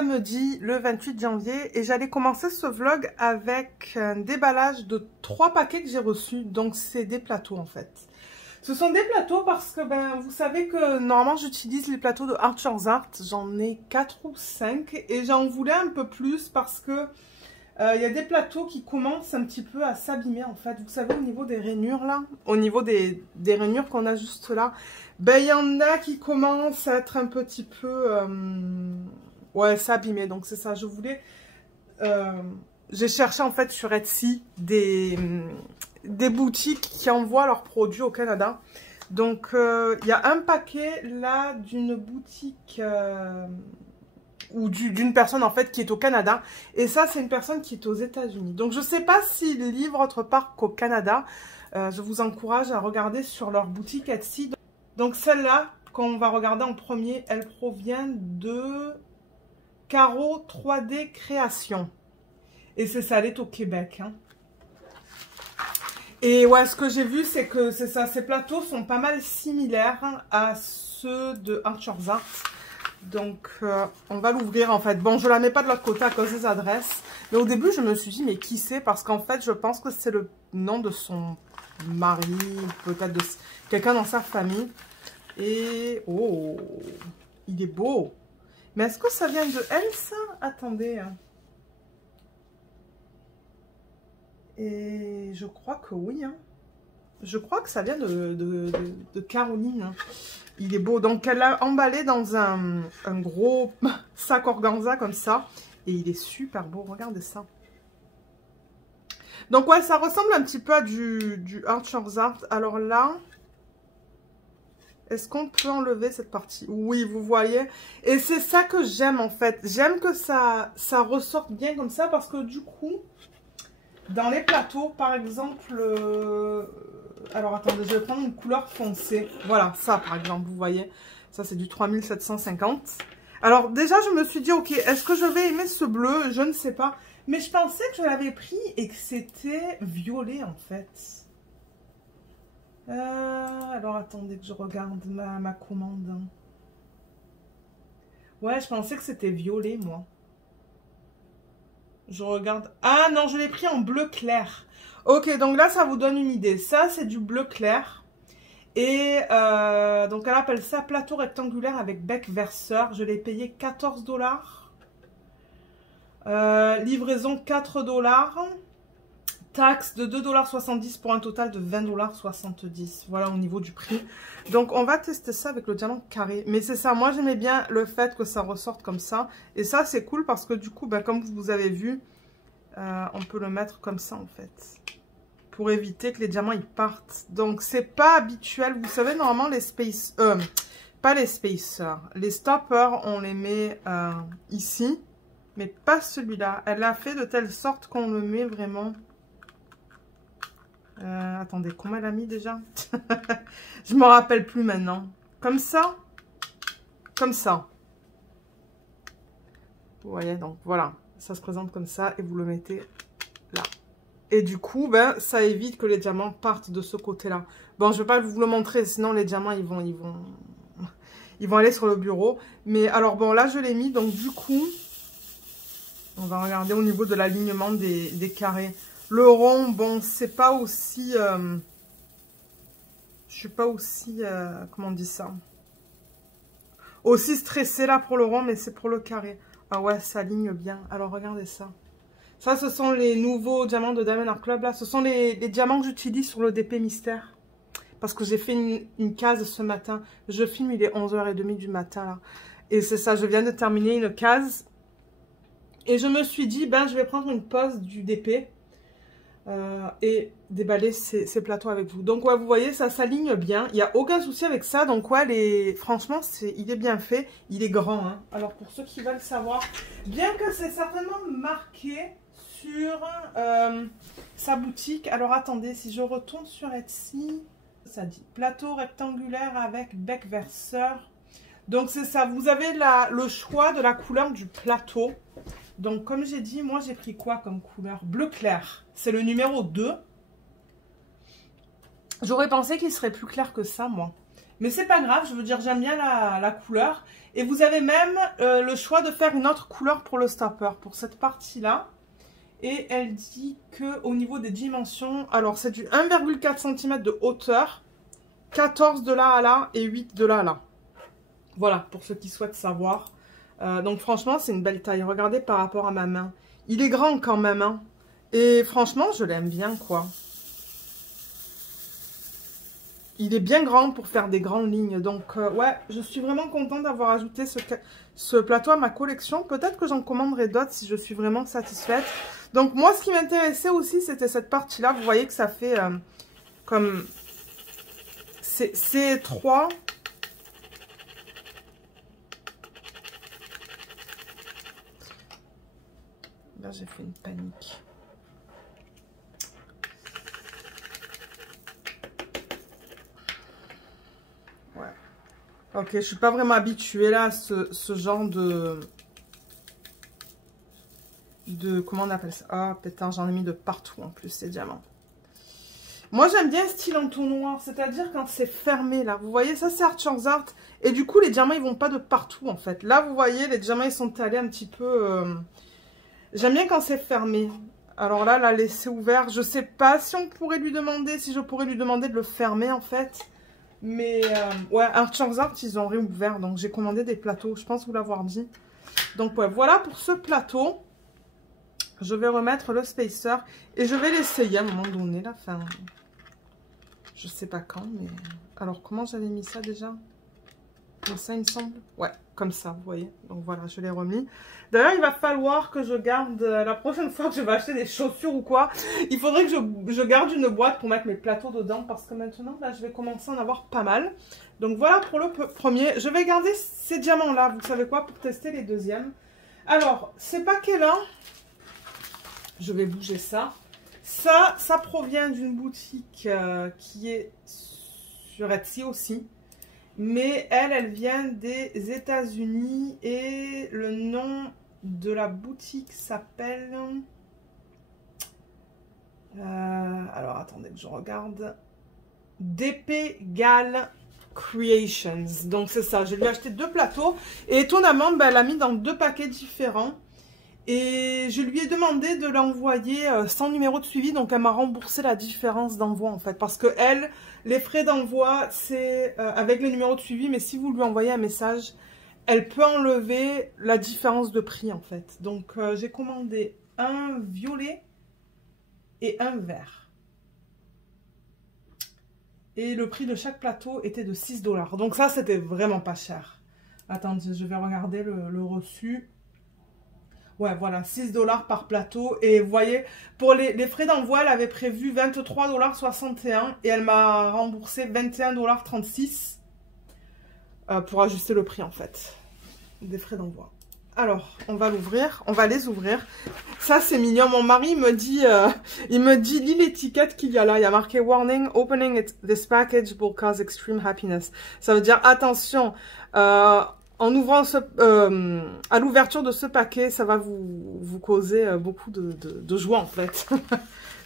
samedi le 28 janvier et j'allais commencer ce vlog avec un déballage de 3 paquets que j'ai reçus. Donc c'est des plateaux en fait. Ce sont des plateaux parce que vous savez que normalement j'utilise les plateaux de Archer's Art. J'en ai 4 ou 5 et j'en voulais un peu plus parce que il y a des plateaux qui commencent un petit peu à s'abîmer en fait. Vous savez, au niveau des rainures là, au niveau des rainures qu'on a juste là, il y en a qui commencent à être un petit peu ouais, s'abîmer. Donc c'est ça, je voulais j'ai cherché en fait sur Etsy des boutiques qui envoient leurs produits au Canada. Donc il y a un paquet là d'une boutique ou d'une personne en fait qui est au Canada, et ça c'est une personne qui est aux États-Unis. Donc je sais pas s'ils livrent autre part qu'au Canada. Je vous encourage à regarder sur leur boutique Etsy. Donc celle-là qu'on va regarder en premier, elle provient de Caro 3D Création, et c'est ça, elle est au Québec hein. Et ouais, ce que j'ai vu c'est que c'est ça, ces plateaux sont pas mal similaires à ceux de Archer's Art. Donc, on va l'ouvrir en fait. Bon, je la mets pas de l'autre côté à cause des adresses. Mais au début, je me suis dit, mais qui c'est? Parce qu'en fait, je pense que c'est le nom de son mari, peut-être de quelqu'un dans sa famille. Et, oh, il est beau. Mais est-ce que ça vient de elle, ça? Attendez. Hein. Et je crois que oui. Hein. Je crois que ça vient de Caroline. Hein. Il est beau. Donc, elle l'a emballé dans un gros sac organza comme ça. Et il est super beau. Regardez ça. Donc, ouais, ça ressemble un petit peu à du Archer's Art. Alors là, est-ce qu'on peut enlever cette partie? Oui, vous voyez. Et c'est ça que j'aime en fait. J'aime que ça ressorte bien comme ça parce que du coup, dans les plateaux, par exemple... alors, attendez, je vais prendre une couleur foncée. Voilà, ça, par exemple, vous voyez. Ça, c'est du 3750. Alors, déjà, je me suis dit, ok, est-ce que je vais aimer ce bleu? Je ne sais pas. Mais je pensais que je l'avais pris et que c'était violet, en fait. Alors, attendez que je regarde ma commande. Ouais, je pensais que c'était violet, moi. Je regarde. Ah, non, je l'ai pris en bleu clair. Ok, donc là, ça vous donne une idée. Ça, c'est du bleu clair. Et donc, elle appelle ça plateau rectangulaire avec bec verseur. Je l'ai payé 14 $. Livraison 4 $. Taxe de 2,70 $ pour un total de 20,70 $. Voilà au niveau du prix. Donc, on va tester ça avec le diamant carré. Mais c'est ça, moi, j'aimais bien le fait que ça ressorte comme ça. Et ça, c'est cool parce que du coup, comme vous avez vu, on peut le mettre comme ça, en fait. Pour éviter que les diamants ils partent. Donc c'est pas habituel. Vous savez, normalement les space pas les spacers, les stoppers on les met ici, mais pas celui-là. Elle a fait de telle sorte qu'on le met vraiment attendez, comment elle a mis déjà? Je me rappelle plus maintenant. Comme ça, comme ça, vous voyez. Donc voilà, ça se présente comme ça et vous le mettez là. Et du coup, ça évite que les diamants partent de ce côté-là. Bon, je ne vais pas vous le montrer, sinon les diamants, ils vont aller sur le bureau. Mais alors, bon, là, je l'ai mis. Donc, du coup, on va regarder au niveau de l'alignement des carrés. Le rond, bon, c'est pas aussi... je suis pas aussi... comment on dit ça? Aussi stressée là pour le rond, mais c'est pour le carré. Ah ouais, ça aligne bien. Alors, regardez ça. Ça, ce sont les nouveaux diamants de Diamond Art Club. Là, ce sont les diamants que j'utilise sur le DP Mystère. Parce que j'ai fait une case ce matin. Je filme, il est 11h30 du matin. Là. Et c'est ça, je viens de terminer une case. Et je me suis dit, je vais prendre une pause du DP. Et déballer ces plateaux avec vous. Donc, ouais, vous voyez, ça s'aligne bien. Il n'y a aucun souci avec ça. Donc, ouais, franchement, il est bien fait. Il est grand. Hein. Alors, pour ceux qui veulent savoir, bien que c'est certainement marqué sur sa boutique. Alors attendez, si je retourne sur Etsy, ça dit plateau rectangulaire avec bec verseur. Donc c'est ça, vous avez le choix de la couleur du plateau. Donc comme j'ai dit, moi j'ai pris quoi comme couleur? Bleu clair, c'est le numéro 2. J'aurais pensé qu'il serait plus clair que ça, moi. Mais c'est pas grave, je veux dire, j'aime bien la couleur. Et vous avez même le choix de faire une autre couleur pour le stopper, pour cette partie-là. Et elle dit que au niveau des dimensions, alors c'est du 1,4 cm de hauteur, 14 de là à là et 8 de là à là. Voilà, pour ceux qui souhaitent savoir. Donc franchement, c'est une belle taille. Regardez par rapport à ma main. Il est grand quand même, hein. Et franchement, je l'aime bien, quoi. Il est bien grand pour faire des grandes lignes. Donc, ouais, je suis vraiment contente d'avoir ajouté ce plateau à ma collection. Peut-être que j'en commanderai d'autres si je suis vraiment satisfaite. Donc, moi, ce qui m'intéressait aussi, c'était cette partie-là. Vous voyez que ça fait comme... C'est étroit. Là, j'ai fait une panique. Ouais. Ok, je suis pas vraiment habituée là à ce genre de... Comment on appelle ça? Ah, putain, j'en ai mis de partout en plus, ces diamants. Moi, j'aime bien le style entonnoir, c'est-à-dire quand c'est fermé, là. Vous voyez, ça, c'est Archer's Art. Et du coup, les diamants, ils vont pas de partout, en fait. Là, vous voyez, les diamants, ils sont allés un petit peu... J'aime bien quand c'est fermé. Alors là, la laisser ouvert. Je sais pas si on pourrait lui demander, si je pourrais lui demander de le fermer, en fait. Mais, ouais, Archer's Art, ils ont réouvert. Donc, j'ai commandé des plateaux. Je pense vous l'avoir dit. Donc, ouais, voilà pour ce plateau. Je vais remettre le spacer. Et je vais l'essayer à un moment donné, là. Enfin, je sais pas quand, mais... Alors, comment j'avais mis ça, déjà? Comme ça, il me semble. Ouais, comme ça, vous voyez. Donc, voilà, je l'ai remis. D'ailleurs, il va falloir que je garde... la prochaine fois que je vais acheter des chaussures ou quoi, il faudrait que je garde une boîte pour mettre mes plateaux dedans. Parce que maintenant, là, je vais commencer à en avoir pas mal. Donc, voilà pour le premier. Je vais garder ces diamants-là, vous savez quoi, pour tester les deuxièmes. Alors, ces paquets-là... Je vais bouger ça. Ça provient d'une boutique qui est sur Etsy aussi. Mais elle vient des États-Unis. Et le nom de la boutique s'appelle... alors, attendez que je regarde. DP Gal Creations. Donc, c'est ça. Je lui ai acheté 2 plateaux. Et étonnamment, ben, elle a mis dans 2 paquets différents. Et je lui ai demandé de l'envoyer sans numéro de suivi. Donc, elle m'a remboursé la différence d'envoi, en fait. Parce que elle, les frais d'envoi, c'est avec les numéros de suivi. Mais si vous lui envoyez un message, elle peut enlever la différence de prix, en fait. Donc, j'ai commandé un violet et un vert. Et le prix de chaque plateau était de 6 $. Donc, ça, c'était vraiment pas cher. Attendez, je vais regarder le reçu. Ouais, voilà, 6 $ par plateau. Et vous voyez, pour les frais d'envoi, elle avait prévu 23,61 $ et elle m'a remboursé 21,36 $ pour ajuster le prix, en fait, des frais d'envoi. Alors, on va l'ouvrir, on va les ouvrir. Ça, c'est mignon. Mon mari me dit, lis l'étiquette qu'il y a là. Il y a marqué « Warning, opening this package will cause extreme happiness ». Ça veut dire, attention, en ouvrant à l'ouverture de ce paquet, ça va vous causer beaucoup de joie, en fait.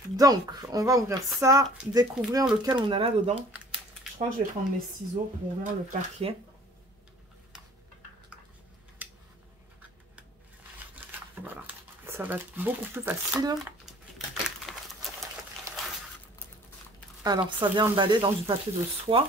Donc, on va ouvrir ça, découvrir lequel on a là-dedans. Je crois que je vais prendre mes ciseaux pour ouvrir le paquet. Voilà, ça va être beaucoup plus facile. Alors, ça vient emballé dans du papier de soie.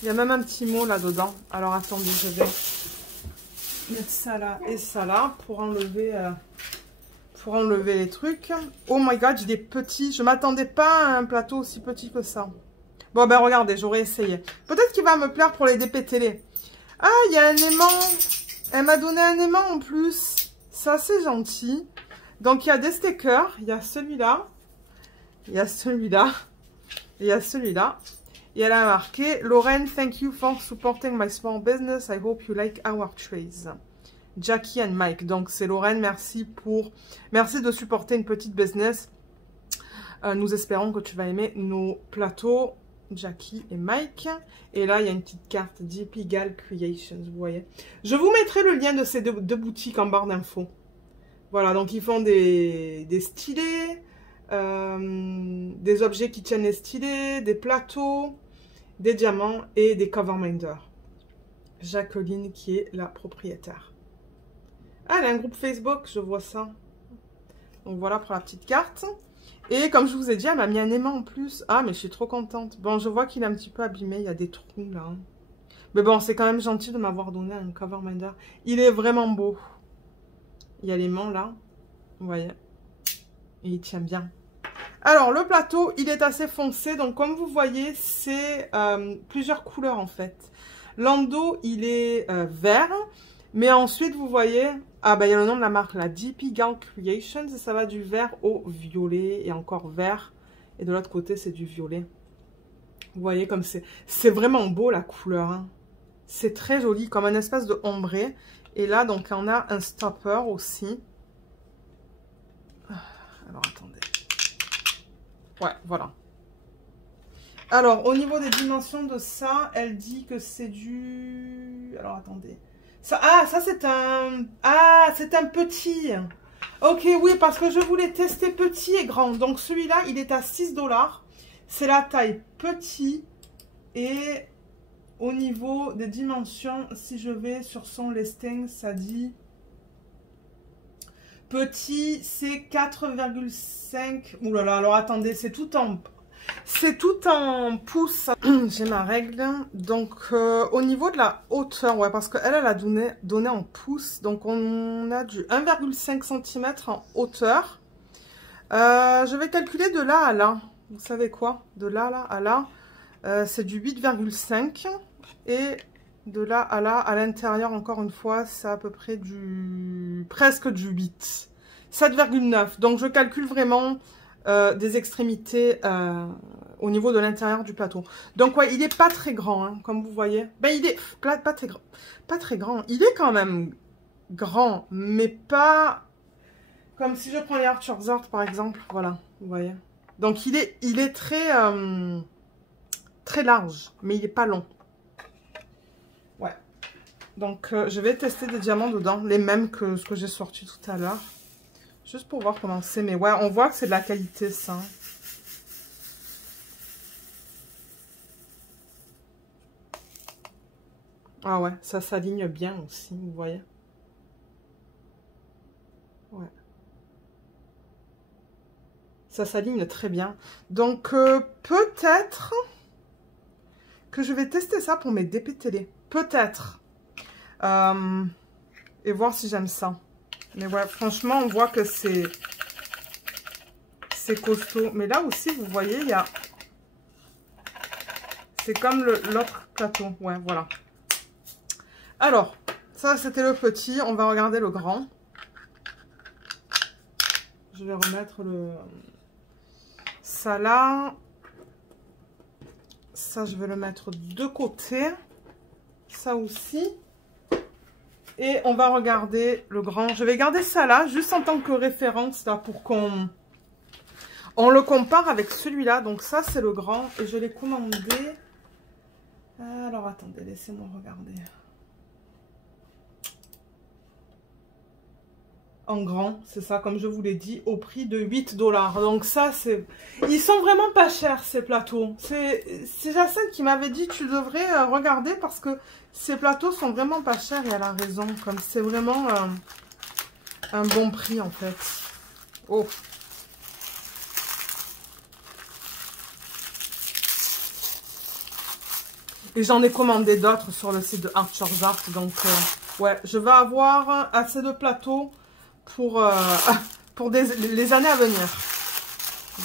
Il y a même un petit mot là-dedans. Alors, attendez, je vais mettre ça là et ça là pour enlever les trucs. Oh my god, il est petit. Je m'attendais pas à un plateau aussi petit que ça. Bon, ben regardez, j'aurais essayé. Peut-être qu'il va me plaire pour les DP télé. Ah, il y a un aimant. Elle m'a donné un aimant en plus. C'est assez gentil. Donc, il y a des stickers. Il y a celui-là. Il y a celui-là. Il y a celui-là. Et elle a marqué « Lorraine, thank you for supporting my small business. I hope you like our trays. Jackie and Mike. » Donc, c'est Lorraine. Merci de supporter une petite business. Nous espérons que tu vas aimer nos plateaux. Jackie et Mike. Et là, il y a une petite carte JP Gal Creations, vous voyez. Je vous mettrai le lien de ces deux boutiques en barre d'infos. Voilà, donc ils font des stylés, des objets qui tiennent les stylés, des plateaux, des diamants et des cover minders. Jacqueline qui est la propriétaire. Ah, elle a un groupe Facebook, je vois ça. Donc voilà pour la petite carte. Et comme je vous ai dit, elle m'a mis un aimant en plus. Ah, mais je suis trop contente. Bon, je vois qu'il est un petit peu abîmé. Il y a des trous là. Mais bon, c'est quand même gentil de m'avoir donné un cover minder. Il est vraiment beau. Il y a l'aimant là. Vous voyez. Et il tient bien. Alors, le plateau, il est assez foncé. Donc, comme vous voyez, c'est plusieurs couleurs en fait. L'endos, il est vert. Mais ensuite, vous voyez... Ah, bah, il y a le nom de la marque, la JP Gal Creations, et ça va du vert au violet, et encore vert, et de l'autre côté, c'est du violet. Vous voyez comme c'est vraiment beau, la couleur, hein. C'est très joli, comme un espèce de ombré. Et là, donc, on a un stopper aussi. Alors, attendez. Ouais, voilà. Alors, au niveau des dimensions de ça, elle dit que c'est du... Alors, attendez. Ça c'est un... Ah, c'est un petit. Ok, oui, parce que je voulais tester petit et grand. Donc, celui-là, il est à 6 $. C'est la taille petit. Et au niveau des dimensions, si je vais sur son listing, ça dit... Petit, c'est 4,5... Ouh là là, alors attendez, c'est tout en... C'est tout en pouces. J'ai ma règle. Donc, au niveau de la hauteur, ouais, parce qu'elle, elle a donné en pouces. Donc, on a du 1,5 cm en hauteur. Je vais calculer de là à là. Vous savez quoi? De là à là. C'est du 8,5. Et de là, à l'intérieur, encore une fois, c'est à peu près presque du 8. 7,9. Donc, je calcule vraiment... des extrémités au niveau de l'intérieur du plateau. Donc ouais, il est pas très grand, hein, comme vous voyez. Ben il est pas très grand. Il est quand même grand, mais pas comme si je prends les Arthur Zort par exemple. Voilà, vous voyez. Donc il est très très large, mais il est pas long. Ouais. Donc je vais tester des diamants dedans, les mêmes que ce que j'ai sorti tout à l'heure. Juste pour voir comment c'est. Mais ouais, on voit que c'est de la qualité, ça. Ah ouais, ça s'aligne bien aussi, vous voyez. Ouais. Ça s'aligne très bien. Donc, peut-être que je vais tester ça pour mes DP télé. Peut-être. Et voir si j'aime ça. Mais ouais, franchement, on voit que c'est costaud. Mais là aussi, vous voyez, il y a... C'est comme l'autre plateau. Ouais, voilà. Alors, ça, c'était le petit. On va regarder le grand. Je vais remettre ça là. Ça, je vais le mettre de côté. Ça aussi. Et on va regarder le grand. Je vais garder ça là, juste en tant que référence, là, pour qu'on le compare avec celui-là. Donc ça, c'est le grand. Et je l'ai commandé. Alors, attendez, laissez-moi regarder. En grand, c'est ça, comme je vous l'ai dit, au prix de 8 $. Donc ça, c'est... Ils sont vraiment pas chers, ces plateaux. C'est Jacinthe qui m'avait dit, tu devrais regarder parce que ces plateaux sont vraiment pas chers et elle a raison. Comme c'est vraiment un bon prix, en fait. Oh. Et j'en ai commandé d'autres sur le site de Arthur Zart. Donc, ouais, je vais avoir assez de plateaux pour les années à venir.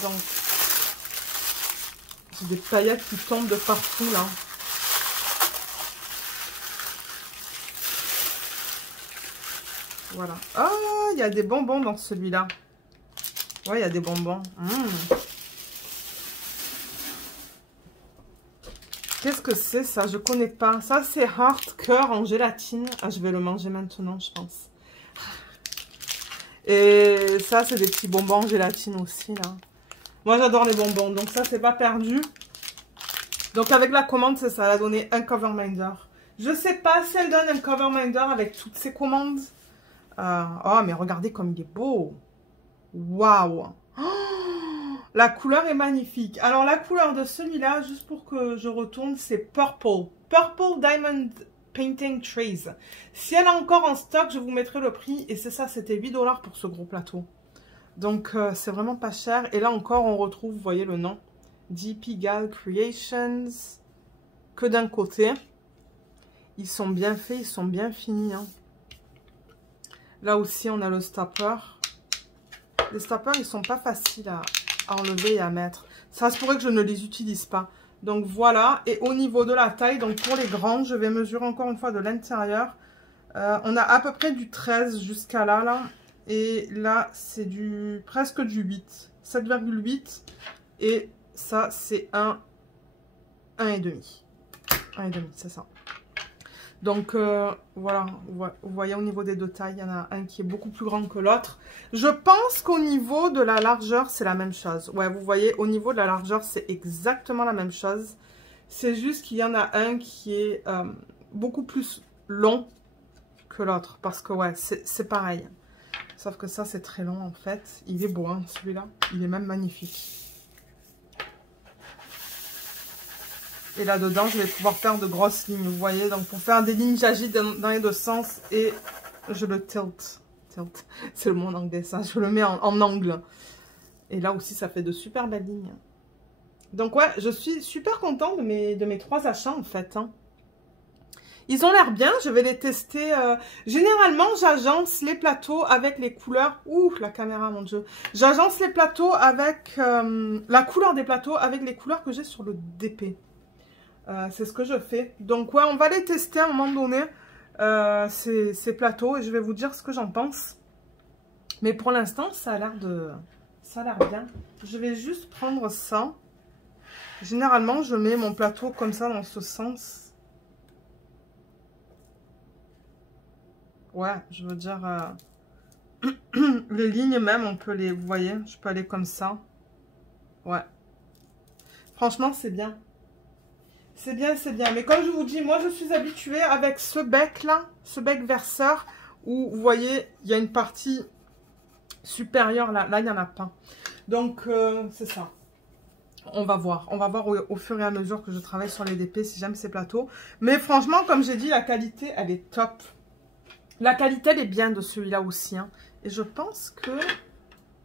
Donc, j'ai des paillettes qui tombent de partout, là. Voilà. Oh, il y a des bonbons dans celui-là. Ouais, il y a des bonbons. Qu'est-ce que c'est ça? Je connais pas. Ça, c'est Heart Cœur en gélatine. Ah, je vais le manger maintenant, je pense. Et ça, c'est des petits bonbons en gélatine aussi, là. Moi, j'adore les bonbons, donc ça, c'est pas perdu. Donc avec la commande, c'est ça, elle a donné un cover minder. Je sais pas si elle donne un cover minder avec toutes ses commandes. Oh, mais regardez comme il est beau. Waouh. Oh, la couleur est magnifique. Alors la couleur de celui-là, juste pour que je retourne, c'est Purple. Purple Diamond Painting Trays. Si elle est encore en stock, je vous mettrai le prix. Et c'est ça, c'était 8 $ pour ce gros plateau. Donc c'est vraiment pas cher. Et là encore, on retrouve, vous voyez le nom. DP Gal Creations. Que d'un côté. Ils sont bien faits, ils sont bien finis. Hein. Là aussi, on a le stopper. Les stoppers, ils sont pas faciles à enlever et à mettre. Ça se pourrait que je ne les utilise pas. Donc voilà. Et au niveau de la taille, donc pour les grands, je vais mesurer encore une fois de l'intérieur. On a à peu près du 13 jusqu'à là, là. Et là, c'est du presque du 8. 7,8. Et ça, c'est 1,5. 1,5, c'est ça. Donc, voilà, vous voyez au niveau des deux tailles, il y en a un qui est beaucoup plus grand que l'autre. Je pense qu'au niveau de la largeur, c'est la même chose. Ouais, vous voyez, au niveau de la largeur, c'est exactement la même chose. C'est juste qu'il y en a un qui est beaucoup plus long que l'autre. Parce que, ouais, c'est pareil. Sauf que ça, c'est très long, en fait. Il est beau, hein, celui-là. Il est même magnifique. Et là-dedans, je vais pouvoir faire de grosses lignes, vous voyez. Donc, pour faire des lignes, j'agite dans les deux sens et je le tilt. Tilt, c'est le mot en anglais, ça. Je le mets en angle. Et là aussi, ça fait de super belles lignes. Donc, ouais, je suis super contente de mes 3 achats, en fait. Hein. Ils ont l'air bien, je vais les tester. Généralement, j'agence les plateaux avec les couleurs... Ouh, la caméra, mon Dieu. J'agence les plateaux avec... la couleur des plateaux avec les couleurs que j'ai sur le DP. C'est ce que je fais. Donc ouais, on va les tester à un moment donné, ces plateaux, et je vais vous dire ce que j'en pense. Mais pour l'instant, ça a l'air bien. Je vais juste prendre ça. Généralement, je mets mon plateau comme ça dans ce sens. Ouais, je veux dire, les lignes même, on peut les, vous voyez, je peux aller comme ça. Ouais. Franchement, c'est bien. C'est bien, c'est bien. Mais comme je vous dis, moi, je suis habituée avec ce bec-là, ce bec verseur, où, vous voyez, il y a une partie supérieure. Là, il n'y en a pas. Donc, c'est ça. On va voir. On va voir au fur et à mesure que je travaille sur les DP, si j'aime ces plateaux. Mais franchement, comme j'ai dit, la qualité, elle est top. La qualité, elle est bien de celui-là aussi. Hein. Et je pense que,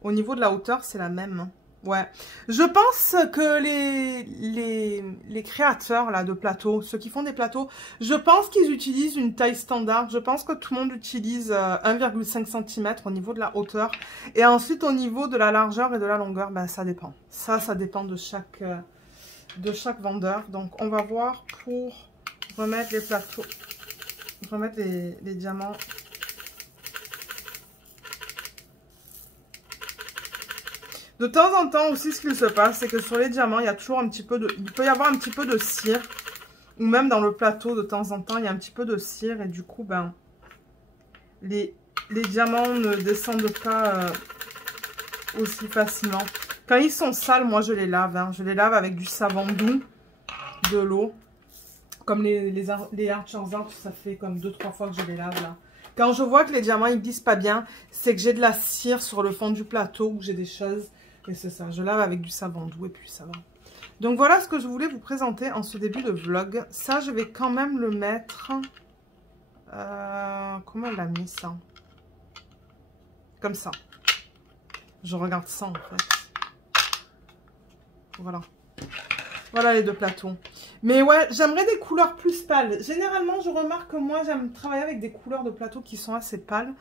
au niveau de la hauteur, c'est la même. Hein. Ouais, je pense que les créateurs là de plateaux, ceux qui font des plateaux, je pense qu'ils utilisent une taille standard. Je pense que tout le monde utilise 1,5 cm au niveau de la hauteur. Et ensuite au niveau de la largeur et de la longueur, ben, ça dépend. Ça dépend de chaque vendeur. Donc on va voir pour remettre les plateaux, remettre les diamants. De temps en temps aussi, ce qu'il se passe, c'est que sur les diamants, il y a toujours un petit peu de... Il peut y avoir un petit peu de cire. Ou même dans le plateau, de temps en temps, il y a un petit peu de cire. Et du coup, ben, les diamants ne descendent pas aussi facilement. Quand ils sont sales, moi, je les lave. Hein. Je les lave avec du savon doux, de l'eau. Comme les Archers, ça fait comme 2-3 fois que je les lave, là. Quand je vois que les diamants, ils glissent pas bien, c'est que j'ai de la cire sur le fond du plateau ou j'ai des choses... Et c'est ça, je lave avec du savon doux et puis ça va. Donc voilà ce que je voulais vous présenter en ce début de vlog. Ça, je vais quand même le mettre... comment elle a mis ça? Comme ça. Je regarde ça en fait. Voilà. Voilà les deux plateaux. Mais ouais, j'aimerais des couleurs plus pâles. Généralement, je remarque que moi, j'aime travailler avec des couleurs de plateau qui sont assez pâles.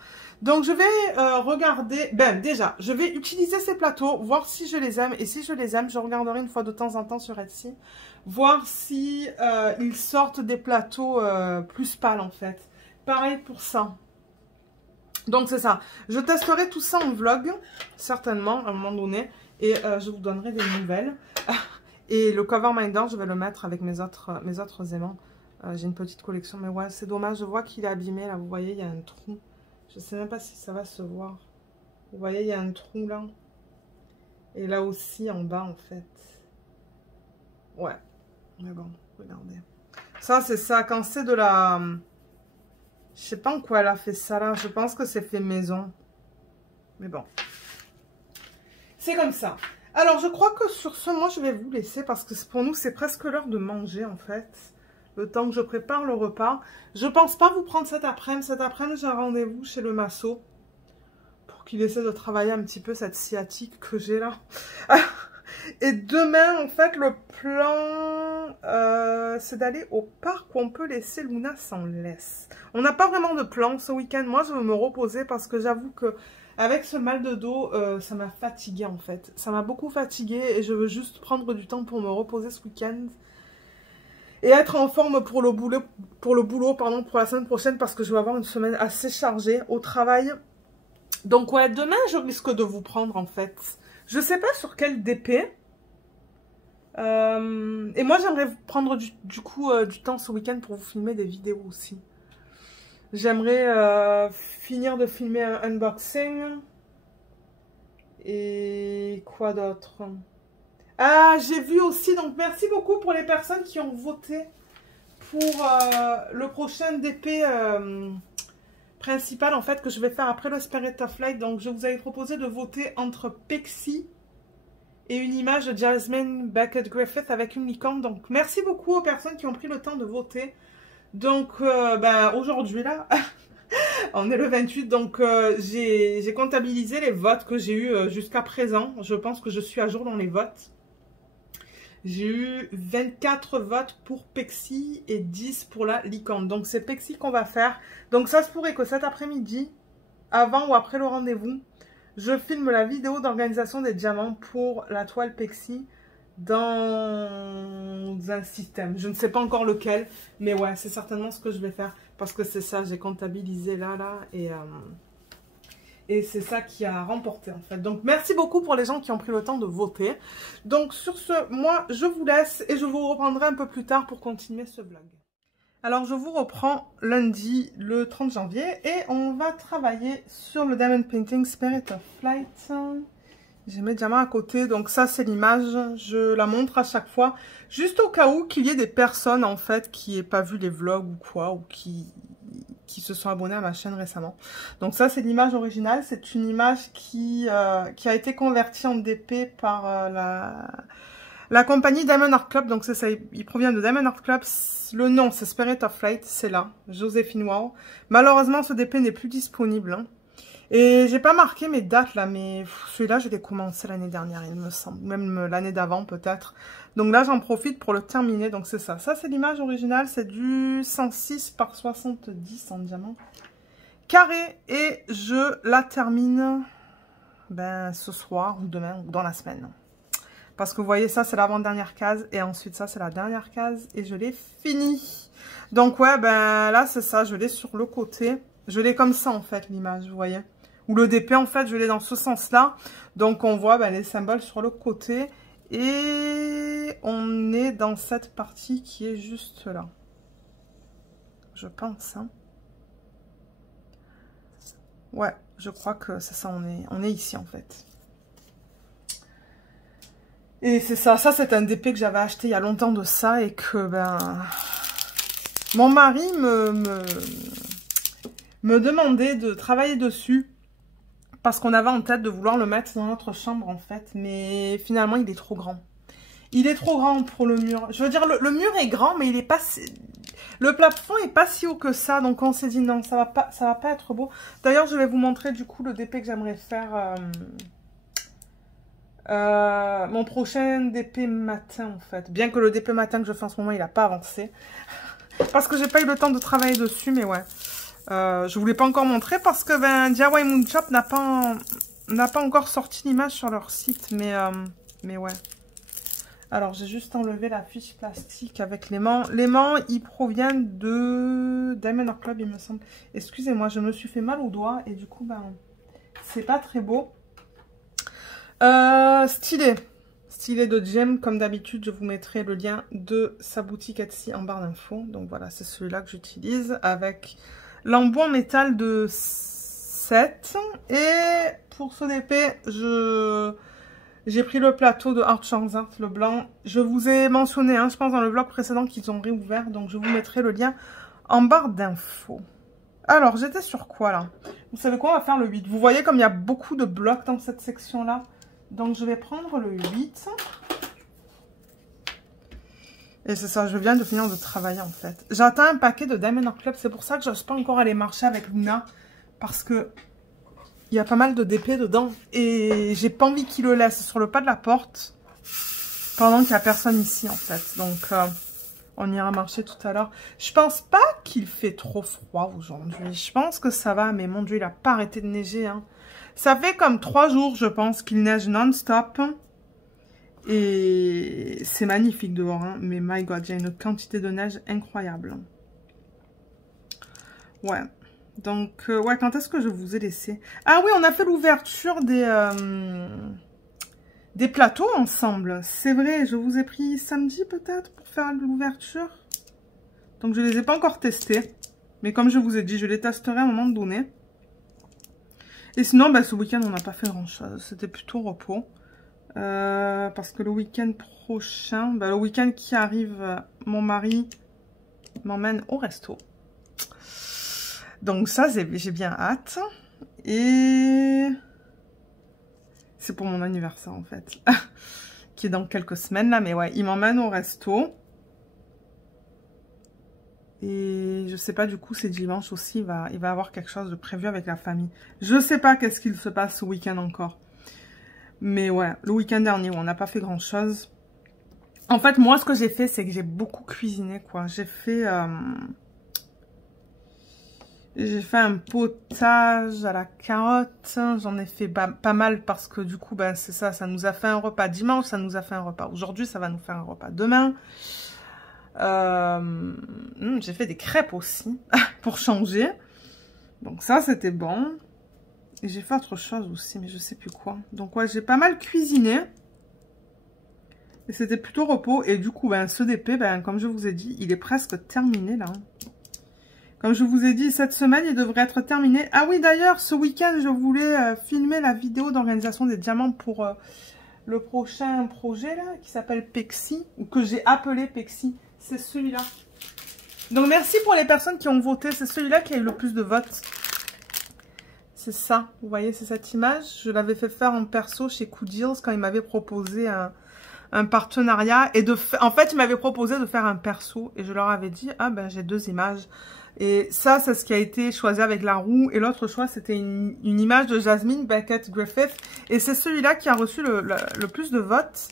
Donc, je vais regarder... Ben, déjà, je vais utiliser ces plateaux, voir si je les aime. Et si je les aime, je regarderai une fois de temps en temps sur Etsy. Voir si ils sortent des plateaux plus pâles, en fait. Pareil pour ça. Donc, c'est ça. Je testerai tout ça en vlog, certainement, à un moment donné. Et je vous donnerai des nouvelles. Et le cover minder, je vais le mettre avec mes autres aimants. J'ai une petite collection, mais ouais, c'est dommage. Je vois qu'il est abîmé, là. Vous voyez, il y a un trou. Je sais même pas si ça va se voir. Vous voyez, il y a un trou, là. Et là aussi, en bas, en fait. Ouais. Mais bon, regardez. Ça, c'est ça. Quand c'est de la... Je sais pas en quoi elle a fait ça là. Je pense que c'est fait maison. Mais bon. C'est comme ça. Alors, je crois que sur ce, moi, je vais vous laisser parce que pour nous, c'est presque l'heure de manger, en fait. Le temps que je prépare le repas. Je pense pas vous prendre cet après-midi. Cet après-midi, j'ai un rendez-vous chez le masso pour qu'il essaie de travailler un petit peu cette sciatique que j'ai là. Et demain, en fait, le plan, c'est d'aller au parc où on peut laisser Luna sans laisse. On n'a pas vraiment de plan ce week-end. Moi, je veux me reposer parce que j'avoue que avec ce mal de dos, ça m'a fatiguée en fait. Ça m'a beaucoup fatiguée et je veux juste prendre du temps pour me reposer ce week-end. Et être en forme pour le boulot, pour la semaine prochaine parce que je vais avoir une semaine assez chargée au travail. Donc ouais, demain, je risque de vous prendre en fait. Je sais pas sur quel DP. Et moi, j'aimerais prendre du coup du temps ce week-end pour vous filmer des vidéos aussi. J'aimerais finir de filmer un unboxing. Et quoi d'autre? Ah, j'ai vu aussi, donc merci beaucoup pour les personnes qui ont voté pour le prochain DP principal en fait que je vais faire après le Spirit of Light. Donc je vous avais proposé de voter entre Pexi et une image de Jasmine Beckett Griffith avec une licorne. Donc merci beaucoup aux personnes qui ont pris le temps de voter. Donc, aujourd'hui, là, on est le 28, donc j'ai comptabilisé les votes que j'ai eu jusqu'à présent. Je pense que je suis à jour dans les votes. J'ai eu 24 votes pour Pexi et 10 pour la licorne. Donc, c'est Pexi qu'on va faire. Donc, ça se pourrait que cet après-midi, avant ou après le rendez-vous, je filme la vidéo d'organisation des diamants pour la toile Pexi dans un système. Je ne sais pas encore lequel, mais ouais, c'est certainement ce que je vais faire parce que c'est ça, j'ai comptabilisé là, et c'est ça qui a remporté en fait. Donc merci beaucoup pour les gens qui ont pris le temps de voter. Donc sur ce, moi je vous laisse et je vous reprendrai un peu plus tard pour continuer ce vlog. Alors je vous reprends lundi le 30 janvier et on va travailler sur le Diamond Painting Spirit of Flight. J'ai mes diamants à côté, donc ça c'est l'image, je la montre à chaque fois, juste au cas où qu'il y ait des personnes en fait qui n'aient pas vu les vlogs ou quoi, ou qui se sont abonnés à ma chaîne récemment. Donc ça c'est l'image originale, c'est une image qui a été convertie en DP par la compagnie Diamond Art Club, donc c'est ça, il provient de Diamond Art Club, le nom c'est Spirit of Flight, c'est là, Joséphine Wow. Malheureusement ce DP n'est plus disponible, hein. Et j'ai pas marqué mes dates là, mais celui-là, je l'ai commencé l'année dernière, il me semble. Même l'année d'avant, peut-être. Donc là, j'en profite pour le terminer. Donc c'est ça. Ça, c'est l'image originale. C'est du 106 par 70 en diamant carré. Et je la termine ce soir ou demain ou dans la semaine. Parce que vous voyez, ça, c'est l'avant-dernière case. Et ensuite, ça, c'est la dernière case. Et je l'ai fini. Donc ouais, là, c'est ça. Je l'ai sur le côté. Je l'ai comme ça, en fait, l'image, vous voyez. Ou le DP, en fait, je l'ai dans ce sens-là. Donc, on voit les symboles sur le côté. Et on est dans cette partie qui est juste là. Je pense, hein. Ouais, je crois que c'est ça, on est ici, en fait. Et c'est ça, c'est un DP que j'avais acheté il y a longtemps de ça. Et que, mon mari me demandait de travailler dessus. Parce qu'on avait en tête de vouloir le mettre dans notre chambre en fait. Mais finalement il est trop grand. Il est trop grand pour le mur. Je veux dire le mur est grand mais il est pas... Le plafond est pas si haut que ça. Donc on s'est dit non ça va pas être beau. D'ailleurs je vais vous montrer du coup le DP que j'aimerais faire. Mon prochain DP matin en fait. Bien que le DP matin que je fais en ce moment il n'a pas avancé. Parce que j'ai pas eu le temps de travailler dessus mais ouais. Je voulais pas encore montrer parce que DIY Moon Shop n'a pas encore sorti l'image sur leur site, mais ouais. Alors j'ai juste enlevé la fiche plastique avec l'aimant. L'aimant il provient de Diamond Art Club il me semble. Excusez-moi, je me suis fait mal au doigt et du coup c'est pas très beau. Stylet de Jem, comme d'habitude je vous mettrai le lien de sa boutique Etsy en barre d'infos. Donc voilà, c'est celui-là que j'utilise avec l'embout en métal de 7. Et pour ce DP, J'ai pris le plateau de Art Art, le blanc. Je vous ai mentionné, hein, je pense dans le vlog précédent qu'ils ont réouvert. Donc je vous mettrai le lien en barre d'infos. Alors, j'étais sur quoi là? Vous savez quoi, on va faire le 8. Vous voyez comme il y a beaucoup de blocs dans cette section-là. Donc je vais prendre le 8. Et c'est ça, je viens de finir de travailler en fait. J'attends un paquet de Diamond Art Club. C'est pour ça que je n'ose pas encore aller marcher avec Luna. Parce que il y a pas mal de DP dedans. Et j'ai pas envie qu'il le laisse sur le pas de la porte. Pendant qu'il n'y a personne ici en fait. Donc on ira marcher tout à l'heure. Je pense pas qu'il fait trop froid aujourd'hui. Je pense que ça va. Mais mon Dieu, il n'a pas arrêté de neiger. Hein. Ça fait comme 3 jours je pense qu'il neige non-stop. Et c'est magnifique dehors, hein. Mais my god, il y a une quantité de neige incroyable. Ouais. Donc, ouais, quand est-ce que je vous ai laissé? Ah oui, on a fait l'ouverture des plateaux ensemble. C'est vrai, je vous ai pris samedi peut-être pour faire l'ouverture. Donc, je ne les ai pas encore testés. Mais comme je vous ai dit, je les testerai à un moment donné. Et sinon, bah, ce week-end, on n'a pas fait grand-chose. C'était plutôt repos. Parce que le week-end prochain, bah, le week-end qui arrive, mon mari m'emmène au resto. Donc ça, j'ai bien hâte. Et c'est pour mon anniversaire en fait, qui est dans quelques semaines là. Mais ouais, il m'emmène au resto. Et je sais pas, du coup, c'est dimanche aussi, il va avoir quelque chose de prévu avec la famille. Je sais pas qu'est-ce qu'il se passe ce week-end encore. Mais ouais, le week-end dernier, on n'a pas fait grand-chose. En fait, moi, ce que j'ai fait, c'est que j'ai beaucoup cuisiné, quoi. J'ai fait un potage à la carotte. J'en ai fait pas mal parce que du coup, ben, c'est ça, ça nous a fait un repas dimanche, ça nous a fait un repas aujourd'hui, ça va nous faire un repas demain. J'ai fait des crêpes aussi, pour changer. Donc ça, c'était bon. Et j'ai fait autre chose aussi, mais je sais plus quoi. Donc ouais, j'ai pas mal cuisiné. Et c'était plutôt repos. Et du coup, ben, ce DP, ben, comme je vous ai dit, il est presque terminé là. Comme je vous ai dit, cette semaine, il devrait être terminé. Ah oui, d'ailleurs, ce week-end, je voulais filmer la vidéo d'organisation des diamants pour le prochain projet là, qui s'appelle Pexi, ou que j'ai appelé Pexi. C'est celui-là. Donc merci pour les personnes qui ont voté. C'est celui-là qui a eu le plus de votes. C'est ça, vous voyez, c'est cette image. Je l'avais fait faire en perso chez Cool quand il m'avait proposé un partenariat. Et en fait, il m'avait proposé de faire un perso. Et je leur avais dit, ah ben j'ai 2 images. Et ça, c'est ce qui a été choisi avec la roue. Et l'autre choix, c'était une image de Jasmine Beckett Griffith. Et c'est celui-là qui a reçu le plus de votes.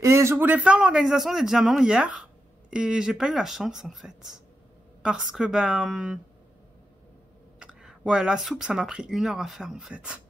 Et je voulais faire l'organisation des diamants hier. Et j'ai pas eu la chance, en fait. Parce que, ben... ouais, la soupe, ça m'a pris 1 heure à faire, en fait.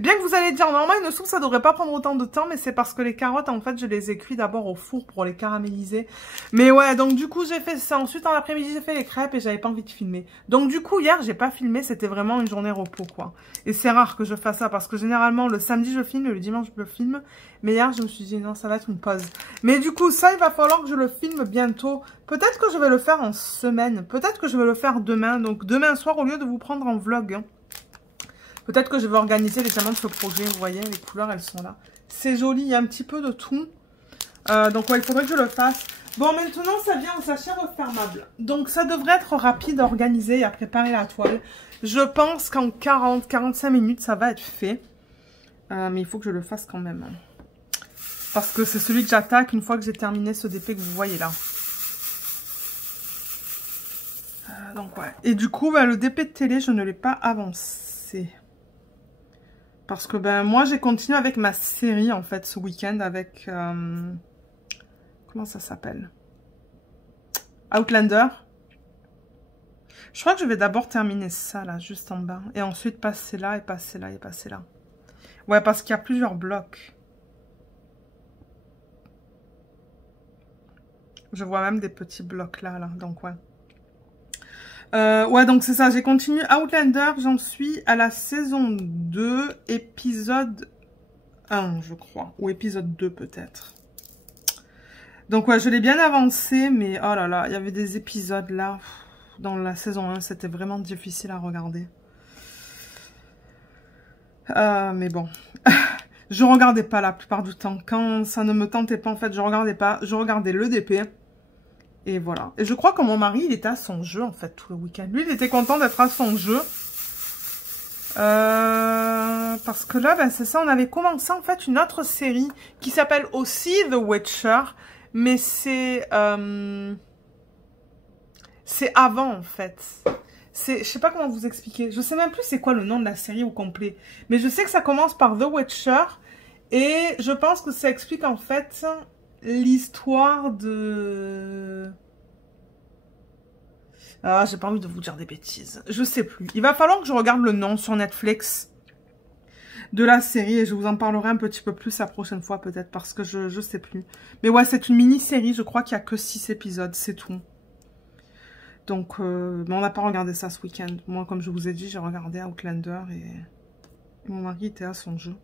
Bien que vous allez dire, normalement, une soupe, ça devrait pas prendre autant de temps, mais c'est parce que les carottes, en fait, je les ai cuites d'abord au four pour les caraméliser. Mais ouais, donc du coup, j'ai fait ça. Ensuite, en après-midi, j'ai fait les crêpes et j'avais pas envie de filmer. Donc du coup, hier, j'ai pas filmé, c'était vraiment une journée repos, quoi. Et c'est rare que je fasse ça, parce que généralement, le samedi, je filme et le dimanche, je le filme. Mais hier, je me suis dit, non, ça va être une pause. Mais du coup, ça, il va falloir que je le filme bientôt. Peut-être que je vais le faire en semaine. Peut-être que je vais le faire demain. Donc demain soir, au lieu de vous prendre en vlog, hein. Peut-être que je vais organiser les diamants de ce projet. Vous voyez, les couleurs, elles sont là. C'est joli, il y a un petit peu de tout. Donc, ouais, il faudrait que je le fasse. Bon, maintenant, ça vient en sachet refermable. Donc, ça devrait être rapide à organiser et à préparer la toile. Je pense qu'en 40-45 minutes, ça va être fait. Mais il faut que je le fasse quand même. Parce que c'est celui que j'attaque une fois que j'ai terminé ce DP que vous voyez là. Donc, ouais. Et du coup, bah, le DP de télé, je ne l'ai pas avancé. Parce que ben moi j'ai continué avec ma série en fait ce week-end avec comment ça s'appelle, Outlander. Je crois que je vais d'abord terminer ça là juste en bas et ensuite passer là et passer là et passer là. Ouais, parce qu'il y a plusieurs blocs. Je vois même des petits blocs là donc ouais. Ouais, donc c'est ça, j'ai continué Outlander, j'en suis à la saison 2, épisode 1, je crois, ou épisode 2 peut-être. Donc ouais, je l'ai bien avancé, mais oh là là, il y avait des épisodes là, dans la saison 1, c'était vraiment difficile à regarder. Mais bon, Je regardais pas la plupart du temps. Quand ça ne me tentait pas, en fait, je regardais pas. Je regardais le DP. Et voilà. Et je crois que mon mari, il était à son jeu, en fait, tout le week-end. Lui, il était content d'être à son jeu. Parce que là, ben, c'est ça, on avait commencé, en fait, une autre série qui s'appelle aussi The Witcher. Mais c'est avant, en fait. Je sais pas comment vous expliquer. Je sais même plus c'est quoi le nom de la série au complet. Mais je sais que ça commence par The Witcher. Et je pense que ça explique en fait l'histoire de... Ah, j'ai pas envie de vous dire des bêtises. Je sais plus. Il va falloir que je regarde le nom sur Netflix de la série. Et je vous en parlerai un petit peu plus la prochaine fois peut-être. Parce que je sais plus. Mais ouais, c'est une mini-série. Je crois qu'il y a que 6 épisodes. C'est tout. Donc, mais on n'a pas regardé ça ce week-end. Moi, comme je vous ai dit, j'ai regardé Outlander et mon mari était à son jeu.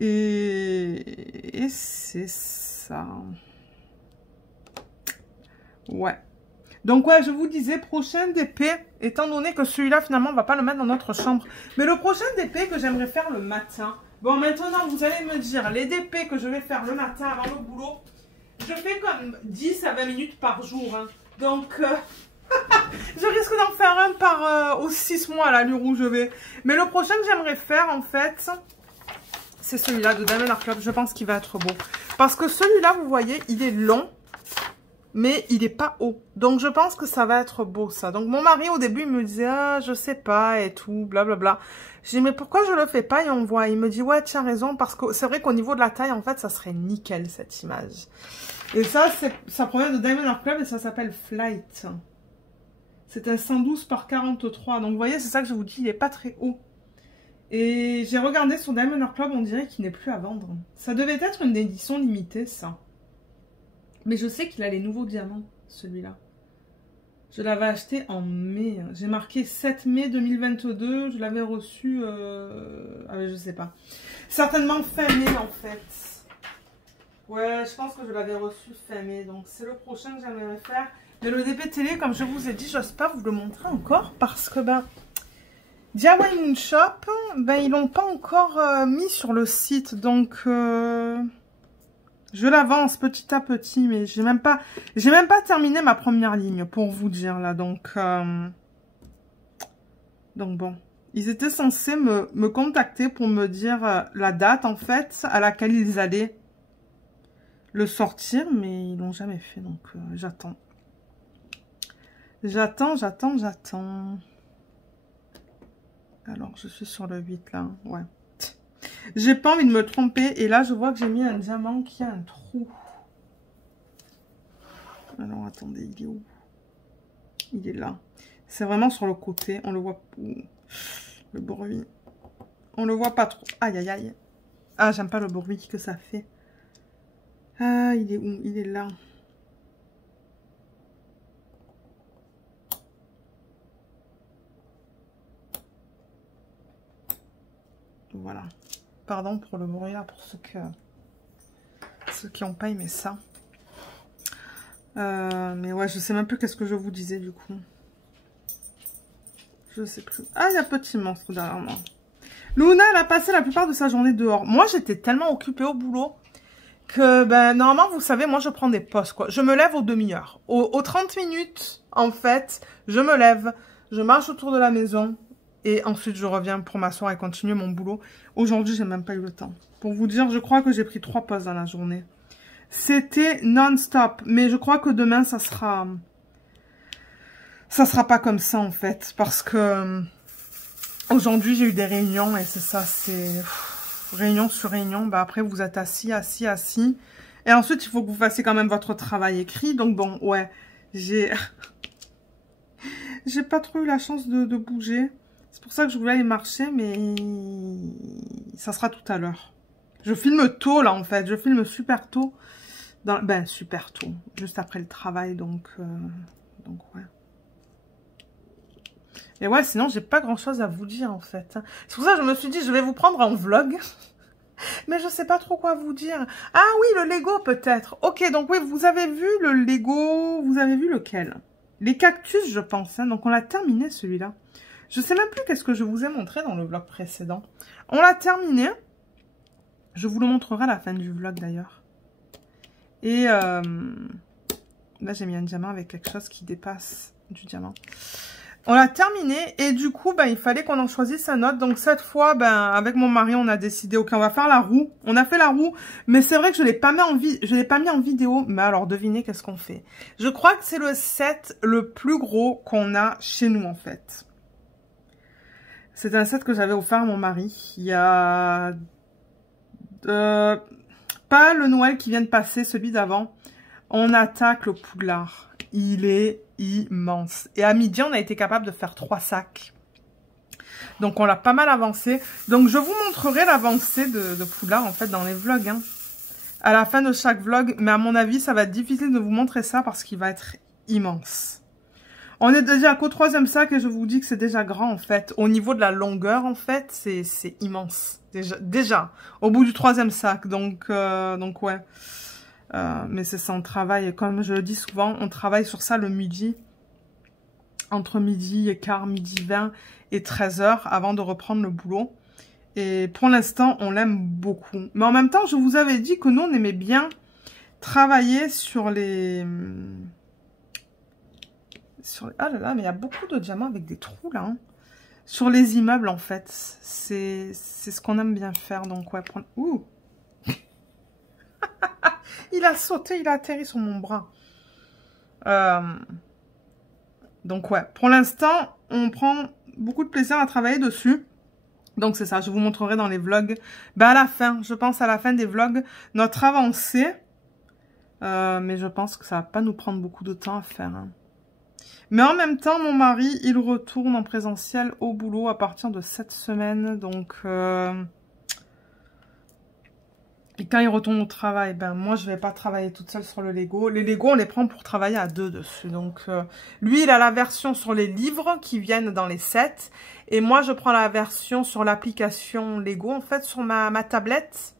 Et c'est ça. Ouais. Donc, ouais, je vous disais, prochain DP, étant donné que celui-là, finalement, on va pas le mettre dans notre chambre. Mais le prochain DP que j'aimerais faire le matin. Bon, maintenant, vous allez me dire, les DP que je vais faire le matin avant le boulot, je fais comme 10 à 20 minutes par jour. Hein. Donc, je risque d'en faire un par aux 6 mois, à l'allure où je vais. Mais le prochain que j'aimerais faire, en fait, c'est celui-là de Diamond Art Club. Je pense qu'il va être beau. Parce que celui-là, vous voyez, il est long, mais il n'est pas haut. Donc, je pense que ça va être beau, ça. Donc, mon mari, au début, il me disait, ah, je sais pas, et tout, blablabla. J'ai dit, mais pourquoi je le fais pas? Et on voit. Il me dit, ouais, tu as raison, parce que c'est vrai qu'au niveau de la taille, en fait, ça serait nickel, cette image. Et ça provient de Diamond Art Club et ça s'appelle Flight. C'est un 112 par 43. Donc, vous voyez, c'est ça que je vous dis, il n'est pas très haut. Et j'ai regardé sur Diamond Art Club, on dirait qu'il n'est plus à vendre. Ça devait être une édition limitée, ça. Mais je sais qu'il a les nouveaux diamants, celui-là. Je l'avais acheté en mai. J'ai marqué 7 mai 2022. Je l'avais reçu... Ah, mais je sais pas. Certainement fin mai, en fait. Ouais, je pense que je l'avais reçu fin mai. Donc, c'est le prochain que j'aimerais faire. Mais le DP télé, comme je vous ai dit, j'ose pas vous le montrer encore. Parce que, ben... DIY Moon Shop, ben, ils l'ont pas encore mis sur le site. Donc... je l'avance petit à petit, mais j'ai même pas terminé ma première ligne, pour vous dire, là. Donc bon. Ils étaient censés me contacter pour me dire la date, en fait, à laquelle ils allaient le sortir, mais ils l'ont jamais fait, donc j'attends. J'attends. Alors, je suis sur le 8, là. Ouais. J'ai pas envie de me tromper. Et là, je vois que j'ai mis un diamant qui a un trou. Alors, attendez, il est où? Il est là. C'est vraiment sur le côté. On le voit... Le bruit. On le voit pas trop. Aïe, aïe, aïe. Ah, j'aime pas le bruit que ça fait. Ah, il est où? Il est là. Voilà. Pardon pour le bruit là, pour ceux qui n'ont pas aimé ça. Mais ouais, je sais même plus qu'est-ce que je vous disais du coup. Je sais plus. Ah, il y a petit monstre derrière moi. Luna, elle a passé la plupart de sa journée dehors. Moi, j'étais tellement occupée au boulot que, ben, normalement, vous savez, moi, je prends des pauses, quoi. Je me lève aux demi-heures. Aux 30 minutes, en fait, je me lève, je marche autour de la maison et ensuite, je reviens pour m'asseoir et continuer mon boulot. Aujourd'hui, j'ai même pas eu le temps. Pour vous dire, je crois que j'ai pris 3 pauses dans la journée. C'était non-stop, mais je crois que demain, ça sera pas comme ça, en fait, parce que aujourd'hui, j'ai eu des réunions et c'est ça, c'est réunion sur réunion. Bah, après, vous êtes assis. Et ensuite, il faut que vous fassiez quand même votre travail écrit. Donc, bon, ouais, j'ai pas trop eu la chance de bouger. C'est pour ça que je voulais aller marcher, mais ça sera tout à l'heure. Je filme tôt, là, en fait. Je filme super tôt. Ben, super tôt. Juste après le travail, donc ouais. Et ouais, sinon, j'ai pas grand-chose à vous dire, en fait. C'est pour ça que je me suis dit, je vais vous prendre en vlog. Mais je sais pas trop quoi vous dire. Ah oui, le Lego, peut-être. Ok, donc oui, vous avez vu le Lego. Vous avez vu lequel? Les cactus, je pense. Hein, donc, on l'a terminé, celui-là. Je sais même plus qu'est-ce que je vous ai montré dans le vlog précédent. On l'a terminé. Je vous le montrerai à la fin du vlog d'ailleurs. Et là, j'ai mis un diamant avec quelque chose qui dépasse du diamant. On l'a terminé et du coup, ben, il fallait qu'on en choisisse un autre. Donc cette fois, ben, avec mon mari, on a décidé, ok, on va faire la roue. On a fait la roue, mais c'est vrai que je l'ai pas mis en vidéo. Mais alors, devinez qu'est-ce qu'on fait. Je crois que c'est le set le plus gros qu'on a chez nous, en fait. C'est un set que j'avais offert à mon mari. Il y a... pas le Noël qui vient de passer, celui d'avant. On attaque le Poudlard. Il est immense. Et à midi, on a été capable de faire 3 sacs. Donc, on l'a pas mal avancé. Donc, je vous montrerai l'avancée de Poudlard, en fait, dans les vlogs. Hein. À la fin de chaque vlog. Mais à mon avis, ça va être difficile de vous montrer ça parce qu'il va être immense. On est déjà qu'au 3e sac et je vous dis que c'est déjà grand, en fait. Au niveau de la longueur, en fait, c'est immense. Déjà, au bout du 3e sac. Donc ouais. Mais c'est ça, on travaille, comme je le dis souvent, on travaille sur ça le midi. Entre midi et quart, midi 20 et 13h avant de reprendre le boulot. Et pour l'instant, on l'aime beaucoup. Mais en même temps, je vous avais dit que nous, on aimait bien travailler sur les... Ah là là, mais il y a beaucoup de diamants avec des trous là. Hein. Sur les immeubles, en fait. C'est ce qu'on aime bien faire. Donc, ouais, prendre... Ouh. Il a sauté, il a atterri sur mon bras. Donc ouais, pour l'instant, on prend beaucoup de plaisir à travailler dessus. Donc c'est ça, je vous montrerai dans les vlogs. Ben à la fin, je pense à la fin des vlogs, notre avancée. Mais je pense que ça va pas nous prendre beaucoup de temps à faire. Hein. Mais en même temps, mon mari, il retourne en présentiel au boulot à partir de cette semaine. Donc... Et quand il retourne au travail, ben moi je vais pas travailler toute seule sur le Lego. Les Lego on les prend pour travailler à 2 dessus. Donc lui il a la version sur les livres qui viennent dans les sets. Et moi je prends la version sur l'application Lego en fait sur ma tablette.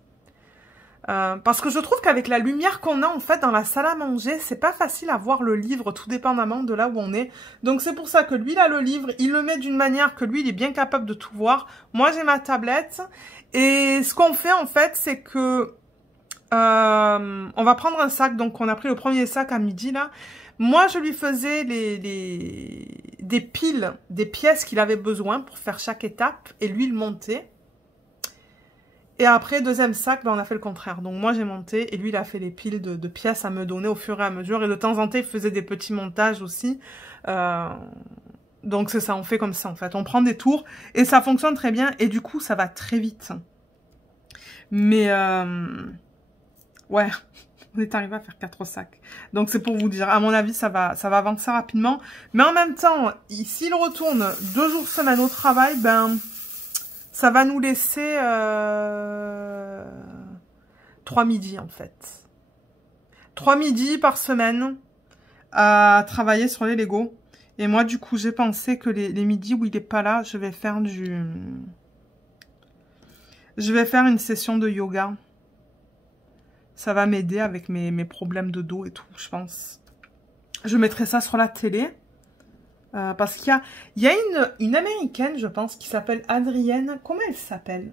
Parce que je trouve qu'avec la lumière qu'on a en fait dans la salle à manger, c'est pas facile à voir le livre tout dépendamment de là où on est. Donc c'est pour ça que lui il a le livre, il le met d'une manière que lui il est bien capable de tout voir. Moi j'ai ma tablette. Et ce qu'on fait en fait, c'est que on va prendre un sac. Donc on a pris le premier sac à midi là. Moi je lui faisais des piles, des pièces qu'il avait besoin pour faire chaque étape. Et lui il montait. Et après 2e sac, ben, on a fait le contraire. Donc moi j'ai monté et lui il a fait les piles de pièces à me donner au fur et à mesure. Et de temps en temps il faisait des petits montages aussi. Donc c'est ça, on fait comme ça en fait. On prend des tours et ça fonctionne très bien. Et du coup, ça va très vite. Mais ouais, on est arrivé à faire 4 sacs. Donc c'est pour vous dire, à mon avis, ça va avancer rapidement. Mais en même temps, s'il retourne 2 jours semaine au travail, ben ça va nous laisser 3 midis en fait. 3 midis par semaine à travailler sur les Lego. Et moi, du coup, j'ai pensé que les midis où il n'est pas là, je vais faire une session de yoga. Ça va m'aider avec mes problèmes de dos et tout, je pense. Je mettrai ça sur la télé. Parce qu'il y a une Américaine, je pense, qui s'appelle Adrienne. Comment elle s'appelle?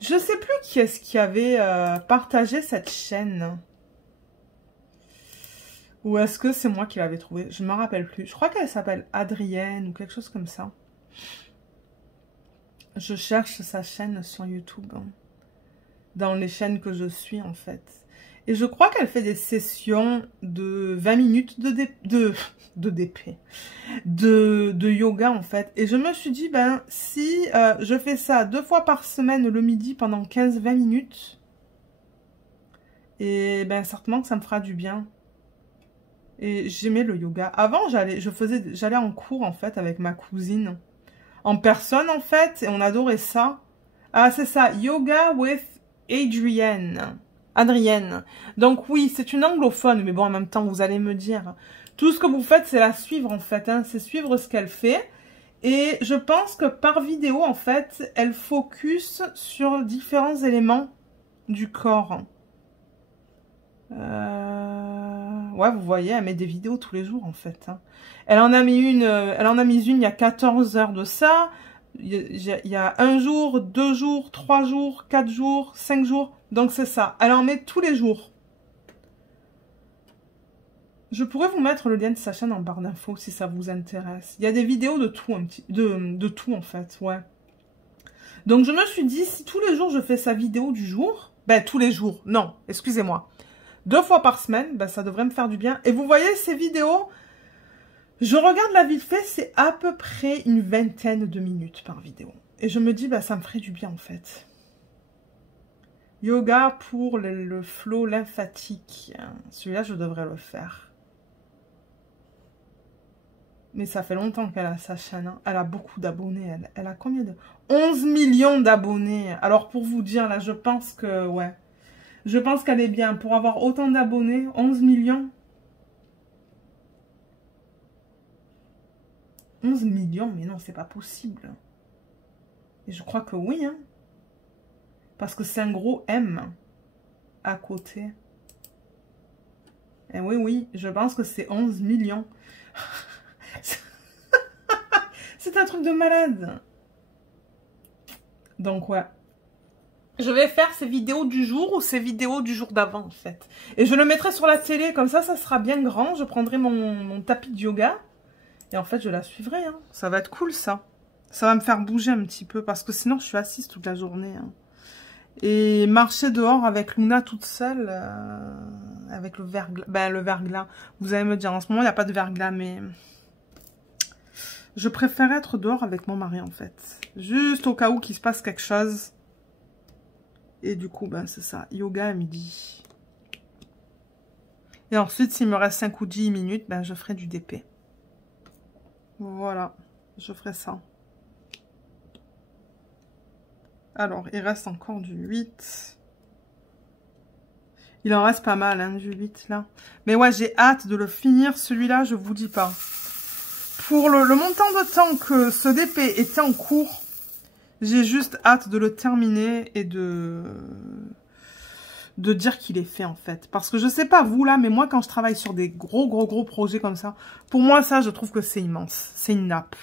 Je sais plus qui est-ce qui avait partagé cette chaîne. Ou est-ce que c'est moi qui l'avais trouvée? Je ne me rappelle plus. Je crois qu'elle s'appelle Adrienne ou quelque chose comme ça. Je cherche sa chaîne sur YouTube. Hein, dans les chaînes que je suis en fait. Et je crois qu'elle fait des sessions de 20 minutes de yoga en fait. Et je me suis dit, ben si je fais ça 2 fois par semaine le midi pendant 15-20 minutes, et ben certainement que ça me fera du bien. Et j'aimais le yoga. Avant, j'allais en cours, en fait, avec ma cousine. En personne, en fait, et on adorait ça. Ah, c'est ça, Yoga with Adrienne. Donc oui, c'est une anglophone, mais bon, en même temps, vous allez me dire. Tout ce que vous faites, c'est la suivre, en fait. Hein, c'est suivre ce qu'elle fait. Et je pense que par vidéo, en fait, elle focus sur différents éléments du corps. Ouais, vous voyez, elle met des vidéos tous les jours, en fait. Hein. Elle en a mis une il y a 14 heures de ça. Il y a 1 jour, 2 jours, 3 jours, 4 jours, 5 jours. Donc, c'est ça. Elle en met tous les jours. Je pourrais vous mettre le lien de sa chaîne en barre d'infos si ça vous intéresse. Il y a des vidéos de tout, de tout, en fait. Ouais. Donc, je me suis dit, si tous les jours, je fais sa vidéo du jour... Ben, tous les jours. Non, excusez-moi. 2 fois par semaine, ben, ça devrait me faire du bien. Et vous voyez, ces vidéos, je regarde la vite fait, c'est à peu près une 20aine de minutes par vidéo. Et je me dis, ben, ça me ferait du bien, en fait. Yoga pour le flot lymphatique. Celui-là, je devrais le faire. Mais ça fait longtemps qu'elle a sa chaîne. Hein. Elle a beaucoup d'abonnés. Elle a combien de... 11 millions d'abonnés. Alors, pour vous dire, là, je pense que... Ouais. Je pense qu'elle est bien. Pour avoir autant d'abonnés, 11 millions. 11 millions, mais non, c'est pas possible. Et je crois que oui. Hein. Parce que c'est un gros M à côté. Et oui, oui, je pense que c'est 11 millions. C'est un truc de malade. Donc, ouais. Je vais faire ces vidéos du jour ou ces vidéos du jour d'avant, en fait. Et je le mettrai sur la télé. Comme ça sera bien grand. Je prendrai mon tapis de yoga. Et en fait, je la suivrai. Hein. Ça va être cool, ça. Ça va me faire bouger un petit peu. Parce que sinon, je suis assise toute la journée. Hein. Et marcher dehors avec Luna toute seule. Avec le verglas. Ben, le verglas. Vous allez me dire, en ce moment, il n'y a pas de verglas, mais... Je préfère être dehors avec mon mari, en fait. Juste au cas où qu'il se passe quelque chose. Et du coup, ben c'est ça. Yoga à midi. Et ensuite, s'il me reste 5 ou 10 minutes, ben je ferai du DP. Voilà. Je ferai ça. Alors, il reste encore du 8. Il en reste pas mal, hein, du 8, là. Mais ouais, j'ai hâte de le finir. Celui-là, je vous dis pas. Pour le montant de temps que ce DP était en cours, j'ai juste hâte de le terminer et de dire qu'il est fait, en fait. Parce que je sais pas vous, là, mais moi, quand je travaille sur des gros projets comme ça, pour moi, ça, je trouve que c'est immense. C'est une nappe.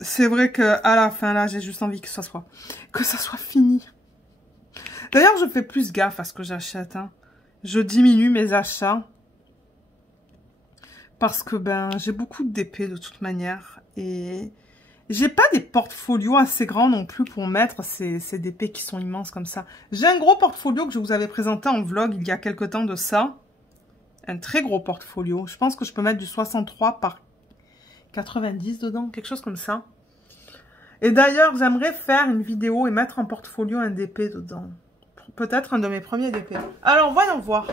C'est vrai que à la fin, là, j'ai juste envie que ça soit fini. D'ailleurs, je fais plus gaffe à ce que j'achète. Hein. Je diminue mes achats. Parce que, ben, j'ai beaucoup de DP de toute manière. Et... j'ai pas des portfolios assez grands non plus pour mettre ces DP qui sont immenses comme ça. J'ai un gros portfolio que je vous avais présenté en vlog il y a quelques temps de ça. Un très gros portfolio. Je pense que je peux mettre du 63 par 90 dedans, quelque chose comme ça. Et d'ailleurs, j'aimerais faire une vidéo et mettre en portfolio un DP dedans. Peut-être un de mes premiers DP. Alors, voyons voir.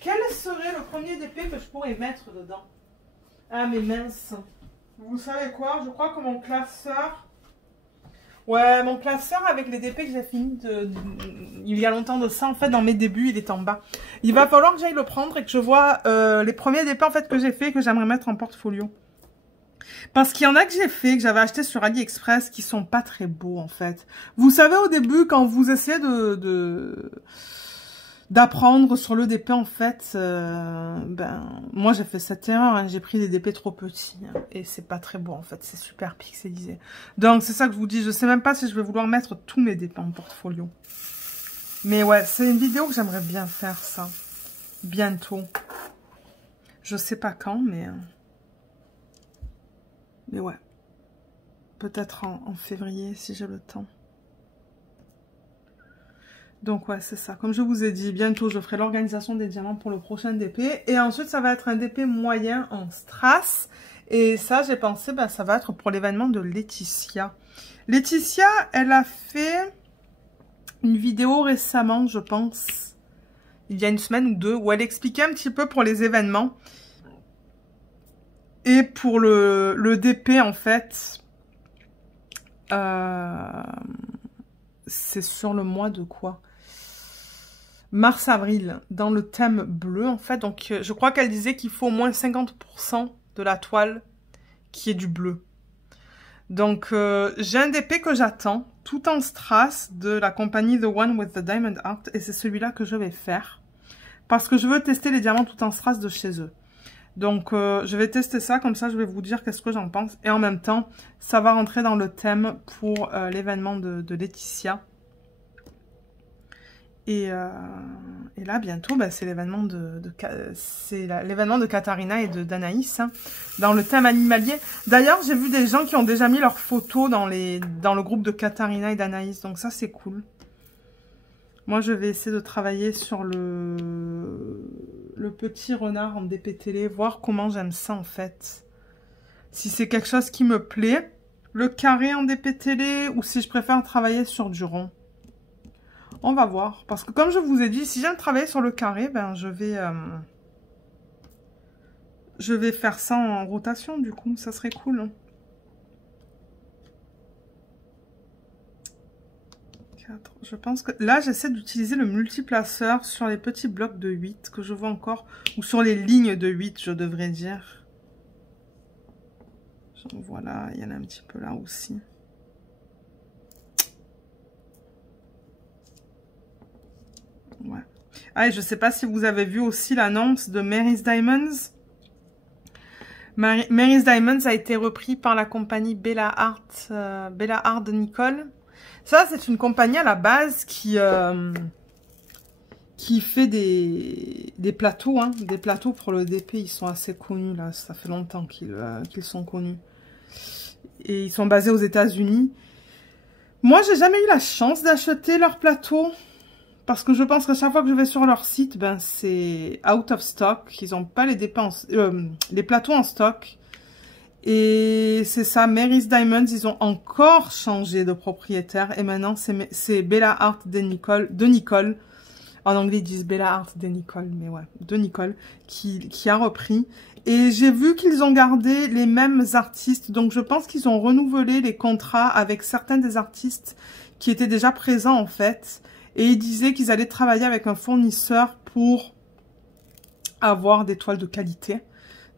Quel serait le premier DP que je pourrais mettre dedans? Ah, mais mince. Vous savez quoi? Je crois que mon classeur... Ouais, mon classeur avec les DP que j'ai fini il y a longtemps de ça, en fait, dans mes débuts, il est en bas. Il va falloir que j'aille le prendre et que je vois les premiers DP, en fait, que j'ai fait et que j'aimerais mettre en portfolio. Parce qu'il y en a que j'ai fait, que j'avais acheté sur AliExpress, qui sont pas très beaux, en fait. Vous savez, au début, quand vous essayez d'apprendre sur le DP, en fait, ben, moi j'ai fait cette erreur, hein, j'ai pris des DP trop petits, hein, et c'est pas très beau en fait, c'est super pixelisé. Donc c'est ça que je vous dis, je sais même pas si je vais vouloir mettre tous mes DP en portfolio. Mais ouais, c'est une vidéo que j'aimerais bien faire ça, bientôt. Je sais pas quand, mais ouais, peut-être en février si j'ai le temps. Donc ouais, c'est ça. Comme je vous ai dit, bientôt je ferai l'organisation des diamants pour le prochain DP. Et ensuite, ça va être un DP moyen en strass. Et ça, j'ai pensé, ben, ça va être pour l'événement de Laetitia. Laetitia, elle a fait une vidéo récemment, je pense, il y a une semaine ou deux, où elle expliquait un petit peu pour les événements. Et pour le DP, en fait, c'est sur le mois de quoi? Mars-avril, dans le thème bleu, en fait. Donc, je crois qu'elle disait qu'il faut au moins 50% de la toile qui est du bleu. Donc, j'ai un DP que j'attends, tout en strass, de la compagnie The One with the Diamond Heart. Et c'est celui-là que je vais faire. parce que je veux tester les diamants tout en strass de chez eux. Donc, je vais tester ça, comme ça, je vais vous dire qu'est-ce que j'en pense. Et en même temps, ça va rentrer dans le thème pour l'événement de Laetitia. Et là, bientôt, bah, c'est l'événement l'événement de Katharina et d'Anaïs, hein, dans le thème animalier. D'ailleurs, j'ai vu des gens qui ont déjà mis leurs photos dans le groupe de Katharina et d'Anaïs. Donc ça, c'est cool. Moi, je vais essayer de travailler sur le petit renard en dépétélé, voir comment j'aime ça, en fait. Si c'est quelque chose qui me plaît, le carré en dépétélé, ou si je préfère travailler sur du rond. On va voir. Parce que comme je vous ai dit, si j'aime travailler sur le carré, ben je vais faire ça en rotation, du coup. Ça serait cool, hein. 4. Je pense que... Là, j'essaie d'utiliser le multiplaceur sur les petits blocs de 8 que je vois encore. Ou sur les lignes de 8, je devrais dire. Voilà, il y en a un petit peu là aussi. Ouais. Ah, et je sais pas si vous avez vu aussi l'annonce de Mary's Diamonds. Mary's Diamonds a été repris par la compagnie Bella Art de Nicole. Ça, c'est une compagnie à la base qui fait des plateaux, hein, des plateaux pour le DP. Ils sont assez connus, là. Ça fait longtemps qu'ils sont connus. Et ils sont basés aux États-Unis. Moi, j'ai jamais eu la chance d'acheter leurs plateaux. Parce que je pense qu'à chaque fois que je vais sur leur site, ben c'est out of stock. Ils n'ont pas les plateaux en stock. Et c'est ça, Mary's Diamonds, ils ont encore changé de propriétaire. Et maintenant, c'est Bella Art de Nicole. En anglais, ils disent Bella Art de Nicole, mais ouais, de Nicole, qui a repris. Et j'ai vu qu'ils ont gardé les mêmes artistes. Donc, je pense qu'ils ont renouvelé les contrats avec certains des artistes qui étaient déjà présents, en fait. Et ils disaient qu'ils allaient travailler avec un fournisseur pour avoir des toiles de qualité.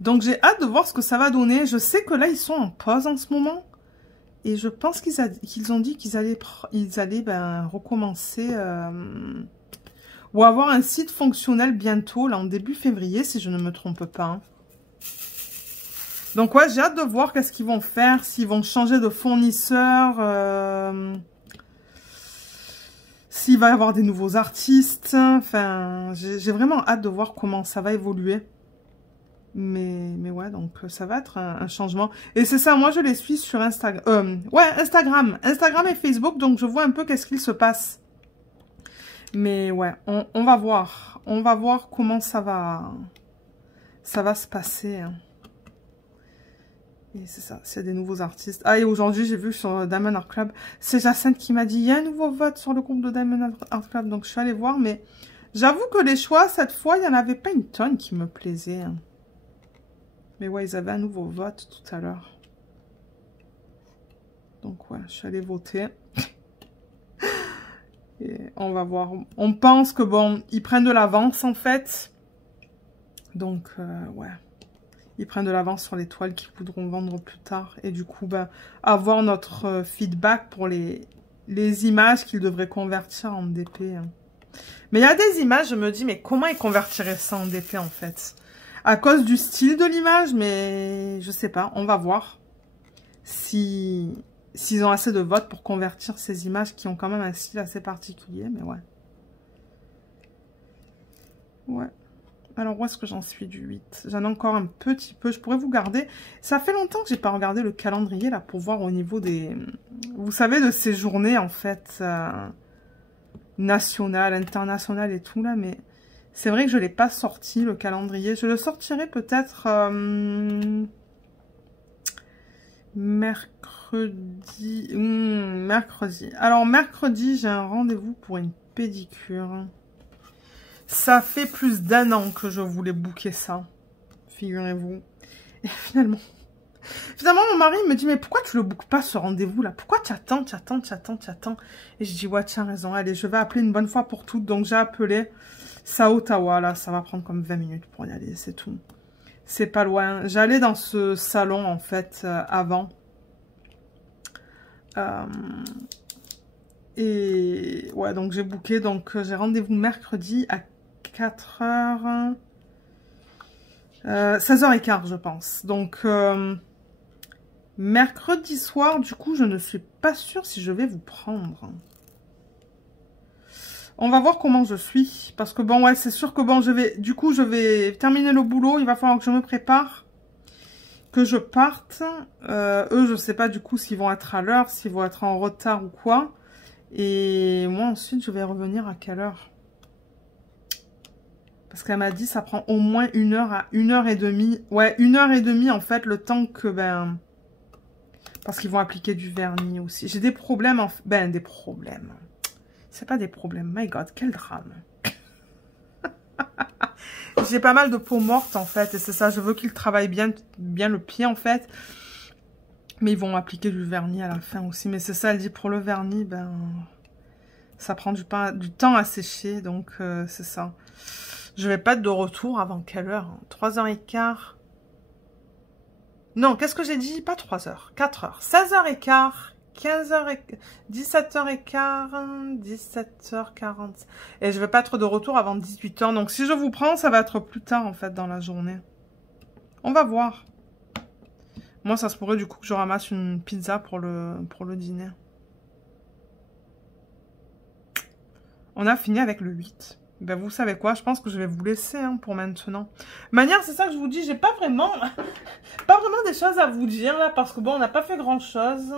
Donc, j'ai hâte de voir ce que ça va donner. Je sais que là, ils sont en pause en ce moment. Et je pense qu'ils ont dit qu'ils allaient recommencer ou avoir un site fonctionnel bientôt, là, en début février, si je ne me trompe pas. Hein. Donc, ouais, j'ai hâte de voir qu'est-ce qu'ils vont faire, s'ils vont changer de fournisseur, s'il va y avoir des nouveaux artistes. Enfin, j'ai vraiment hâte de voir comment ça va évoluer. Mais ouais, donc ça va être un changement. Et c'est ça, moi je les suis sur Instagram. Instagram et Facebook, donc je vois un peu qu'est-ce qu'il se passe. Mais ouais, on va voir. On va voir comment ça va se passer. Hein. Et c'est ça, c'est des nouveaux artistes. Ah, et aujourd'hui, j'ai vu sur Diamond Art Club, c'est Jacinthe qui m'a dit, il y a un nouveau vote sur le groupe de Diamond Art Club. Donc je suis allée voir, mais j'avoue que les choix, cette fois, il n'y en avait pas une tonne qui me plaisait. Hein. Mais ouais, ils avaient un nouveau vote tout à l'heure. Donc ouais, je suis allée voter. Et on va voir. On pense que bon, ils prennent de l'avance en fait. Donc ouais. Ils prennent de l'avance sur les toiles qu'ils voudront vendre plus tard. Et du coup, ben, avoir notre feedback pour les images qu'ils devraient convertir en DP. Hein. Mais il y a des images, je me dis, mais comment ils convertiraient ça en DP en fait? À cause du style de l'image, mais je sais pas, on va voir s'ils ont assez de votes pour convertir ces images qui ont quand même un style assez particulier, mais ouais. Ouais. Alors, où est-ce que j'en suis du 8? J'en ai encore un petit peu, je pourrais vous garder. Ça fait longtemps que j'ai pas regardé le calendrier, là, pour voir au niveau des... Vous savez, de ces journées, en fait, nationales, internationales et tout, là, mais... C'est vrai que je ne l'ai pas sorti, le calendrier. Je le sortirai peut-être mercredi. Mercredi. Alors, mercredi, j'ai un rendez-vous pour une pédicure. Ça fait plus d'1 an que je voulais booker ça. Figurez-vous. Et finalement, mon mari me dit, mais pourquoi tu le bookes pas ce rendez-vous-là? Pourquoi tu attends? Et je dis, ouais, tu as raison. Allez, je vais appeler une bonne fois pour toutes. Donc, j'ai appelé... C'est à Ottawa, là, ça va prendre comme 20 minutes pour y aller, c'est tout. C'est pas loin. J'allais dans ce salon, en fait, avant. Et ouais, donc j'ai booké, donc j'ai rendez-vous mercredi à 4 heures. 16h15, je pense. Donc, mercredi soir, du coup, je ne suis pas sûre si je vais vous prendre. On va voir comment je suis. Parce que bon, ouais, c'est sûr que bon, du coup, je vais terminer le boulot. Il va falloir que je me prépare. Que je parte. Eux, je sais pas du coup s'ils vont être à l'heure, s'ils vont être en retard ou quoi. Et moi, ensuite, je vais revenir à quelle heure? Parce qu'elle m'a dit ça prend au moins 1 heure à 1h30. Ouais, 1h30 en fait, le temps que, ben... Parce qu'ils vont appliquer du vernis aussi. J'ai des problèmes, ben, des problèmes. C'est pas des problèmes, my God, quel drame. J'ai pas mal de peau morte, en fait, et c'est ça, je veux qu'ils travaillent bien le pied, en fait. Mais ils vont appliquer du vernis à la fin aussi. Mais c'est ça, elle dit, pour le vernis, ben... Ça prend du temps à sécher, donc c'est ça. Je vais pas être de retour avant quelle heure? 3h15. Non, qu'est-ce que j'ai dit? Pas 3 heures, 4 heures. 16h15, 15h, 17h15, 17h40. Et je vais pas être de retour avant 18h. Donc si je vous prends, ça va être plus tard en fait dans la journée. On va voir. Moi, ça se pourrait du coup que je ramasse une pizza pour le dîner. On a fini avec le 8. Ben, vous savez quoi, je pense que je vais vous laisser hein, pour maintenant. Manière, c'est ça que je vous dis, j'ai pas vraiment des choses à vous dire là, parce que bon, on n'a pas fait grand chose.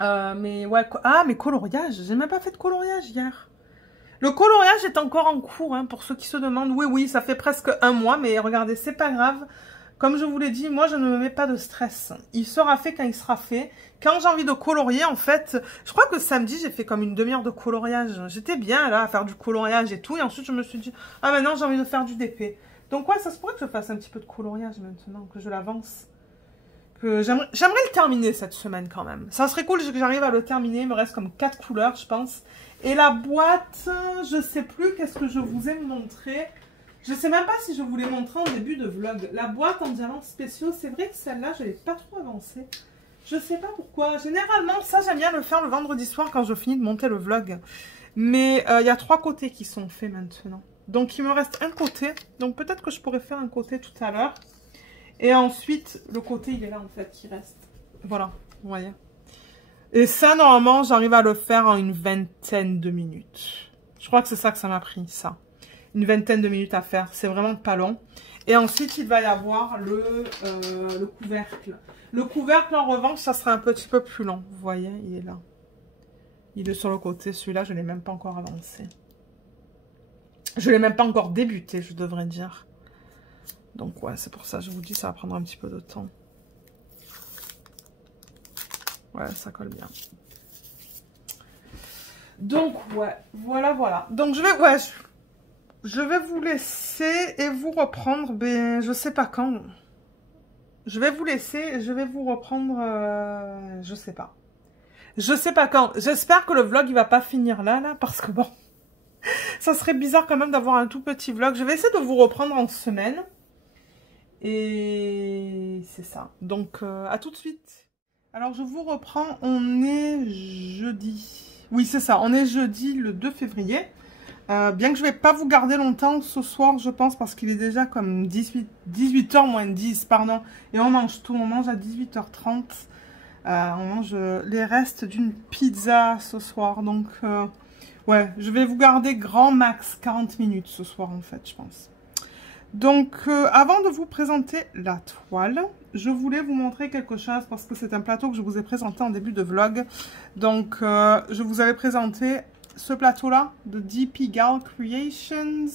Mais ouais, mais coloriage, j'ai même pas fait de coloriage hier. Le coloriage est encore en cours, hein, pour ceux qui se demandent. Oui, oui, ça fait presque 1 mois, mais regardez, c'est pas grave. Comme je vous l'ai dit, moi, je ne me mets pas de stress. Il sera fait quand il sera fait. Quand j'ai envie de colorier, en fait, je crois que samedi, j'ai fait comme une demi-heure de coloriage. J'étais bien, là, à faire du coloriage et tout. Et ensuite, je me suis dit, ah, maintenant, j'ai envie de faire du DP. Donc, ouais, ça se pourrait que je fasse un petit peu de coloriage maintenant, que je l'avance. J'aimerais le terminer cette semaine, quand même. Ça serait cool que j'arrive à le terminer. Il me reste comme 4 couleurs, je pense. Et la boîte, je sais plus qu'est-ce que je vous ai montré. Je sais même pas si je vous l'ai montré en début de vlog. La boîte en diamants spéciaux, c'est vrai que celle-là, je l'ai pas trop avancée. Je sais pas pourquoi. Généralement, ça, j'aime bien le faire le vendredi soir quand je finis de monter le vlog. Mais il y a 3 côtés qui sont faits maintenant. Donc, il me reste un côté. Donc, peut-être que je pourrais faire un côté tout à l'heure. Et ensuite, le côté, il est là, en fait, qui reste. Voilà, vous voyez. Et ça, normalement, j'arrive à le faire en une vingtaine de minutes. Je crois que c'est ça que ça m'a pris, ça. Une vingtaine de minutes à faire. C'est vraiment pas long. Et ensuite, il va y avoir le couvercle. Le couvercle, en revanche, ça sera un petit peu plus long. Vous voyez, il est là. Il est sur le côté. Celui-là, je ne l'ai même pas encore avancé. Je ne l'ai même pas encore débuté, je devrais dire. Donc, ouais, c'est pour ça. Je vous dis, ça va prendre un petit peu de temps. Ouais, ça colle bien. Donc, ouais, voilà. Donc, je vais vous laisser et vous reprendre, ben, je sais pas quand. Je vais vous laisser et je vais vous reprendre, je sais pas. Je sais pas quand. J'espère que le vlog, il va pas finir là, parce que bon, ça serait bizarre quand même d'avoir un tout petit vlog. Je vais essayer de vous reprendre en semaine. Et c'est ça. Donc, à tout de suite. Alors, je vous reprends. On est jeudi. Oui, c'est ça. On est jeudi le 2 février. Bien que je ne vais pas vous garder longtemps ce soir, je pense, parce qu'il est déjà comme 18h moins 10, pardon. Et on mange tout, on mange à 18h30. On mange les restes d'une pizza ce soir. Donc, ouais, je vais vous garder grand max 40 minutes ce soir, en fait, je pense. Donc, avant de vous présenter la toile, je voulais vous montrer quelque chose parce que c'est un plateau que je vous ai présenté en début de vlog. Donc, je vous avais présenté ce plateau-là de DP Gal Creations.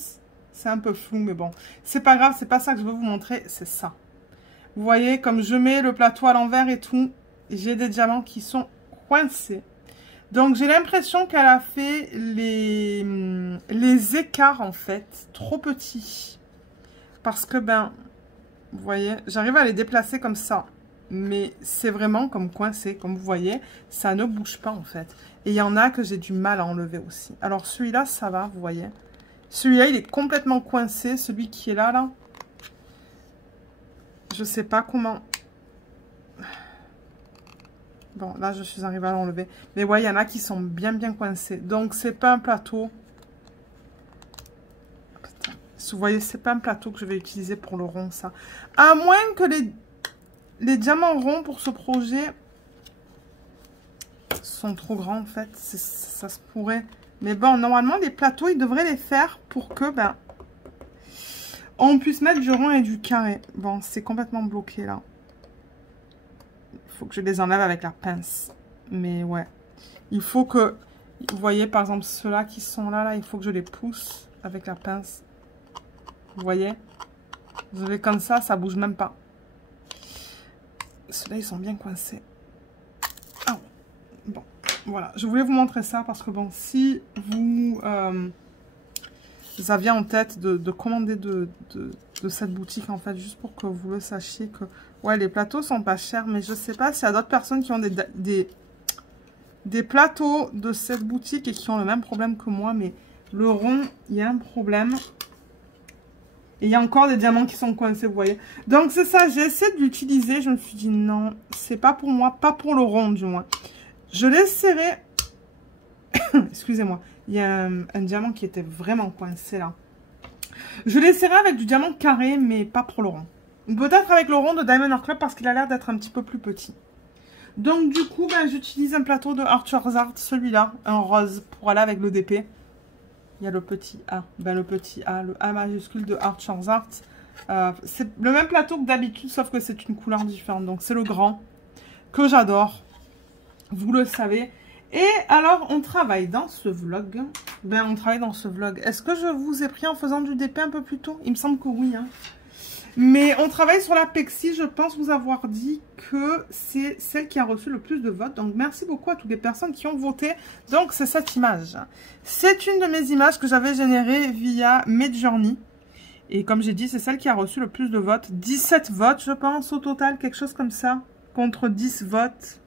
C'est un peu flou, mais bon, c'est pas grave, c'est pas ça que je veux vous montrer, c'est ça. Vous voyez, comme je mets le plateau à l'envers et tout, j'ai des diamants qui sont coincés. Donc, j'ai l'impression qu'elle a fait les écarts, en fait, trop petits. Parce que, ben, vous voyez, j'arrive à les déplacer comme ça. Mais c'est vraiment comme coincé, comme vous voyez, ça ne bouge pas, en fait. Et il y en a que j'ai du mal à enlever aussi. Alors, celui-là, ça va, vous voyez. Celui-là, il est complètement coincé. Celui qui est là, là. Je sais pas comment... Bon, là, je suis arrivée à l'enlever. Mais ouais, il y en a qui sont bien coincés. Donc, c'est pas un plateau Vous voyez, c'est pas un plateau que je vais utiliser pour le rond, ça. À moins que les diamants ronds pour ce projet sont trop grands, en fait. Ça se pourrait. Mais bon, normalement, les plateaux, ils devraient les faire pour que, ben, on puisse mettre du rond et du carré. Bon, c'est complètement bloqué, là. Il faut que je les enlève avec la pince. Mais ouais. Il faut que... Vous voyez, par exemple, ceux-là qui sont là, il faut que je les pousse avec la pince. Vous voyez? Vous avez comme ça bouge même pas. Ceux-là, ils sont bien coincés. Ah, bon, voilà. Je voulais vous montrer ça parce que, bon, si vous aviez en tête de commander de cette boutique, en fait, juste pour que vous le sachiez que, ouais, les plateaux sont pas chers, mais je sais pas s'il y a d'autres personnes qui ont des plateaux de cette boutique et qui ont le même problème que moi, mais le rond, il y a un problème. Et il y a encore des diamants qui sont coincés, vous voyez. Donc c'est ça, j'ai essayé de l'utiliser. Je me suis dit non, c'est pas pour moi, pas pour le rond du moins. Je l'ai serré. Excusez-moi, il y a un diamant qui était vraiment coincé là. Je l'ai serré avec du diamant carré, mais pas pour le rond. Peut-être avec le rond de Diamond Art Club parce qu'il a l'air d'être un petit peu plus petit. Donc du coup, ben, j'utilise un plateau de Archer's Art, celui-là, un rose, pour aller avec le DP. Il y a le petit A, ben, le petit A, le A majuscule de Archer's Art. C'est le même plateau que d'habitude, sauf que c'est une couleur différente. Donc c'est le grand, que j'adore, vous le savez. Et alors, on travaille dans ce vlog. Ben, on travaille dans ce vlog. Est-ce que je vous ai pris en faisant du DP un peu plus tôt? Il me semble que oui, hein. Mais on travaille sur la Pexi. Je pense vous avoir dit que c'est celle qui a reçu le plus de votes. Donc, merci beaucoup à toutes les personnes qui ont voté. Donc, c'est cette image. C'est une de mes images que j'avais générée via Midjourney. Et comme j'ai dit, c'est celle qui a reçu le plus de votes. 17 votes, je pense, au total. Quelque chose comme ça. Contre 10 votes.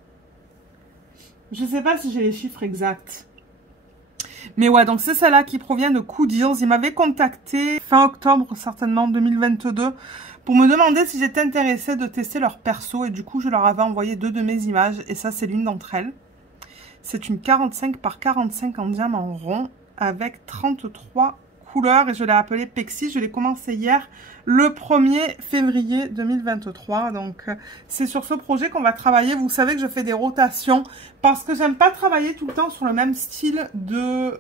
Je ne sais pas si j'ai les chiffres exacts. Mais ouais, donc c'est celle-là qui provient de Cool Deals. Ils m'avaient contacté fin octobre, certainement, 2022, pour me demander si j'étais intéressée de tester leur perso. Et du coup, je leur avais envoyé 2 de mes images. Et ça, c'est l'une d'entre elles. C'est une 45 par 45 en diamant rond avec 33 couleurs. Et je l'ai appelée Pexi. Je l'ai commencé hier, le 1er février 2023. Donc, c'est sur ce projet qu'on va travailler. Vous savez que je fais des rotations parce que j'aime pas travailler tout le temps sur le même style de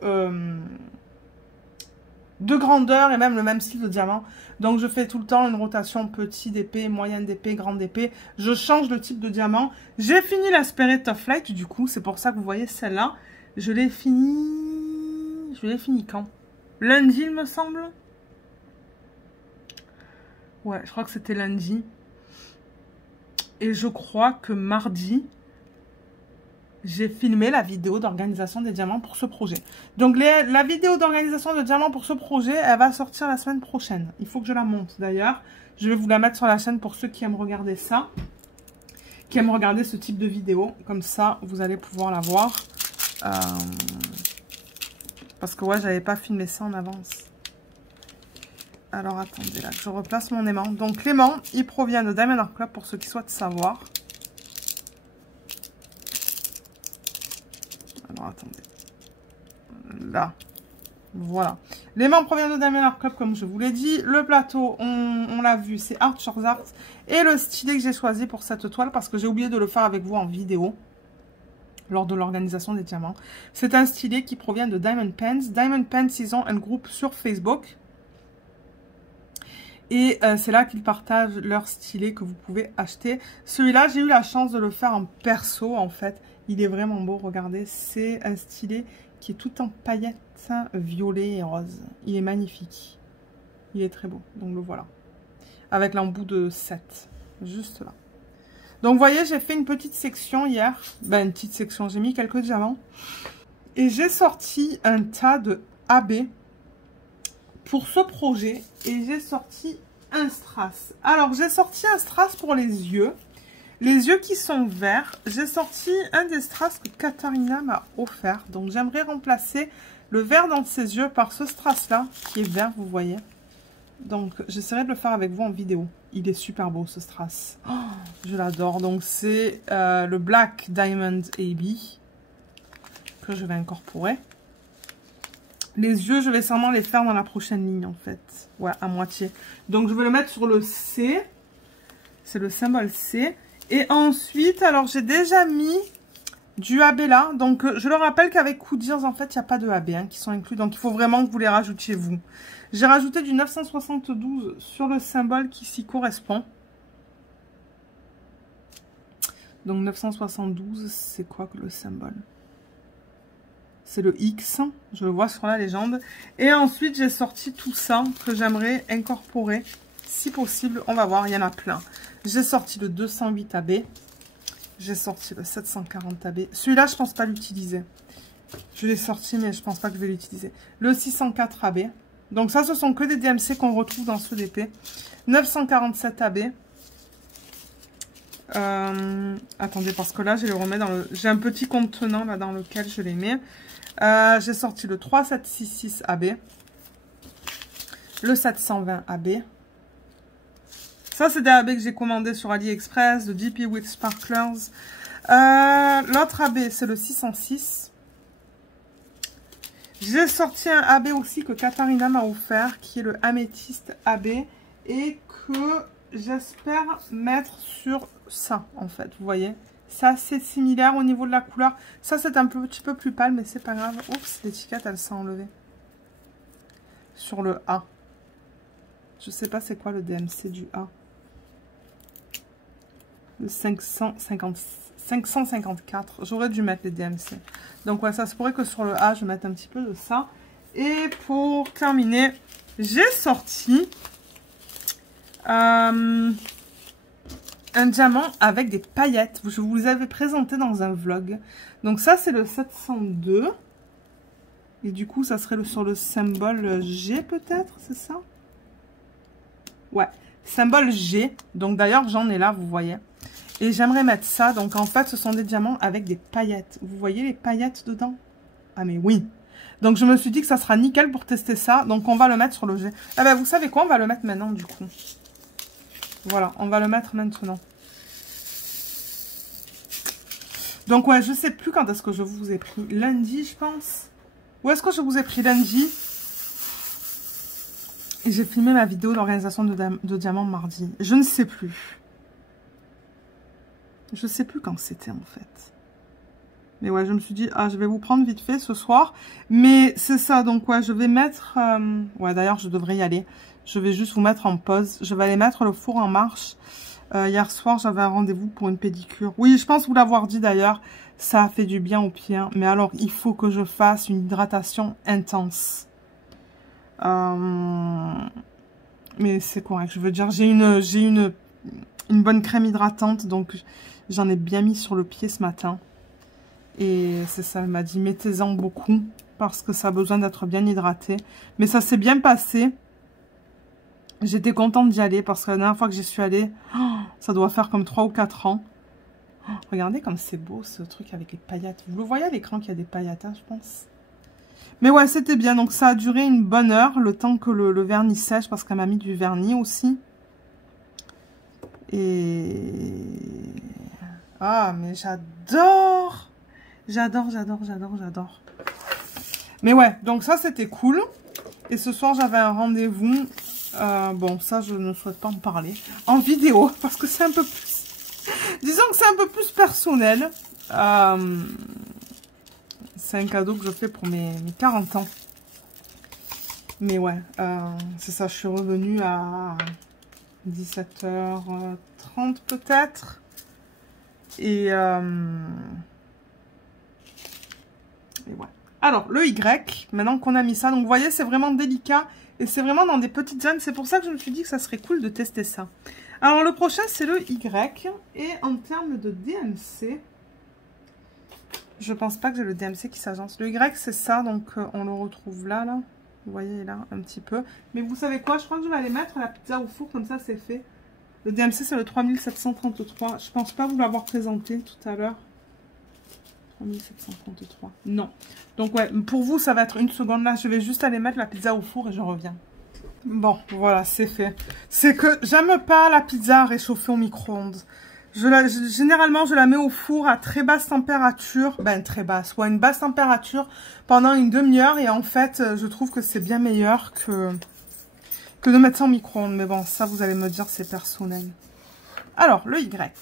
grandeur et même le même style de diamant. Donc, je fais tout le temps une rotation petit d'épée, moyenne d'épée, grande d'épée. Je change de type de diamant. J'ai fini la Spirit of Light, du coup. C'est pour ça que vous voyez celle-là. Je l'ai fini... Je l'ai fini quand? Lundi, il me semble. Ouais, je crois que c'était lundi. Et je crois que mardi, j'ai filmé la vidéo d'organisation des diamants pour ce projet. Donc, la vidéo d'organisation de diamants pour ce projet, elle va sortir la semaine prochaine. Il faut que je la monte, d'ailleurs. Je vais vous la mettre sur la chaîne pour ceux qui aiment regarder ça. Qui aiment regarder ce type de vidéo. Comme ça, vous allez pouvoir la voir. Parce que, ouais, j'avais pas filmé ça en avance. Alors, attendez, là, je replace mon aimant. Donc, l'aimant, il provient de Diamond Art Club pour ceux qui souhaitent savoir. Alors, attendez. Là. Voilà. L'aimant provient de Diamond Art Club, comme je vous l'ai dit. Le plateau, on l'a vu, c'est Archer's Art. Et le stylet que j'ai choisi pour cette toile, parce que j'ai oublié de le faire avec vous en vidéo, lors de l'organisation des diamants. C'est un stylet qui provient de Diamond Pens. Diamond Pens, ils ont un groupe sur Facebook. Et c'est là qu'ils partagent leur stylet que vous pouvez acheter. Celui-là, j'ai eu la chance de le faire en perso, en fait. Il est vraiment beau, regardez. C'est un stylet qui est tout en paillettes violet et rose. Il est magnifique. Il est très beau, donc le voilà. Avec l'embout de 7, juste là. Donc, vous voyez, j'ai fait une petite section hier. Ben, une petite section, j'ai mis quelques diamants. Et j'ai sorti un tas de AB pour ce projet. Et j'ai sorti un strass. Alors, j'ai sorti un strass pour les yeux. Les yeux qui sont verts. J'ai sorti un des strass que Katharina m'a offert. Donc, j'aimerais remplacer le vert dans ses yeux par ce strass-là, qui est vert, vous voyez. Donc, j'essaierai de le faire avec vous en vidéo. Il est super beau, ce strass. Oh, je l'adore. Donc, c'est le Black Diamond AB que je vais incorporer. Les yeux, je vais sûrement les faire dans la prochaine ligne, en fait. Ouais, à moitié. Donc, je vais le mettre sur le C. C'est le symbole C. Et ensuite, alors, j'ai déjà mis du AB là. Donc, je le rappelle qu'avec Coudires, en fait, il n'y a pas de AB hein, qui sont inclus. Donc, il faut vraiment que vous les rajoutiez, vous. J'ai rajouté du 972 sur le symbole qui s'y correspond. Donc, 972, c'est quoi que le symbole? C'est le X, je le vois sur la légende. Et ensuite, j'ai sorti tout ça que j'aimerais incorporer, si possible. On va voir, il y en a plein. J'ai sorti le 208 AB. J'ai sorti le 740 AB. Celui-là, je pense pas l'utiliser. Je l'ai sorti, mais je pense pas que je vais l'utiliser. Le 604 AB. Donc ça, ce sont que des DMC qu'on retrouve dans ce DP. 947 AB. Attendez, parce que là, je les remets dans le... J'ai un petit contenant là dans lequel je les mets. J'ai sorti le 3766 AB. Le 720 AB. Ça, c'est des AB que j'ai commandé sur AliExpress, de DP with Sparklers. L'autre AB, c'est le 606. J'ai sorti un AB aussi que Katharina m'a offert, qui est le Améthyste AB. Et que j'espère mettre sur ça, en fait, vous voyez. C'est assez similaire au niveau de la couleur. Ça, c'est un petit peu plus pâle, mais c'est pas grave. Oups, l'étiquette, elle s'est enlevée. Sur le A. Je sais pas c'est quoi le DMC du A. Le 554. J'aurais dû mettre les DMC. Donc, ouais, ça se pourrait que sur le A, je mette un petit peu de ça. Et pour terminer, j'ai sorti un diamant avec des paillettes. Je vous les avais présenté dans un vlog. Donc ça, c'est le 702. Et du coup, ça serait sur le symbole G peut-être, c'est ça? Ouais, symbole G. Donc d'ailleurs, j'en ai là, vous voyez. Et j'aimerais mettre ça. Donc en fait, ce sont des diamants avec des paillettes. Vous voyez les paillettes dedans? Ah mais oui. Donc je me suis dit que ça sera nickel pour tester ça. Donc on va le mettre sur le G. Ah ben vous savez quoi? On va le mettre maintenant du coup. Voilà, on va le mettre maintenant. Donc ouais, je sais plus quand est-ce que je vous ai pris. Lundi, je pense. Où est-ce que je vous ai pris lundi? Et j'ai filmé ma vidéo d'organisation de diamants mardi. Je ne sais plus. Je sais plus quand c'était en fait. Mais ouais, je me suis dit, ah, je vais vous prendre vite fait ce soir. Mais c'est ça, donc ouais, je vais mettre... Ouais, d'ailleurs, je devrais y aller. Je vais juste vous mettre en pause. Je vais aller mettre le four en marche. Hier soir, j'avais un rendez-vous pour une pédicure. Oui, je pense vous l'avoir dit d'ailleurs. Ça a fait du bien aux pieds. Mais alors, il faut que je fasse une hydratation intense. Mais c'est correct. Je veux dire, j'ai une bonne crème hydratante. Donc, j'en ai bien mis sur le pied ce matin. Et c'est ça, elle m'a dit, mettez-en beaucoup. Parce que ça a besoin d'être bien hydraté. Mais ça s'est bien passé. J'étais contente d'y aller parce que la dernière fois que j'y suis allée, oh, ça doit faire comme 3 ou 4 ans. Oh, regardez comme c'est beau ce truc avec les paillettes. Vous le voyez à l'écran qu'il y a des paillettes, hein, je pense. Mais ouais, c'était bien. Donc ça a duré une bonne heure, le temps que le vernis sèche, parce qu'elle m'a mis du vernis aussi. Et... Ah, mais j'adore! J'adore, j'adore, j'adore, j'adore. Mais ouais, donc ça c'était cool. Et ce soir j'avais un rendez-vous. Bon, ça, je ne souhaite pas en parler en vidéo parce que c'est un peu plus... Disons que c'est un peu plus personnel. C'est un cadeau que je fais pour mes 40 ans. Mais ouais, c'est ça, je suis revenue à 17h30 peut-être. Et ouais. Alors, le Y, maintenant qu'on a mis ça, donc vous voyez, c'est vraiment délicat. Et c'est vraiment dans des petites zones. C'est pour ça que je me suis dit que ça serait cool de tester ça. Alors, le prochain, c'est le Y. Et en termes de DMC, je pense pas que j'ai le DMC qui s'agence. Le Y, c'est ça. Donc, on le retrouve là, là. Vous voyez, là, un petit peu. Mais vous savez quoi? Je crois que je vais aller mettre la pizza au four. Comme ça, c'est fait. Le DMC, c'est le 3733. Je pense pas vous l'avoir présenté tout à l'heure. 3733. Non. Donc, ouais, pour vous, ça va être une seconde. Là, je vais juste aller mettre la pizza au four et je reviens. Bon, voilà, c'est fait. C'est que j'aime pas la pizza réchauffée au micro-ondes. Généralement, je la mets au four à très basse température. Ben, très basse. Ouais, une basse température pendant une demi-heure. Et en fait, je trouve que c'est bien meilleur que de mettre ça au micro-ondes. Mais bon, ça, vous allez me dire, c'est personnel. Alors, le Y.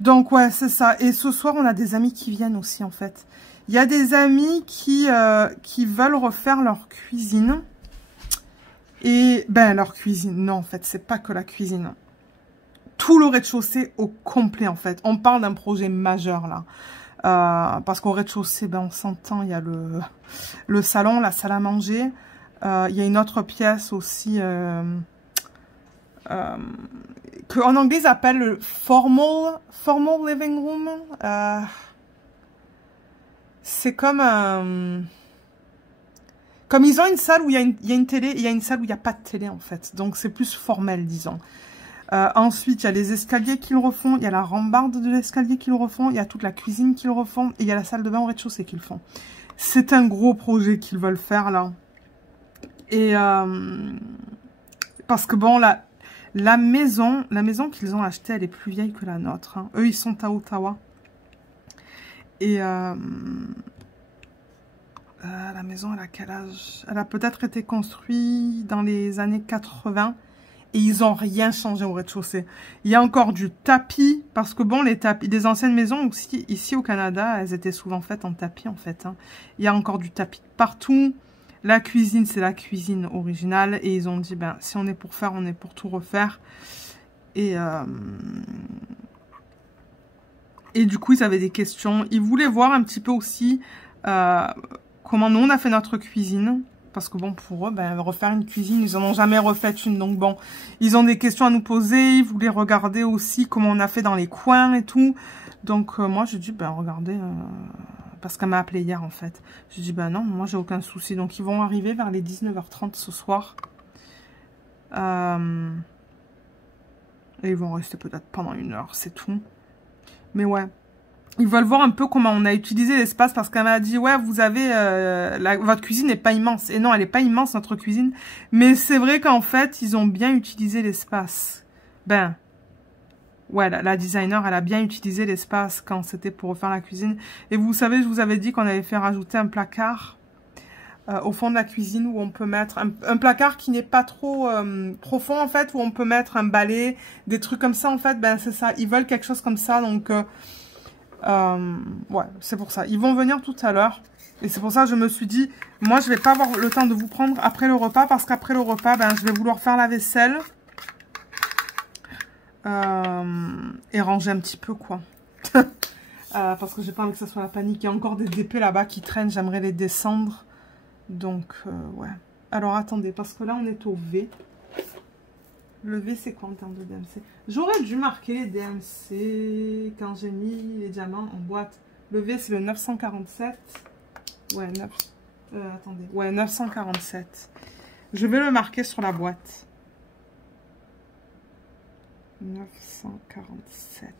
Donc, ouais, c'est ça. Et ce soir, on a des amis qui viennent aussi, en fait. Il y a des amis qui veulent refaire leur cuisine. Et, ben, leur cuisine. Non, en fait, c'est pas que la cuisine. Tout le rez-de-chaussée au complet, en fait. On parle d'un projet majeur, là. Parce qu'au rez-de-chaussée, ben, on s'entend, il y a le salon, la salle à manger. Il y a une autre pièce aussi qu'en anglais, ils appellent le formal living room. C'est comme comme ils ont une salle où il y a une télé, et il y a une salle où il n'y a pas de télé, en fait. Donc, c'est plus formel, disons. Ensuite, il y a les escaliers qu'ils refont, il y a la rambarde de l'escalier qu'ils refont, il y a toute la cuisine qu'ils refont, et il y a la salle de bain au rez-de-chaussée qu'ils font. C'est un gros projet qu'ils veulent faire, là. Et parce que, bon, la maison qu'ils ont achetée, elle est plus vieille que la nôtre. Hein. Eux, ils sont à Ottawa. Et la maison, elle a quel âge? Elle a peut-être été construite dans les années 80. Et ils n'ont rien changé au rez-de-chaussée. Il y a encore du tapis. Parce que bon, les tapis des anciennes maisons aussi, ici au Canada, elles étaient souvent faites en tapis en fait. Hein. Il y a encore du tapis partout. La cuisine, c'est la cuisine originale. Et ils ont dit, ben, si on est pour faire, on est pour tout refaire. Et du coup, ils avaient des questions. Ils voulaient voir un petit peu aussi comment nous, on a fait notre cuisine. Parce que bon, pour eux, ben, refaire une cuisine, ils n'en ont jamais refait une. Donc bon, ils ont des questions à nous poser. Ils voulaient regarder aussi comment on a fait dans les coins et tout. Donc moi, j'ai dit, ben regardez, parce qu'elle m'a appelé hier en fait. J'ai dit, ben non, moi j'ai aucun souci. Donc ils vont arriver vers les 19h30 ce soir. Et ils vont rester peut-être pendant 1 heure, c'est tout. Mais ouais. Ils veulent voir un peu comment on a utilisé l'espace parce qu'elle m'a dit, ouais, vous avez, votre cuisine n'est pas immense. Et non, elle n'est pas immense, notre cuisine. Mais c'est vrai qu'en fait, ils ont bien utilisé l'espace. Ben, ouais, la designer, elle a bien utilisé l'espace quand c'était pour refaire la cuisine. Et vous savez, je vous avais dit qu'on avait fait rajouter un placard au fond de la cuisine où on peut mettre un placard qui n'est pas trop profond, en fait, où on peut mettre un balai, des trucs comme ça, en fait. Ben, c'est ça. Ils veulent quelque chose comme ça, donc... ouais, c'est pour ça. Ils vont venir tout à l'heure. Et c'est pour ça que je me suis dit, moi, je vais pas avoir le temps de vous prendre après le repas. Parce qu'après le repas, ben, je vais vouloir faire la vaisselle. Et ranger un petit peu, quoi. Parce que j'ai pas envie que ça soit la panique. Il y a encore des DP là-bas qui traînent. J'aimerais les descendre. Donc, ouais. Alors, attendez. Parce que là, on est au V. Le V, c'est quoi en termes de DMC? J'aurais dû marquer les DMC quand j'ai mis les diamants en boîte. Le V, c'est le 947. Ouais, attendez. Ouais, 947. Je vais le marquer sur la boîte. 947.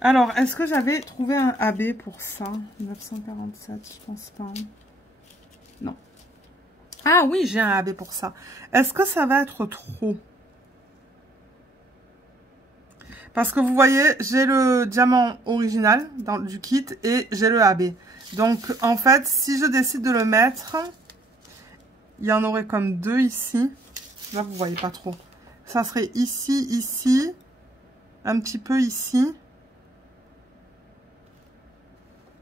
Alors, est-ce que j'avais trouvé un AB pour ça? 947, je pense pas. Non. Ah oui, j'ai un AB pour ça. Est-ce que ça va être trop? Parce que vous voyez, j'ai le diamant original du kit et j'ai le AB. Donc, en fait, si je décide de le mettre, il y en aurait comme 2 ici. Là, vous voyez pas trop. Ça serait ici, ici, un petit peu ici.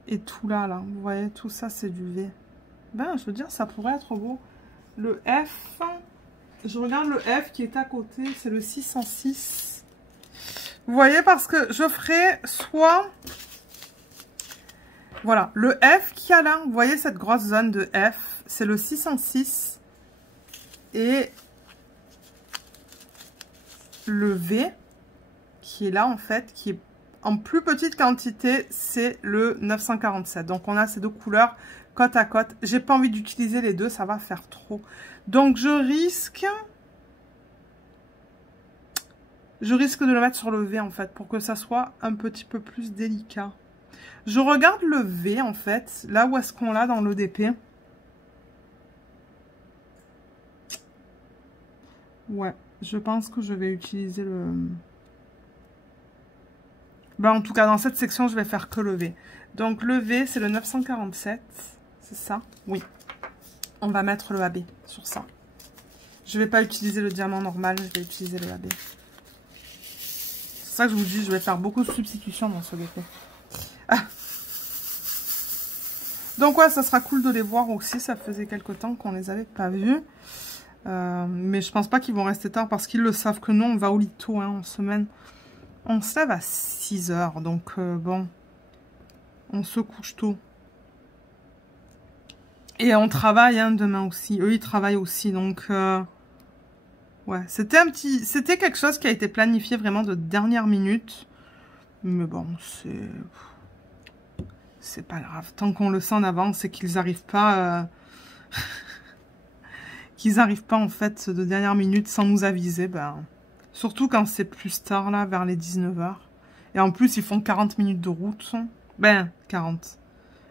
Et tout là, là. Vous voyez, tout ça, c'est du V. Ben, je veux dire, ça pourrait être beau. Le F, je regarde le F qui est à côté, c'est le 606. Vous voyez, parce que je ferai soit... Voilà, le F qu'il y a là, vous voyez cette grosse zone de F, c'est le 606. Et le V, qui est là en fait, qui est en plus petite quantité, c'est le 947. Donc on a ces deux couleurs côte à côte. J'ai pas envie d'utiliser les deux, ça va faire trop. Donc je risque de le mettre sur le V en fait, pour que ça soit un petit peu plus délicat. Je regarde le V en fait, là où est-ce qu'on l'a dans l'EDP. Ouais, Je pense que je vais utiliser le... Ben, en tout cas, dans cette section, je vais faire que le V. Donc, le V, c'est le 947. C'est ça? Oui. On va mettre le AB sur ça. Je ne vais pas utiliser le diamant normal, je vais utiliser le AB. C'est ça que je vous dis, je vais faire beaucoup de substitutions dans ce gâteau. Ah. Donc, ouais, ça sera cool de les voir aussi. Ça faisait quelque temps qu'on ne les avait pas vus. Mais je pense pas qu'ils vont rester tard parce qu'ils le savent que nous, on va au lit tôt hein, en semaine. On se lève à 6 h, donc bon, on se couche tôt. Et on travaille hein, demain aussi. Eux, ils travaillent aussi, donc ouais, c'était quelque chose qui a été planifié vraiment de dernière minute. Mais bon, c'est pas grave. Tant qu'on le sent en avance et qu'ils n'arrivent pas, en fait de dernière minute sans nous aviser, ben. Surtout quand c'est plus tard, là, vers les 19 h. Et en plus, ils font 40 minutes de route. Ben, 40.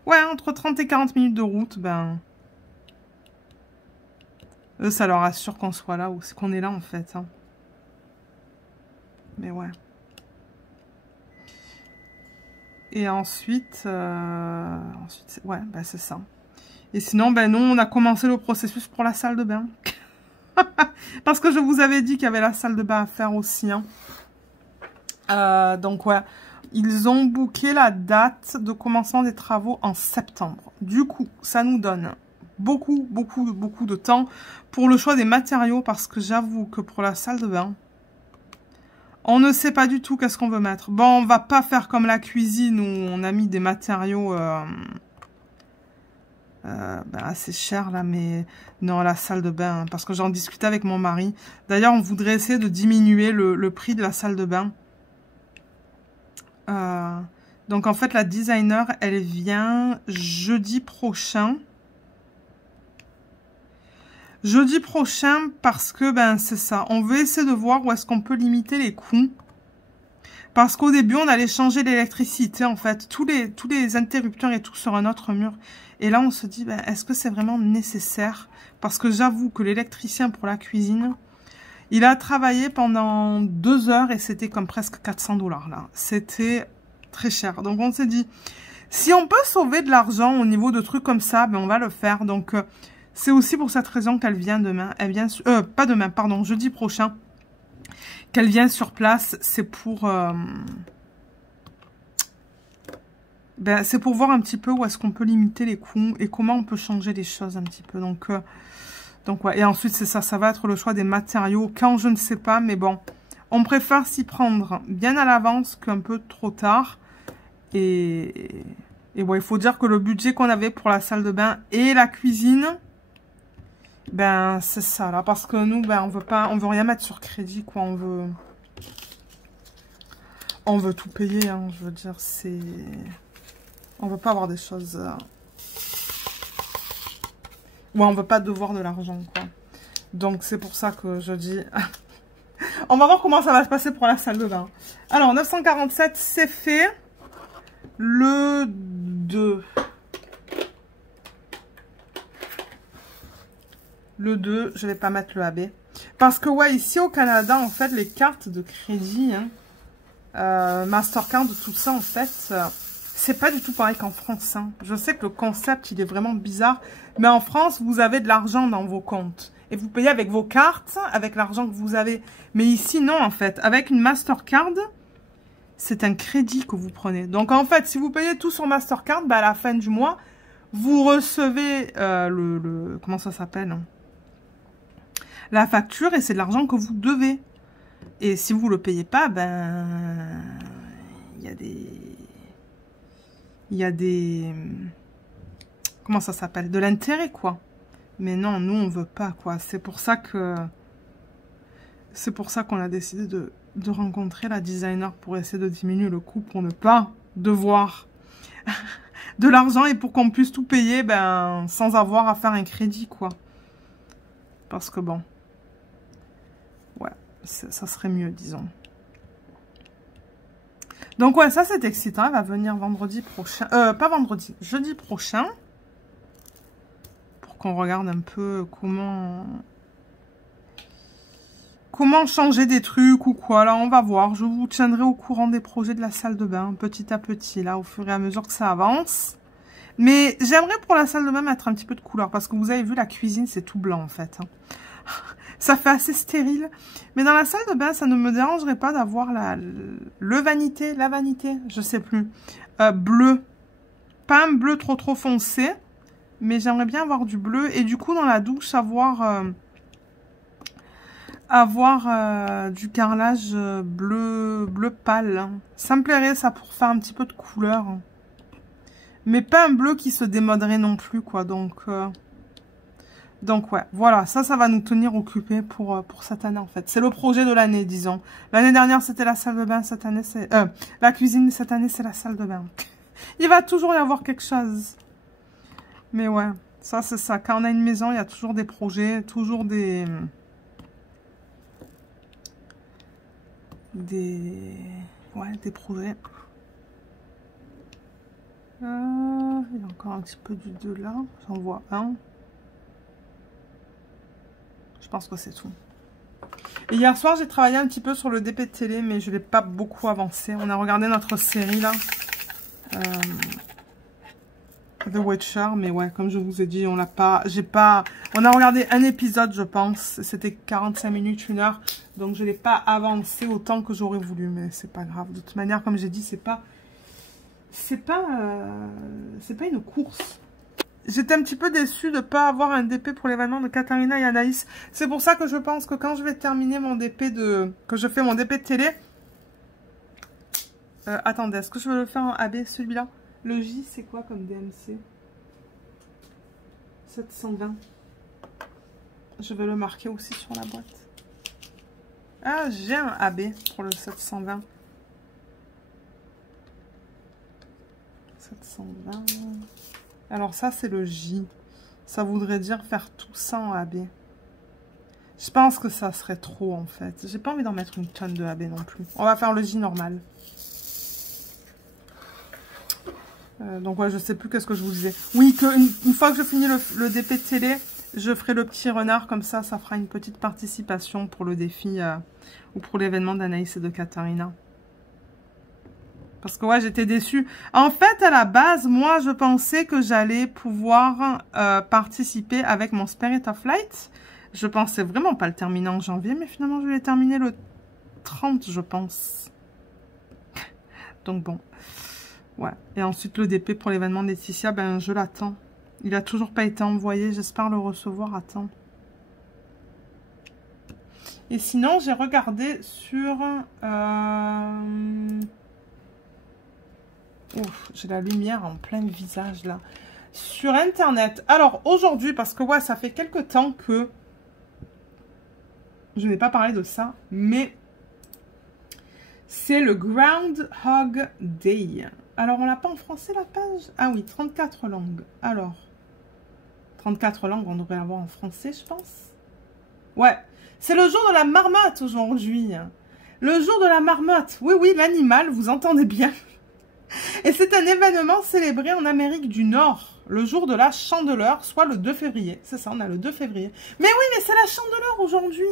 Ouais, entre 30 et 40 minutes de route, ben... Eux, ça leur assure qu'on soit là, ou qu'on est là, en fait. Hein. Mais ouais. Et ensuite... ouais, ben c'est ça. Et sinon, ben nous, on a commencé le processus pour la salle de bain. Parce que je vous avais dit qu'il y avait la salle de bain à faire aussi. Hein. Donc, ouais. Ils ont booké la date de commencement des travaux en septembre. Du coup, ça nous donne beaucoup de temps pour le choix des matériaux. Parce que j'avoue que pour la salle de bain, on ne sait pas du tout qu'est-ce qu'on veut mettre. Bon, on va pas faire comme la cuisine où on a mis des matériaux... ben assez cher là, mais non, la salle de bain, hein, parce que j'en discutais avec mon mari. D'ailleurs, on voudrait essayer de diminuer le prix de la salle de bain. Donc en fait, la designer, elle vient jeudi prochain. Jeudi prochain, parce que ben c'est ça. On veut essayer de voir où est-ce qu'on peut limiter les coûts. Parce qu'au début, on allait changer l'électricité, en fait. Tous les interrupteurs et tout sur un autre mur. Et là, on se dit, ben, est-ce que c'est vraiment nécessaire? Parce que j'avoue que l'électricien pour la cuisine, il a travaillé pendant 2 heures et c'était comme presque 400 $, là. C'était très cher. Donc, on s'est dit, si on peut sauver de l'argent au niveau de trucs comme ça, ben, on va le faire. Donc, c'est aussi pour cette raison qu'elle vient demain. Elle vient, pas demain, pardon, jeudi prochain. Qu'elle vient sur place, c'est pour... ben, c'est pour voir un petit peu où est-ce qu'on peut limiter les coûts et comment on peut changer les choses un petit peu. Donc ouais. Et ensuite, c'est ça. Ça va être le choix des matériaux. Quand, je ne sais pas. Mais bon, on préfère s'y prendre bien à l'avance qu'un peu trop tard. Et ouais, il faut dire que le budget qu'on avait pour la salle de bain et la cuisine, ben, c'est ça, là. Parce que nous, ben, on veut rien mettre sur crédit, quoi. On veut tout payer, hein. Je veux dire, c'est... On veut pas avoir des choses... Ouais, on veut pas devoir de l'argent, quoi. Donc, c'est pour ça que je dis... On va voir comment ça va se passer pour la salle de bain. Alors, 947, c'est fait. Le 2. Le 2, je vais pas mettre le AB. Parce que, ouais, ici au Canada, en fait, les cartes de crédit, hein, Mastercard, tout ça, en fait... c'est pas du tout pareil qu'en France. Hein. Je sais que le concept, il est vraiment bizarre. Mais en France, vous avez de l'argent dans vos comptes. Et vous payez avec vos cartes, avec l'argent que vous avez. Mais ici, non, en fait. Avec une Mastercard, c'est un crédit que vous prenez. Donc, en fait, si vous payez tout sur Mastercard, bah, à la fin du mois, vous recevez comment ça s'appelle, hein, la facture, et c'est de l'argent que vous devez. Et si vous ne le payez pas, ben... il y a des... Comment ça s'appelle? De l'intérêt, quoi. Mais non, nous, on veut pas, quoi. C'est pour ça que... C'est pour ça qu'on a décidé de rencontrer la designer pour essayer de diminuer le coût, pour ne pas devoir de l'argent et pour qu'on puisse tout payer, ben, sans avoir à faire un crédit, quoi. Parce que bon... Ouais, ça serait mieux, disons. Donc ouais, ça c'est excitant. Elle va venir vendredi prochain. Pas vendredi, jeudi prochain. Pour qu'on regarde un peu comment comment changer des trucs ou quoi. Là, on va voir. Je vous tiendrai au courant des projets de la salle de bain, petit à petit, là, au fur et à mesure que ça avance. Mais j'aimerais pour la salle de bain mettre un petit peu de couleur, parce que vous avez vu, la cuisine, c'est tout blanc, en fait. Ça fait assez stérile. Mais dans la salle de bain, ça ne me dérangerait pas d'avoir la vanité, je sais plus, bleu. Pas un bleu trop foncé, mais j'aimerais bien avoir du bleu. Et du coup, dans la douche, avoir du carrelage bleu pâle. Ça me plairait, ça, pour faire un petit peu de couleur. Mais pas un bleu qui se démoderait non plus, quoi. Donc ouais, voilà, ça va nous tenir occupés pour cette année, en fait. C'est le projet de l'année, disons. L'année dernière, c'était la salle de bain. Cette année, c'est... la cuisine, cette année, c'est la salle de bain. Il va toujours y avoir quelque chose. Mais ouais, ça, c'est ça. Quand on a une maison, il y a toujours des projets, toujours des projets. Il y a encore un petit peu d'huile là. J'en vois un. Je pense que c'est tout. Et hier soir, j'ai travaillé un petit peu sur le DP de télé, mais je ne l'ai pas beaucoup avancé. On a regardé notre série là. The Witcher, mais ouais, comme je vous ai dit, on a regardé un épisode, je pense. C'était 45 minutes, 1 heure. Donc, je n'ai pas avancé autant que j'aurais voulu, mais c'est pas grave. De toute manière, comme j'ai dit, c'est pas une course. J'étais un petit peu déçue de ne pas avoir un DP pour l'événement de Katharina et Anaïs. C'est pour ça que je pense que quand je vais terminer mon DP que je fais mon DP de télé... attendez, est-ce que je vais le faire en AB, celui-là? Le J, c'est quoi comme DMC? 720. Je vais le marquer aussi sur la boîte. Ah, j'ai un AB pour le 720. 720. Alors ça, c'est le J. Ça voudrait dire faire tout ça en AB. Je pense que ça serait trop, en fait. J'ai pas envie d'en mettre une tonne de AB non plus. On va faire le J normal. Donc ouais, je sais plus qu'est-ce que je vous disais. Oui, une fois que je finis le DP de télé, je ferai le petit renard, comme ça fera une petite participation pour le défi ou pour l'événement d'Anaïs et de Katharina. Parce que ouais, j'étais déçue. En fait, à la base, moi, je pensais que j'allais pouvoir participer avec mon Spirit of Light. Je pensais vraiment pas le terminer en janvier, mais finalement, je l'ai terminé le 30, je pense. Donc bon. Ouais. Et ensuite, le DP pour l'événement de Laetitia, ben, je l'attends. Il n'a toujours pas été envoyé. J'espère le recevoir à temps. Et sinon, j'ai regardé sur... Ouf, j'ai la lumière en plein visage, là. Sur Internet. Alors, aujourd'hui, parce que, ouais, ça fait quelques temps que... Je n'ai pas parlé de ça, mais... C'est le Groundhog Day. Alors, on l'a pas en français, la page? Ah oui, 34 langues. Alors, 34 langues, on devrait l'avoir en français, je pense. Ouais, c'est le jour de la marmotte aujourd'hui. Le jour de la marmotte. Oui, oui, l'animal, vous entendez bien. Et c'est un événement célébré en Amérique du Nord, le jour de la Chandeleur, soit le 2 février. C'est ça, on a le 2 février. Mais oui, mais c'est la Chandeleur aujourd'hui.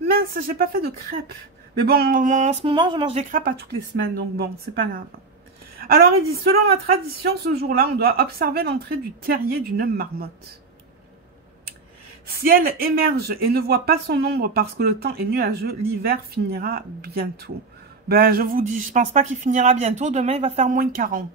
Mince, j'ai pas fait de crêpes. Mais bon, en ce moment, je mange des crêpes à toutes les semaines, donc bon, c'est pas grave. Alors, il dit, selon la tradition, ce jour-là, on doit observer l'entrée du terrier d'une marmotte. Si elle émerge et ne voit pas son ombre parce que le temps est nuageux, l'hiver finira bientôt. Ben, je vous dis, je pense pas qu'il finira bientôt. Demain, il va faire moins 40.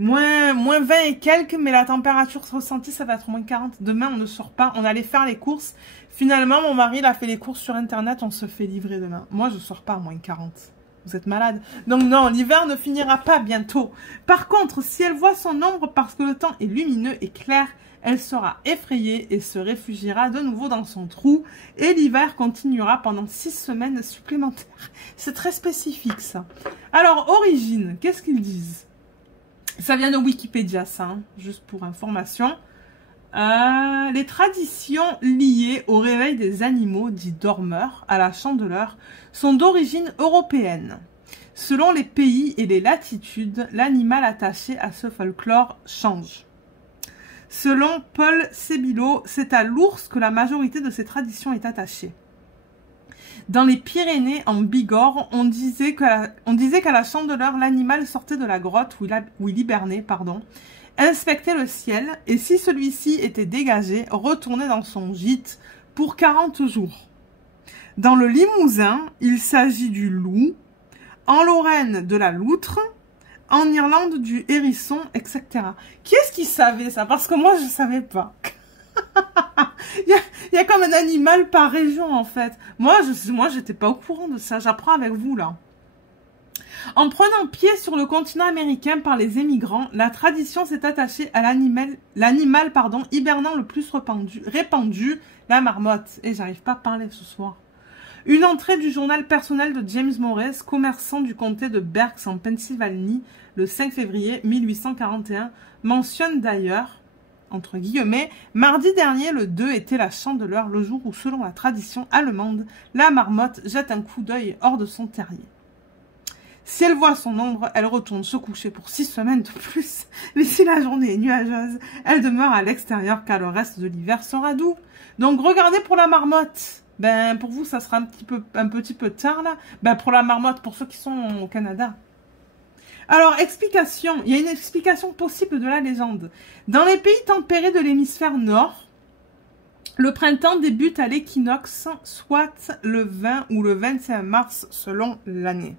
Moins 20 et quelques, mais la température ressentie, ça va être moins 40. Demain, on ne sort pas. On allait faire les courses. Finalement, mon mari, il a fait les courses sur Internet. On se fait livrer demain. Moi, je sors pas à moins 40. Vous êtes malade. Donc non, l'hiver ne finira pas bientôt. Par contre, si elle voit son ombre parce que le temps est lumineux et clair, elle sera effrayée et se réfugiera de nouveau dans son trou. Et l'hiver continuera pendant 6 semaines supplémentaires. C'est très spécifique, ça. Alors, origine, qu'est-ce qu'ils disent? Ça vient de Wikipédia, ça, hein, juste pour information. Les traditions liées au réveil des animaux, dits dormeurs, à la Chandeleur, sont d'origine européenne. Selon les pays et les latitudes, l'animal attaché à ce folklore change. Selon Paul Sébillot, c'est à l'ours que la majorité de ces traditions est attachée. Dans les Pyrénées, en Bigorre, on disait qu'à la Chandeleur, l'animal sortait de la grotte où il hibernait, inspectait le ciel, et si celui-ci était dégagé, retournait dans son gîte pour 40 jours. Dans le Limousin, il s'agit du loup, en Lorraine, de la loutre, en Irlande, du hérisson, etc. Qui est-ce qui savait ça? Parce que moi, je ne savais pas. Il y a comme un animal par région, en fait. Moi, j'étais pas au courant de ça. J'apprends avec vous, là. En prenant pied sur le continent américain par les émigrants, la tradition s'est attachée à l'animal hibernant le plus répandu, la marmotte. Et j'arrive pas à parler ce soir. Une entrée du journal personnel de James Morris, commerçant du comté de Berks en Pennsylvanie, le 5 février 1841, mentionne d'ailleurs, entre guillemets, mardi dernier, le 2 était la Chandeleur, le jour où, selon la tradition allemande, la marmotte jette un coup d'œil hors de son terrier. Si elle voit son ombre, elle retourne se coucher pour 6 semaines de plus. Mais si la journée est nuageuse, elle demeure à l'extérieur car le reste de l'hiver sera doux. Donc regardez pour la marmotte. Ben pour vous, ça sera un petit peu tard là. Ben pour la marmotte, pour ceux qui sont au Canada. Alors, explication. Il y a une explication possible de la légende. Dans les pays tempérés de l'hémisphère nord, le printemps débute à l'équinoxe, soit le 20 ou le 25 mars selon l'année.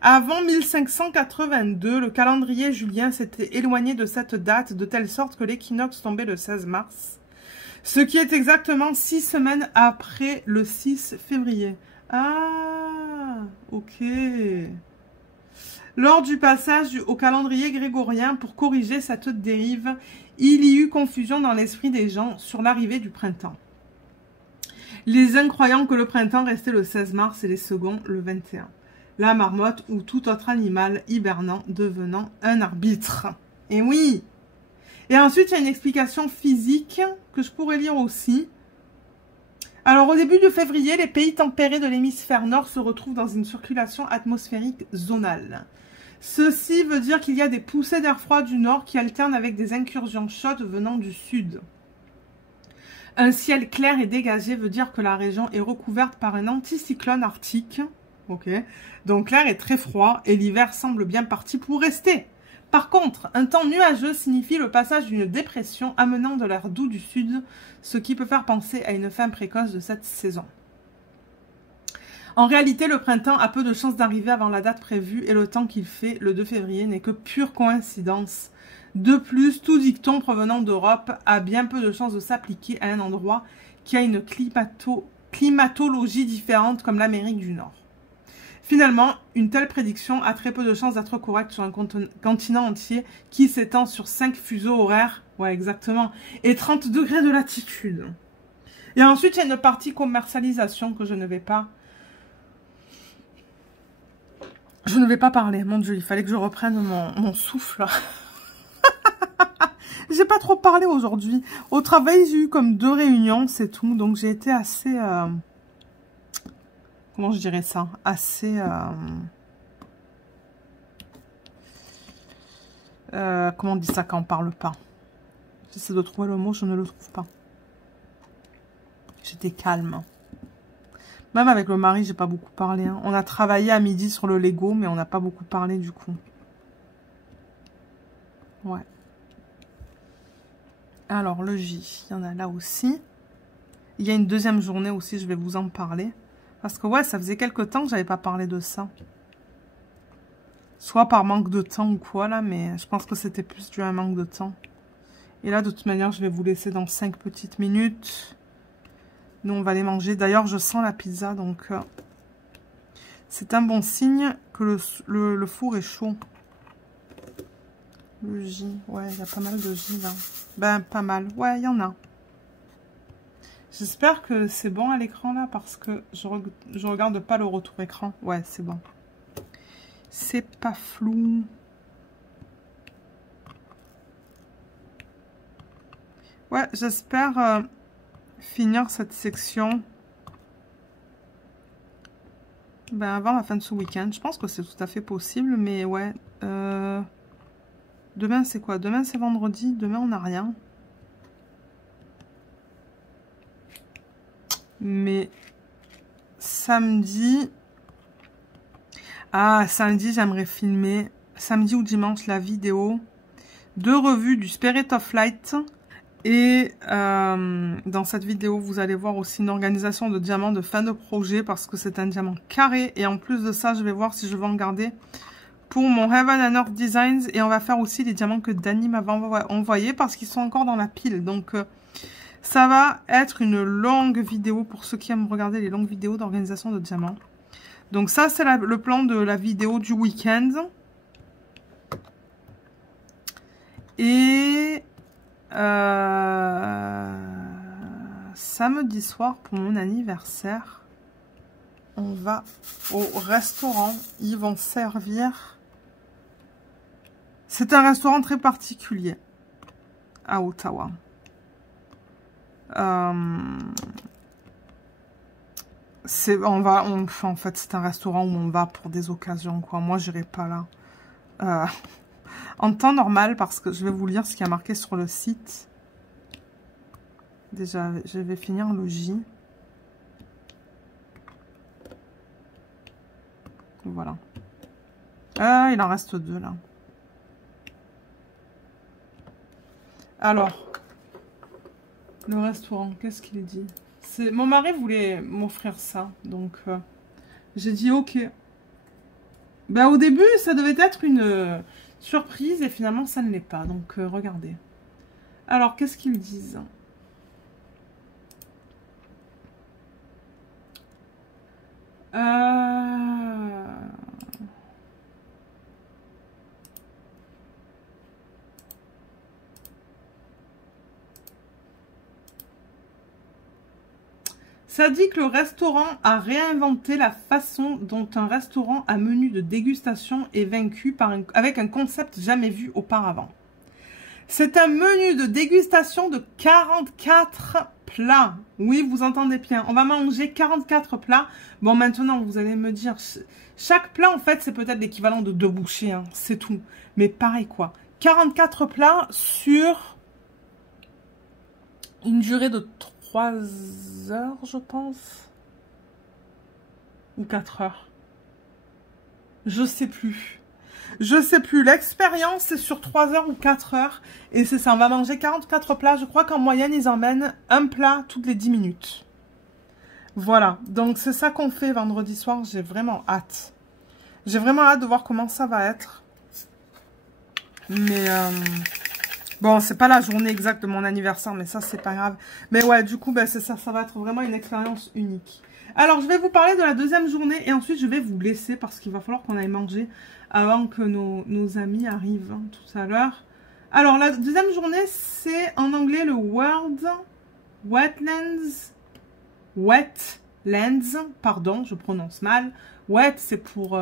Avant 1582, le calendrier julien s'était éloigné de cette date de telle sorte que l'équinoxe tombait le 16 mars, ce qui est exactement 6 semaines après le 6 février. Ah, ok. Lors du passage au calendrier grégorien pour corriger cette dérive, il y eut confusion dans l'esprit des gens sur l'arrivée du printemps. Les uns croyant que le printemps restait le 16 mars et les seconds le 21. La marmotte ou tout autre animal hibernant devenant un arbitre. Et oui! Et ensuite, il y a une explication physique que je pourrais lire aussi. Alors, au début de février, les pays tempérés de l'hémisphère nord se retrouvent dans une circulation atmosphérique zonale. Ceci veut dire qu'il y a des poussées d'air froid du nord qui alternent avec des incursions chaudes venant du sud. Un ciel clair et dégagé veut dire que la région est recouverte par un anticyclone arctique. Ok, donc l'air est très froid et l'hiver semble bien parti pour rester. Par contre, un temps nuageux signifie le passage d'une dépression amenant de l'air doux du sud, ce qui peut faire penser à une fin précoce de cette saison. En réalité, le printemps a peu de chances d'arriver avant la date prévue et le temps qu'il fait, le 2 février, n'est que pure coïncidence. De plus, tout dicton provenant d'Europe a bien peu de chances de s'appliquer à un endroit qui a une climatologie différente comme l'Amérique du Nord. Finalement, une telle prédiction a très peu de chances d'être correcte sur un continent entier qui s'étend sur 5 fuseaux horaires, ouais exactement, et 30 degrés de latitude. Et ensuite, il y a une partie commercialisation que je ne vais pas parler. Mon Dieu, il fallait que je reprenne mon souffle. J'ai pas trop parlé aujourd'hui. Au travail, j'ai eu comme 2 réunions, c'est tout. Donc, j'ai été assez... comment je dirais ça? Assez... comment on dit ça quand on parle pas? J'essaie de trouver le mot, je ne le trouve pas. J'étais calme. Même avec le mari, j'ai pas beaucoup parlé. Hein. On a travaillé à midi sur le Lego, mais on n'a pas beaucoup parlé du coup. Ouais. Alors, le J, il y en a là aussi. Il y a une deuxième journée aussi, je vais vous en parler. Parce que ouais, ça faisait quelques temps que j'avais pas parlé de ça. Soit par manque de temps ou quoi là, mais je pense que c'était plus dû à un manque de temps. Et là, de toute manière, je vais vous laisser dans 5 petites minutes. Nous, on va les manger. D'ailleurs, je sens la pizza, donc c'est un bon signe que le four est chaud. Le J, ouais, il y a pas mal de J là. Ben, pas mal. Ouais, il y en a. J'espère que c'est bon à l'écran là, parce que je regarde pas le retour écran. Ouais, c'est bon. C'est pas flou. Ouais, j'espère finir cette section ben, avant la fin de ce week-end. Je pense que c'est tout à fait possible, mais ouais. Demain, c'est quoi? Demain, c'est vendredi. Demain, on n'a rien. Mais samedi. Ah, samedi, j'aimerais filmer, samedi ou dimanche, la vidéo de revue du Spirit of Light. Et dans cette vidéo, vous allez voir aussi une organisation de diamants de fin de projet parce que c'est un diamant carré. Et en plus de ça, je vais voir si je vais en garder pour mon Heaven and Earth Designs. Et on va faire aussi les diamants que Dani m'avait envoyés parce qu'ils sont encore dans la pile. Donc, ça va être une longue vidéo pour ceux qui aiment regarder les longues vidéos d'organisation de diamants. Donc ça, c'est le plan de la vidéo du week-end. Et samedi soir, pour mon anniversaire, on va au restaurant. Ils vont servir... C'est un restaurant très particulier à Ottawa. En fait, c'est un restaurant où on va pour des occasions, quoi. Moi, j'irai pas là. En temps normal, parce que je vais vous lire ce qui a marqué sur le site. Déjà, je vais finir le J. Voilà. Il en reste 2, là. Alors, le restaurant, qu'est-ce qu'il dit? Mon mari voulait m'offrir ça, donc j'ai dit ok. Ben, au début, ça devait être une surprise et finalement, ça ne l'est pas. Donc, regardez. Alors, qu'est-ce qu'ils disent? Ça dit que le restaurant a réinventé la façon dont un restaurant à menu de dégustation est vaincu avec un concept jamais vu auparavant. C'est un menu de dégustation de 44 plats. Oui, vous entendez bien. On va manger 44 plats. Bon, maintenant, vous allez me dire... Chaque plat, en fait, c'est peut-être l'équivalent de 2 bouchées. Hein, c'est tout. Mais pareil, quoi. 44 plats sur une durée de 3 heures, je pense. Ou 4 heures. Je sais plus. Je sais plus. L'expérience, c'est sur 3 heures ou 4 heures. Et c'est ça, on va manger 44 plats. Je crois qu'en moyenne, ils emmènent un plat toutes les 10 minutes. Voilà. Donc, c'est ça qu'on fait vendredi soir. J'ai vraiment hâte. J'ai vraiment hâte de voir comment ça va être. Mais... bon, c'est pas la journée exacte de mon anniversaire, mais ça, c'est pas grave. Mais ouais, du coup, ben, c'est ça, ça va être vraiment une expérience unique. Alors, je vais vous parler de la deuxième journée et ensuite, je vais vous laisser parce qu'il va falloir qu'on aille manger avant que nos amis arrivent hein, tout à l'heure. Alors, la deuxième journée, c'est en anglais le World Wetlands. Wetlands, pardon, je prononce mal. Wet, c'est pour...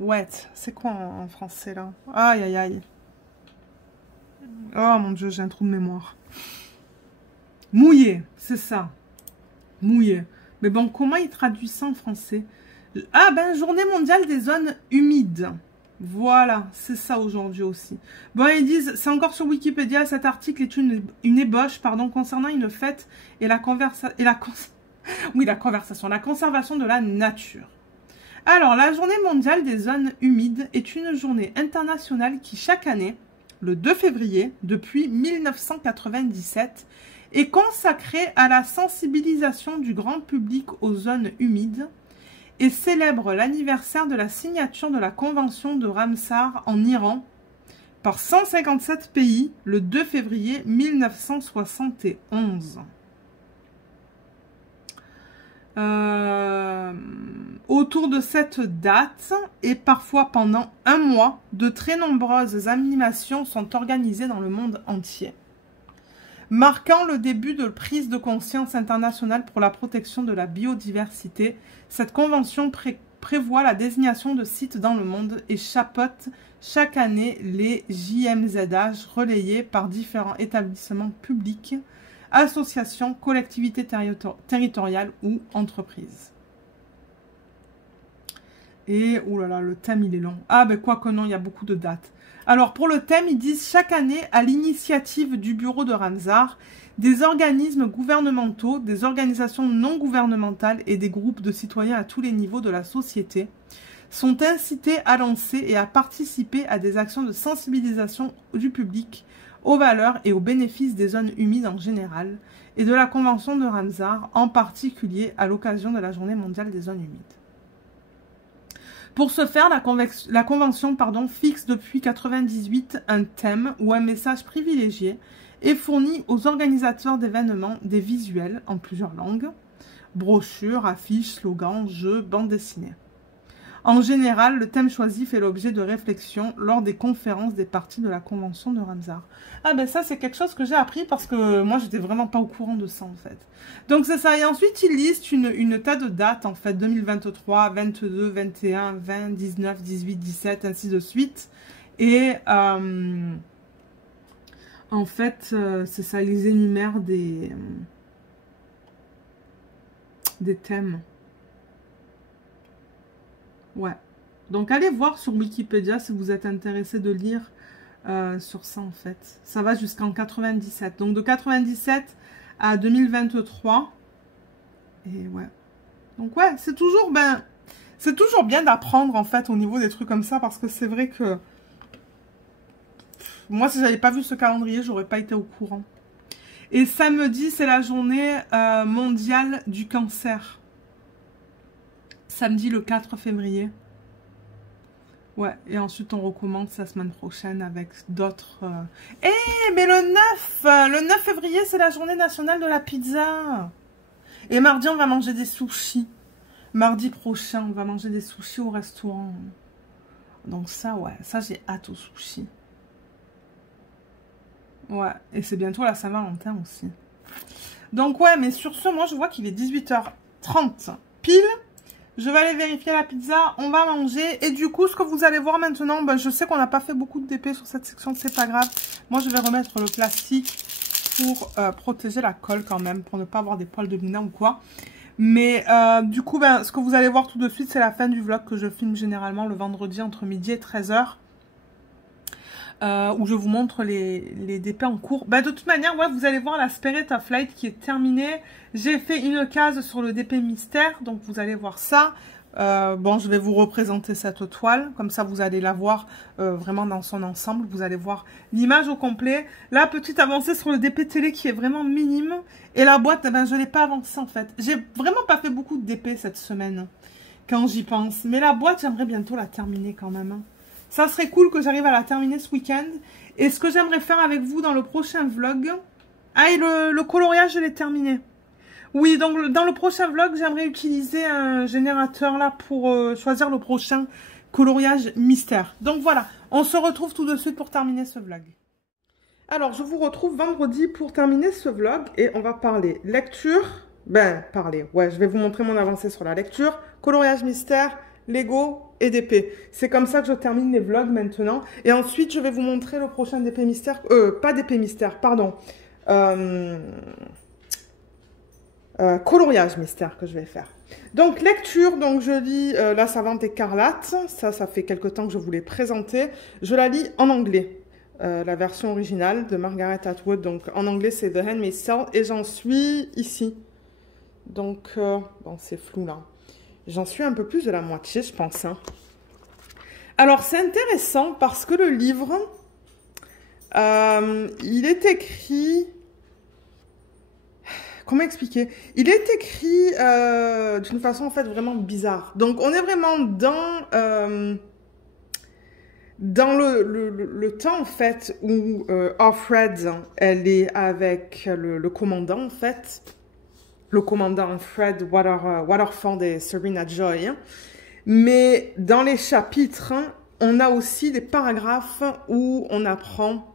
wet, c'est quoi en français là? Aïe aïe aïe. Oh mon dieu, j'ai un trou de mémoire. Mouillé, c'est ça. Mouillé. Mais bon, comment il traduit ça en français? Ah ben, journée mondiale des zones humides. Voilà, c'est ça aujourd'hui aussi. Bon, ils disent, c'est encore sur Wikipédia, cet article est une ébauche, pardon, concernant une fête et la conversation, la conservation de la nature. Alors, la journée mondiale des zones humides est une journée internationale qui, chaque année, le 2 février, depuis 1997, est consacrée à la sensibilisation du grand public aux zones humides et célèbre l'anniversaire de la signature de la Convention de Ramsar en Iran par 157 pays le 2 février 1971. Autour de cette date et parfois pendant un mois, de très nombreuses animations sont organisées dans le monde entier. Marquant le début de prise de conscience internationale pour la protection de la biodiversité, cette convention prévoit la désignation de sites dans le monde et chapeaute chaque année les JMZH relayés par différents établissements publics, associations, collectivités territoriales ou entreprises. Et, oh là là, le thème, il est long. Ah, ben quoi que non, il y a beaucoup de dates. Alors, pour le thème, ils disent chaque année, à l'initiative du bureau de Ramsar, des organismes gouvernementaux, des organisations non gouvernementales et des groupes de citoyens à tous les niveaux de la société sont incités à lancer et à participer à des actions de sensibilisation du public aux valeurs et aux bénéfices des zones humides en général et de la Convention de Ramsar, en particulier à l'occasion de la Journée mondiale des zones humides. Pour ce faire, la Convention fixe depuis 1998 un thème ou un message privilégié et fournit aux organisateurs d'événements des visuels en plusieurs langues, brochures, affiches, slogans, jeux, bandes dessinées. En général, le thème choisi fait l'objet de réflexions lors des conférences des parties de la Convention de Ramsar. Ah ben ça, c'est quelque chose que j'ai appris parce que moi, j'étais vraiment pas au courant de ça, en fait. Donc, c'est ça. Et ensuite, ils listent une tas de dates, en fait, 2023, 22, 21, 20, 19, 18, 17, ainsi de suite. Et, en fait, c'est ça, ils énumèrent des thèmes. Ouais. Donc, allez voir sur Wikipédia si vous êtes intéressé de lire sur ça, en fait. Ça va jusqu'en 97. Donc, de 97 à 2023. Et ouais. Donc, ouais, c'est toujours bien d'apprendre, en fait, au niveau des trucs comme ça, parce que c'est vrai que moi, si j'avais pas vu ce calendrier, j'aurais pas été au courant. Et samedi, c'est la journée mondiale du cancer. Samedi le 4 février. Ouais, et ensuite on recommence la semaine prochaine avec d'autres... mais le 9 février, c'est la journée nationale de la pizza. Et mardi, on va manger des sushis. Mardi prochain, on va manger des sushis au restaurant. Donc ça, ouais, ça j'ai hâte aux sushis. Ouais, et c'est bientôt la Saint-Valentin aussi. Donc ouais, mais sur ce, moi je vois qu'il est 18h30 pile. Je vais aller vérifier la pizza, on va manger. Et du coup, ce que vous allez voir maintenant, ben, je sais qu'on n'a pas fait beaucoup de DP sur cette section, c'est pas grave. Moi, je vais remettre le plastique pour protéger la colle quand même, pour ne pas avoir des poils de Lina ou quoi. Mais du coup, ben, ce que vous allez voir tout de suite, c'est la fin du vlog que je filme généralement le vendredi entre midi et 13h. Où je vous montre les DP en cours. Bah, de toute manière, ouais, vous allez voir la Spirit of Light qui est terminée. J'ai fait une case sur le DP mystère, donc vous allez voir ça. Bon, je vais vous représenter cette toile, comme ça vous allez la voir vraiment dans son ensemble. Vous allez voir l'image au complet. La petite avancée sur le DP télé qui est vraiment minime. Et la boîte, eh ben, je ne l'ai pas avancée en fait. J'ai vraiment pas fait beaucoup de DP cette semaine, quand j'y pense. Mais la boîte, j'aimerais bientôt la terminer quand même. Ça serait cool que j'arrive à la terminer ce week-end. Et ce que j'aimerais faire avec vous dans le prochain vlog... Ah, et le coloriage, je l'ai terminé. Oui, donc dans le prochain vlog, j'aimerais utiliser un générateur là pour choisir le prochain coloriage mystère. Donc voilà, on se retrouve tout de suite pour terminer ce vlog. Alors, je vous retrouve vendredi pour terminer ce vlog. Et on va parler lecture. Ouais, je vais vous montrer mon avancée sur la lecture. Coloriage mystère, Lego et DP. C'est comme ça que je termine les vlogs maintenant. Et ensuite, je vais vous montrer le prochain DP mystère. Pas DP mystère, pardon. Coloriage mystère que je vais faire. Donc, lecture. Donc, je lis La Savante Écarlate. Ça fait quelque temps que je vous l'ai présenté. Je la lis en anglais. La version originale de Margaret Atwood. Donc, en anglais, c'est The Handmaid's Tale. Et j'en suis ici. Donc, bon, c'est flou là. J'en suis un peu plus de la moitié, je pense. Hein. Alors, c'est intéressant parce que le livre, il est écrit... Comment expliquer? Il est écrit d'une façon, en fait, vraiment bizarre. Donc, on est vraiment dans le temps, en fait, où Offred, elle est avec le commandant, en fait. Le commandant Fred Waterford et Serena Joy. Mais dans les chapitres, on a aussi des paragraphes où on apprend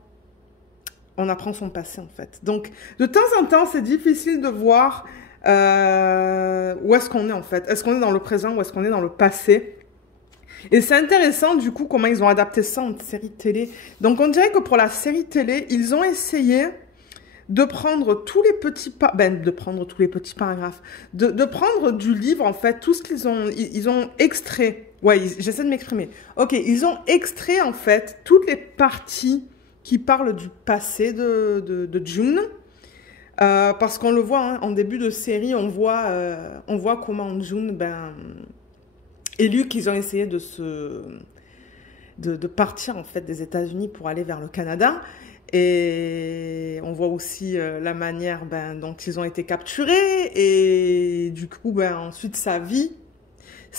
son passé, en fait. Donc, de temps en temps, c'est difficile de voir où est-ce qu'on est, en fait. Est-ce qu'on est dans le présent ou est-ce qu'on est dans le passé? Et c'est intéressant, du coup, comment ils ont adapté ça en série télé. Donc, on dirait que pour la série télé, ils ont essayé... de prendre tous les petits paragraphes, de prendre du livre, en fait, tout ce qu'ils ont, ils ont extrait Ouais, j'essaie de m'exprimer. Ok, ils ont extrait en fait toutes les parties qui parlent du passé de June. Parce qu'on le voit, hein, en début de série, on voit comment June, ben, et Luke, ils ont essayé de partir en fait des États-Unis pour aller vers le Canada. Et on voit aussi la manière ben, dont ils ont été capturés. Et du coup, ben, ensuite, sa vie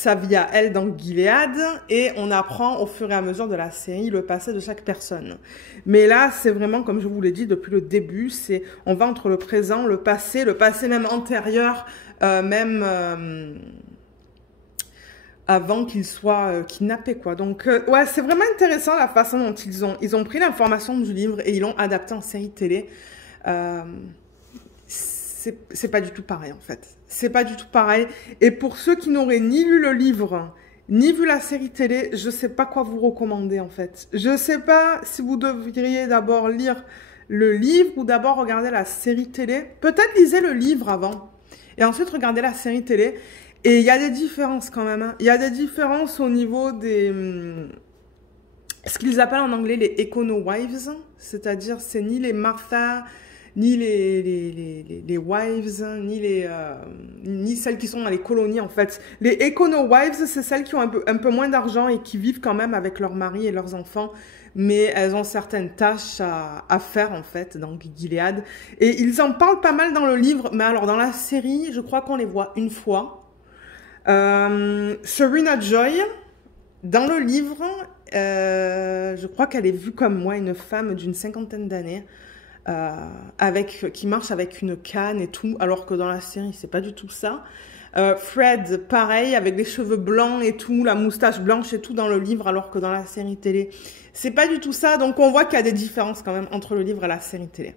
à elle dans Gilead, et on apprend au fur et à mesure de la série le passé de chaque personne. Mais là, c'est vraiment, comme je vous l'ai dit depuis le début, on va entre le présent, le passé même antérieur, même avant qu'il soit kidnappé, quoi. Donc, ouais, c'est vraiment intéressant la façon dont ils ont pris l'information du livre et ils l'ont adapté en série télé. C'est pas du tout pareil, en fait. C'est pas du tout pareil. Et pour ceux qui n'auraient ni lu le livre, ni vu la série télé, je sais pas quoi vous recommander, en fait. Je sais pas si vous devriez d'abord lire le livre ou d'abord regarder la série télé. Peut-être lisez le livre avant et ensuite regardez la série télé. Et il y a des différences quand même, hein. Il y a des différences au niveau des... ce qu'ils appellent en anglais les econo-wives. C'est-à-dire, c'est ni les Martha, ni les wives, ni celles qui sont dans les colonies, en fait. Les econo-wives, c'est celles qui ont un peu moins d'argent et qui vivent quand même avec leur mari et leurs enfants. Mais elles ont certaines tâches à faire, en fait, dans Gilead. Et ils en parlent pas mal dans le livre. Mais alors, dans la série, je crois qu'on les voit une fois. Serena Joy, dans le livre, je crois qu'elle est vue comme moi, une femme d'une 50aine d'années, qui marche avec une canne et tout, alors que dans la série, c'est pas du tout ça. Fred, pareil, avec les cheveux blancs et tout, la moustache blanche et tout dans le livre, alors que dans la série télé, c'est pas du tout ça. Donc on voit qu'il y a des différences quand même entre le livre et la série télé.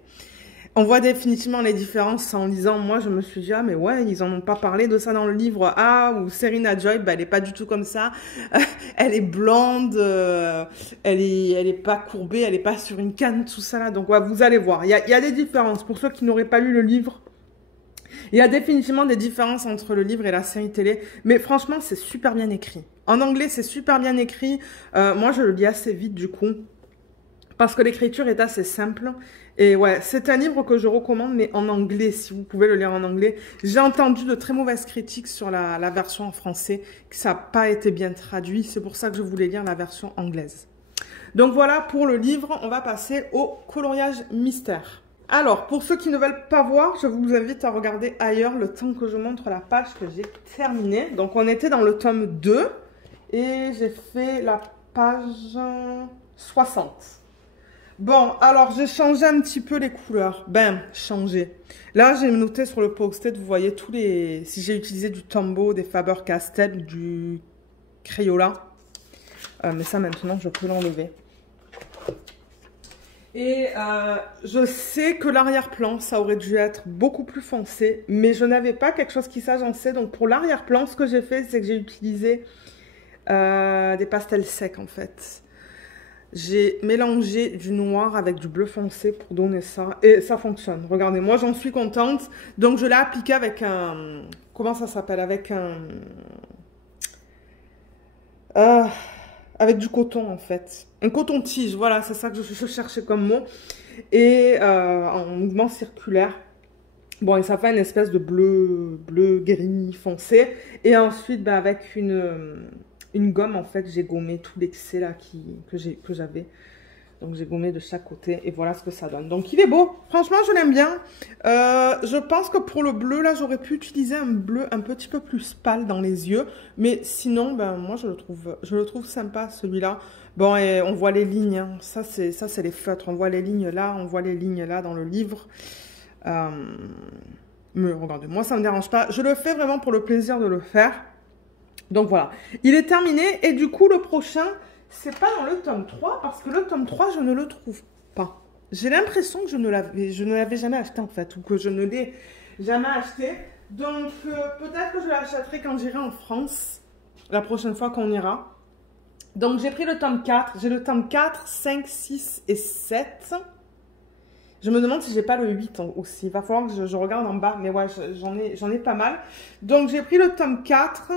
On voit définitivement les différences en lisant. Moi, je me suis dit, ah, mais ouais, ils en ont pas parlé de ça dans le livre. Ah, ou Serena Joy, bah, elle est pas du tout comme ça. Elle est blonde, elle est pas courbée, elle est pas sur une canne, tout ça là. Donc, ouais, vous allez voir. Il y a des différences. Pour ceux qui n'auraient pas lu le livre, il y a définitivement des différences entre le livre et la série télé. Mais franchement, c'est super bien écrit. En anglais, c'est super bien écrit. Moi, je le lis assez vite, du coup. Parce que l'écriture est assez simple. Et ouais, c'est un livre que je recommande, mais en anglais, si vous pouvez le lire en anglais. J'ai entendu de très mauvaises critiques sur la version en français, que ça n'a pas été bien traduit. C'est pour ça que je voulais lire la version anglaise. Donc voilà pour le livre, on va passer au coloriage mystère. Alors, pour ceux qui ne veulent pas voir, je vous invite à regarder ailleurs le temps que je montre la page que j'ai terminée. Donc on était dans le tome 2 et j'ai fait la page 60. Bon, alors j'ai changé un petit peu les couleurs. Ben, changé. Là, j'ai noté sur le post-it, vous voyez tous les... Si j'ai utilisé du Tombow, des Faber-Castell ou du Crayola. Mais ça, maintenant, je peux l'enlever. Et je sais que l'arrière-plan, ça aurait dû être beaucoup plus foncé. Mais je n'avais pas quelque chose qui s'agençait. Donc, pour l'arrière-plan, ce que j'ai fait, c'est que j'ai utilisé des pastels secs, en fait. J'ai mélangé du noir avec du bleu foncé pour donner ça. Et ça fonctionne. Regardez, moi j'en suis contente. Donc je l'ai appliqué avec un... Comment ça s'appelle? Avec un... avec du coton en fait. Un coton-tige, voilà, c'est ça que je cherchais comme mot. Et en mouvement circulaire. Bon, et ça fait une espèce de bleu gris foncé. Et ensuite, ben, avec une gomme, en fait, j'ai gommé tout l'excès là que j'avais. Donc, j'ai gommé de chaque côté et voilà ce que ça donne. Donc, il est beau. Franchement, je l'aime bien. Je pense que pour le bleu, là, j'aurais pu utiliser un bleu un petit peu plus pâle dans les yeux. Mais sinon, ben, moi, je le trouve sympa, celui-là. Bon, et on voit les lignes. Hein. Ça, c'est les feutres. On voit les lignes là, on voit les lignes là dans le livre. Mais regardez, moi, ça ne me dérange pas. Je le fais vraiment pour le plaisir de le faire. Donc voilà, il est terminé et du coup le prochain, c'est pas dans le tome 3 parce que le tome 3, je ne le trouve pas. J'ai l'impression que je ne l'avais jamais acheté en fait ou que je ne l'ai jamais acheté. Donc peut-être que je l'achèterai quand j'irai en France, la prochaine fois qu'on ira. Donc j'ai pris le tome 4, j'ai le tome 4, 5, 6 et 7. Je me demande si j'ai pas le 8 aussi. Il va falloir que je regarde en bas. Mais ouais, j'en ai pas mal. Donc, j'ai pris le tome 4.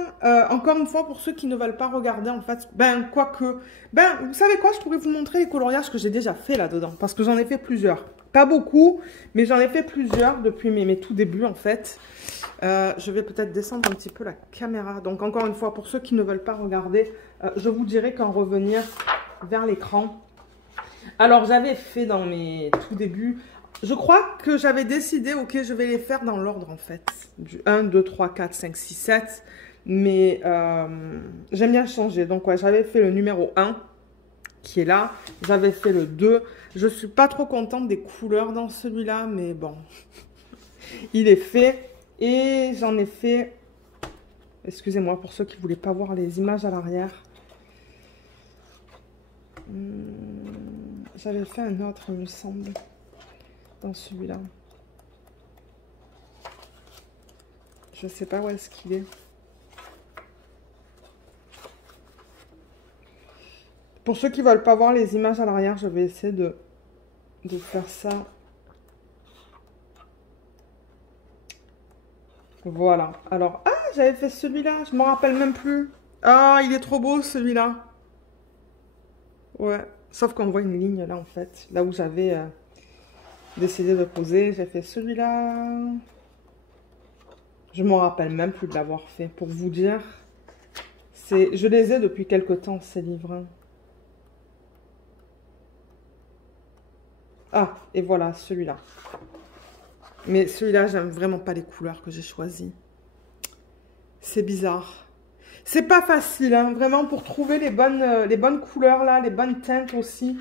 Encore une fois, pour ceux qui ne veulent pas regarder, en fait, ben, quoique... Ben, vous savez quoi? Je pourrais vous montrer les coloriages que j'ai déjà fait là-dedans. Parce que j'en ai fait plusieurs. Pas beaucoup, mais j'en ai fait plusieurs depuis mes tout débuts, en fait. Je vais peut-être descendre un petit peu la caméra. Donc, encore une fois, pour ceux qui ne veulent pas regarder, je vous dirai qu'en revenir vers l'écran... Alors, j'avais fait dans mes tout débuts, je crois que j'avais décidé, ok, je vais les faire dans l'ordre en fait, du 1, 2, 3, 4, 5, 6, 7, mais j'aime bien changer. Donc, ouais, j'avais fait le numéro 1, qui est là, j'avais fait le 2, je suis pas trop contente des couleurs dans celui-là, mais bon, il est fait, et j'en ai fait, excusez-moi pour ceux qui ne voulaient pas voir les images à l'arrière, j'avais fait un autre, il me semble, dans celui-là. Je sais pas où est-ce qu'il est. Pour ceux qui veulent pas voir les images à l'arrière, je vais essayer de faire ça. Voilà. Alors, ah, j'avais fait celui-là, je m'en rappelle même plus. Ah, il est trop beau celui-là. Ouais. Sauf qu'on voit une ligne là en fait, là où j'avais décidé de poser, j'ai fait celui-là. Je me rappelle même plus de l'avoir fait, pour vous dire. Je les ai depuis quelque temps ces livres. Ah, et voilà celui-là. Mais celui-là, j'aime vraiment pas les couleurs que j'ai choisies. C'est bizarre. C'est pas facile, hein, vraiment, pour trouver les bonnes couleurs, là, les bonnes teintes aussi.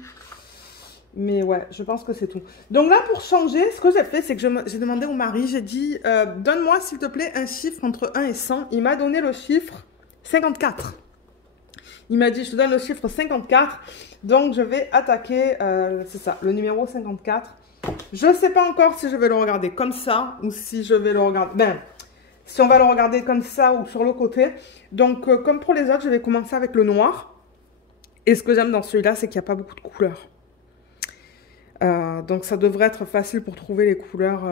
Mais ouais, je pense que c'est tout. Donc là, pour changer, ce que j'ai fait, c'est que j'ai demandé au mari, j'ai dit, donne-moi, s'il te plaît, un chiffre entre 1 et 100. Il m'a donné le chiffre 54. Il m'a dit, je te donne le chiffre 54. Donc, je vais attaquer, c'est ça, le numéro 54. Je ne sais pas encore si je vais le regarder comme ça ou si je vais le regarder... Ben, si on va le regarder comme ça ou sur le côté. Donc, comme pour les autres, je vais commencer avec le noir. Et ce que j'aime dans celui-là, c'est qu'il n'y a pas beaucoup de couleurs. Donc, ça devrait être facile pour trouver les couleurs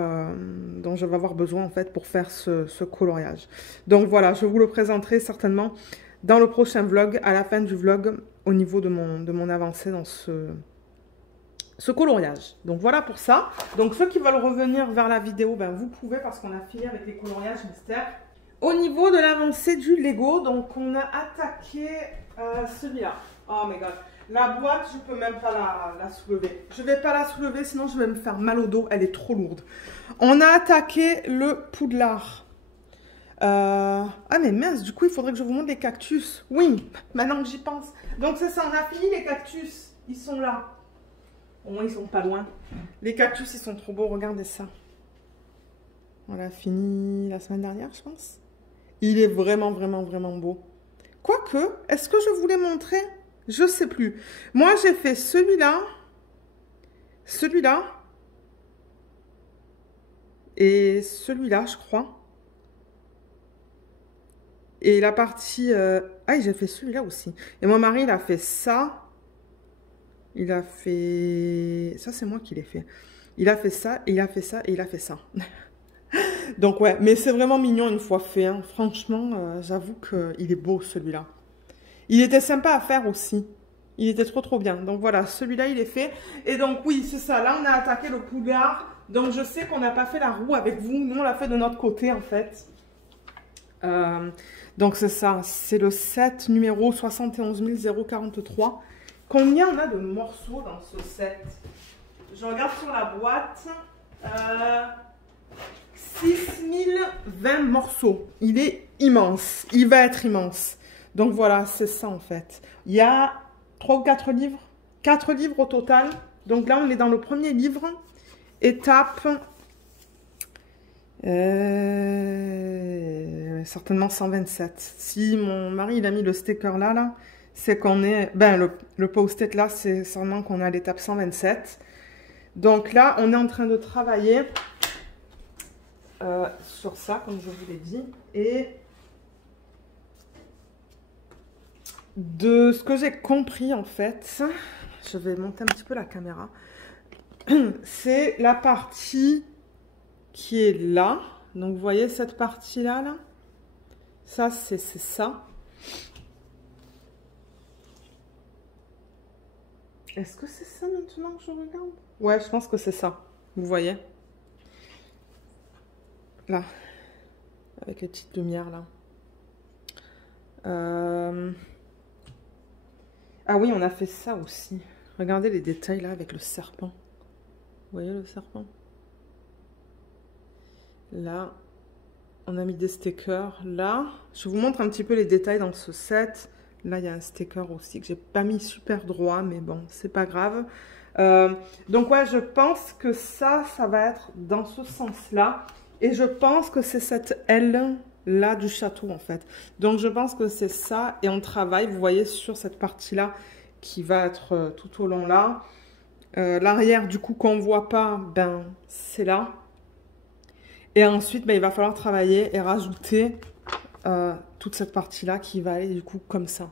dont je vais avoir besoin, en fait, pour faire ce coloriage. Donc, voilà, je vous le présenterai certainement dans le prochain vlog, à la fin du vlog, au niveau de mon avancée dans ce coloriage. Donc voilà pour ça. Donc ceux qui veulent revenir vers la vidéo, ben vous pouvez parce qu'on a fini avec les coloriages mystères. Au niveau de l'avancée du Lego, donc on a attaqué celui-là. Oh my god. La boîte, je peux même pas la soulever. Je vais pas la soulever, sinon je vais me faire mal au dos. Elle est trop lourde. On a attaqué le Poudlard. Ah mais mince, du coup il faudrait que je vous montre les cactus. Oui, maintenant que j'y pense. Donc c'est ça, on a fini les cactus. Ils sont là. Au moins, ils sont pas loin. Les cactus, ils sont trop beaux. Regardez ça. On l'a fini la semaine dernière, je pense. Il est vraiment, vraiment, vraiment beau. Quoique, est-ce que je vous l'ai montré? Je sais plus. Moi, j'ai fait celui-là. Celui-là. Et celui-là, je crois. Et la partie... Ah, j'ai fait celui-là aussi. Et mon mari, il a fait ça. Il a fait... Ça, c'est moi qui l'ai fait. Il a fait ça, et il a fait ça, et il a fait ça. Donc, ouais. Mais c'est vraiment mignon une fois fait. Hein. Franchement, j'avoue qu'il est beau, celui-là. Il était sympa à faire aussi. Il était trop, trop bien. Donc, voilà. Celui-là, il est fait. Et donc, oui, c'est ça. Là, on a attaqué le Poudlard. Donc, je sais qu'on n'a pas fait la roue avec vous. Nous, on l'a fait de notre côté, en fait. Donc, c'est ça. C'est le set numéro 71 043. Combien on a de morceaux dans ce set? Je regarde sur la boîte. 6020 morceaux. Il est immense. Il va être immense. Donc voilà, c'est ça en fait. Il y a 3 ou 4 livres. 4 livres au total. Donc là, on est dans le premier livre. Étape. Certainement 127. Si mon mari il a mis le sticker là, c'est qu'on est... Ben, le post-it là, c'est sûrement qu'on est à l'étape 127. Donc là, on est en train de travailler sur ça, comme je vous l'ai dit. Et de ce que j'ai compris, en fait, je vais monter un petit peu la caméra. c'est la partie qui est là. Donc, vous voyez cette partie-là, là? Ça, c'est ça. Est-ce que c'est ça maintenant que je regarde? Ouais, je pense que c'est ça. Vous voyez? Là. Avec les petites lumières, là. Ah oui, on a fait ça aussi. Regardez les détails, là, avec le serpent. Vous voyez le serpent? Là, on a mis des stickers. Là, je vous montre un petit peu les détails dans ce set. Là, il y a un sticker aussi que j'ai pas mis super droit, mais bon, c'est pas grave. Donc, ouais, je pense que ça va être dans ce sens-là. Et je pense que c'est cette aile-là du château, en fait. Donc, je pense que c'est ça. Et on travaille, vous voyez, sur cette partie-là qui va être tout au long là. L'arrière, du coup, qu'on ne voit pas, ben, c'est là. Et ensuite, ben, il va falloir travailler et rajouter toute cette partie-là qui va aller, du coup, comme ça.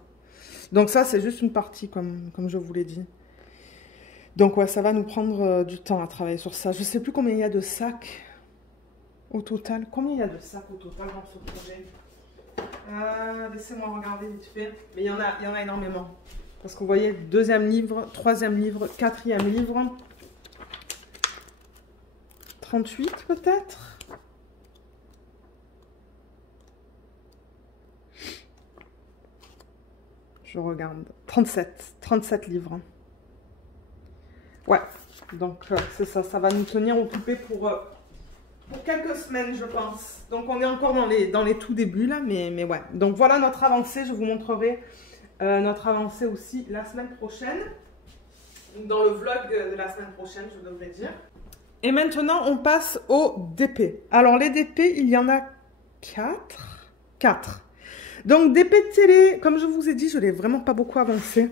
Donc ça, c'est juste une partie, comme je vous l'ai dit. Donc, ouais, ça va nous prendre du temps à travailler sur ça. Je ne sais plus combien il y a de sacs au total. Combien il y a de sacs au total dans ce projet? Laissez-moi regarder vite fait. Mais il y en a énormément. Parce que vous voyez, 2e livre, 3e livre, 4e livre. 38 peut-être? Je regarde. 37 livres. Ouais, donc c'est ça. Ça va nous tenir occupés pour quelques semaines, je pense. Donc on est encore dans les tout débuts là, mais ouais. Donc voilà notre avancée. Je vous montrerai notre avancée aussi la semaine prochaine. Dans le vlog de la semaine prochaine, je devrais dire. Et maintenant, on passe aux DP. Alors les DP, il y en a 4. Donc DP de télé, comme je vous ai dit, je n'ai vraiment pas beaucoup avancé.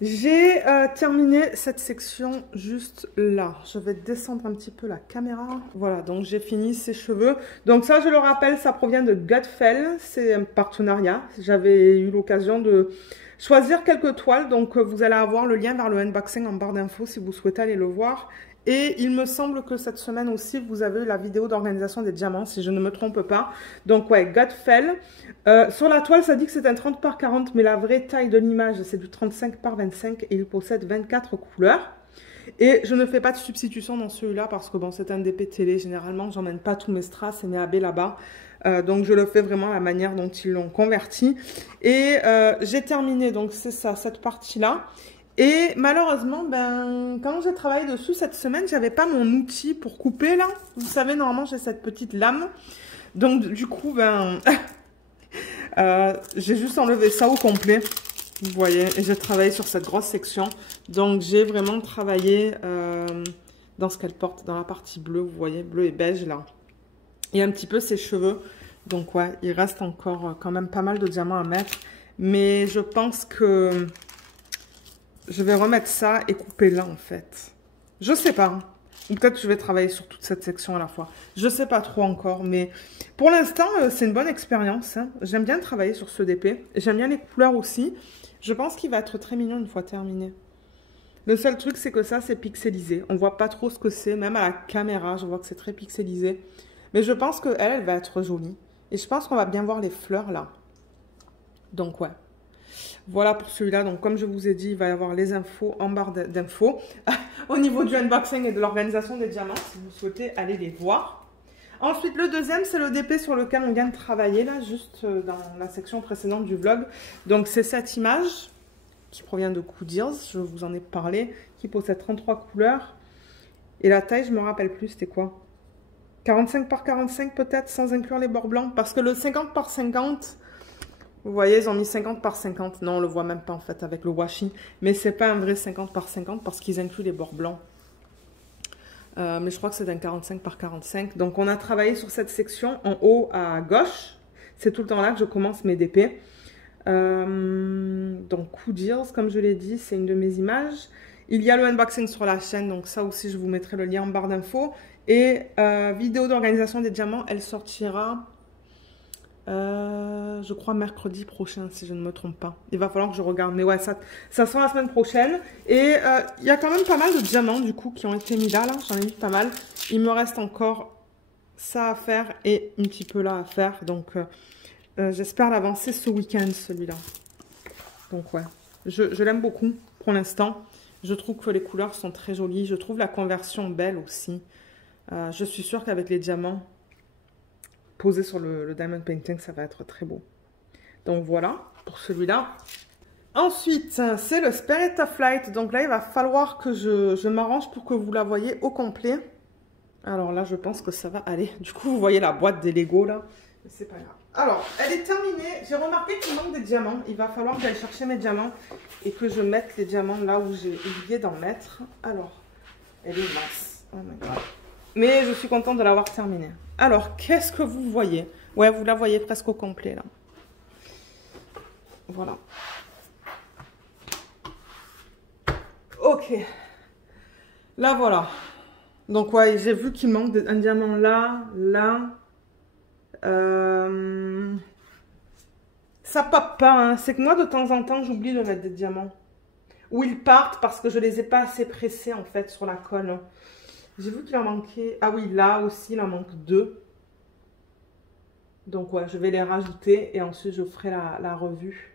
J'ai terminé cette section juste là. Je vais descendre un petit peu la caméra. Voilà, donc j'ai fini ces cheveux. Donc ça, je le rappelle, ça provient de Gutfeld. C'est un partenariat. J'avais eu l'occasion de choisir quelques toiles. Donc vous allez avoir le lien vers le unboxing en barre d'infos si vous souhaitez aller le voir. Et il me semble que cette semaine aussi, vous avez la vidéo d'organisation des diamants, si je ne me trompe pas. Donc, ouais, Gutfeld. Sur la toile, ça dit que c'est un 30 par 40, mais la vraie taille de l'image, c'est du 35 par 25 et il possède 24 couleurs. Et je ne fais pas de substitution dans celui-là parce que, bon, c'est un DP télé. Généralement, j'emmène pas tous mes strass et mes AB là-bas. Donc, je le fais vraiment à la manière dont ils l'ont converti. Et j'ai terminé, donc, c'est ça, cette partie-là. Et malheureusement, ben, quand j'ai travaillé dessus cette semaine, j'avais pas mon outil pour couper là. Vous savez, normalement, j'ai cette petite lame. Donc, du coup, ben, j'ai juste enlevé ça au complet. Vous voyez, et j'ai travaillé sur cette grosse section. Donc, j'ai vraiment travaillé dans ce qu'elle porte, dans la partie bleue, vous voyez, bleu et beige là. Et un petit peu ses cheveux. Donc, ouais, il reste encore quand même pas mal de diamants à mettre. Mais je pense que je vais remettre ça et couper là, en fait. Je sais pas. Ou peut-être que je vais travailler sur toute cette section à la fois. Je sais pas trop encore, mais pour l'instant, c'est une bonne expérience. Hein. J'aime bien travailler sur ce DP. J'aime bien les couleurs aussi. Je pense qu'il va être très mignon une fois terminé. Le seul truc, c'est que ça, c'est pixelisé. On voit pas trop ce que c'est. Même à la caméra, je vois que c'est très pixelisé. Mais je pense qu'elle, elle va être jolie. Et je pense qu'on va bien voir les fleurs là. Donc, ouais. Voilà pour celui-là. Donc, comme je vous ai dit, il va y avoir les infos en barre d'infos au niveau du unboxing et de l'organisation des diamants, si vous souhaitez aller les voir. Ensuite, le deuxième, c'est le DP sur lequel on vient de travailler, là, juste dans la section précédente du vlog. Donc, c'est cette image qui provient de Coodiers, je vous en ai parlé, qui possède 33 couleurs. Et la taille, je ne me rappelle plus, c'était quoi? 45 par 45 peut-être, sans inclure les bords blancs. Parce que le 50 par 50... Vous voyez, ils ont mis 50 par 50. Non, on ne le voit même pas en fait avec le washi. Mais ce n'est pas un vrai 50 par 50 parce qu'ils incluent les bords blancs. Mais je crois que c'est un 45 par 45. Donc, on a travaillé sur cette section en haut à gauche. C'est tout le temps là que je commence mes DP. Donc, Coodiers, comme je l'ai dit, c'est une de mes images. Il y a le unboxing sur la chaîne. Donc, ça aussi, je vous mettrai le lien en barre d'infos. Et vidéo d'organisation des diamants, elle sortira... Je crois mercredi prochain, si je ne me trompe pas. Il va falloir que je regarde. Mais ouais, ça sera la semaine prochaine. Et il y a quand même pas mal de diamants, du coup, qui ont été mis là. J'en ai mis pas mal. Il me reste encore ça à faire et un petit peu là à faire. Donc, j'espère l'avancer ce week-end, celui-là. Donc, ouais. Je l'aime beaucoup pour l'instant. Je trouve que les couleurs sont très jolies. Je trouve la conversion belle aussi. Je suis sûre qu'avec les diamants posés sur le Diamond Painting, ça va être très beau. Donc voilà, pour celui-là. Ensuite, c'est le Spirit of Light. Donc là, il va falloir que je m'arrange pour que vous la voyez au complet. Alors là, je pense que ça va aller. Du coup, vous voyez la boîte des Lego là. Mais c'est pas grave. Alors, elle est terminée. J'ai remarqué qu'il manque des diamants. Il va falloir que j'aille chercher mes diamants et que je mette les diamants là où j'ai oublié d'en mettre. Alors, elle est mince. Oh my god. Mais je suis contente de l'avoir terminée. Alors, qu'est-ce que vous voyez? Ouais, vous la voyez presque au complet, là. Voilà. Ok. Là, voilà. Donc, ouais, j'ai vu qu'il manque un diamant là, là. Ça pop pas, hein. C'est que moi, de temps en temps, j'oublie de mettre des diamants. Ou ils partent parce que je les ai pas assez pressés, en fait, sur la colle. J'ai vu qu'il en manquait... Ah oui, là aussi, il en manque 2. Donc, ouais, je vais les rajouter et ensuite, je ferai la revue.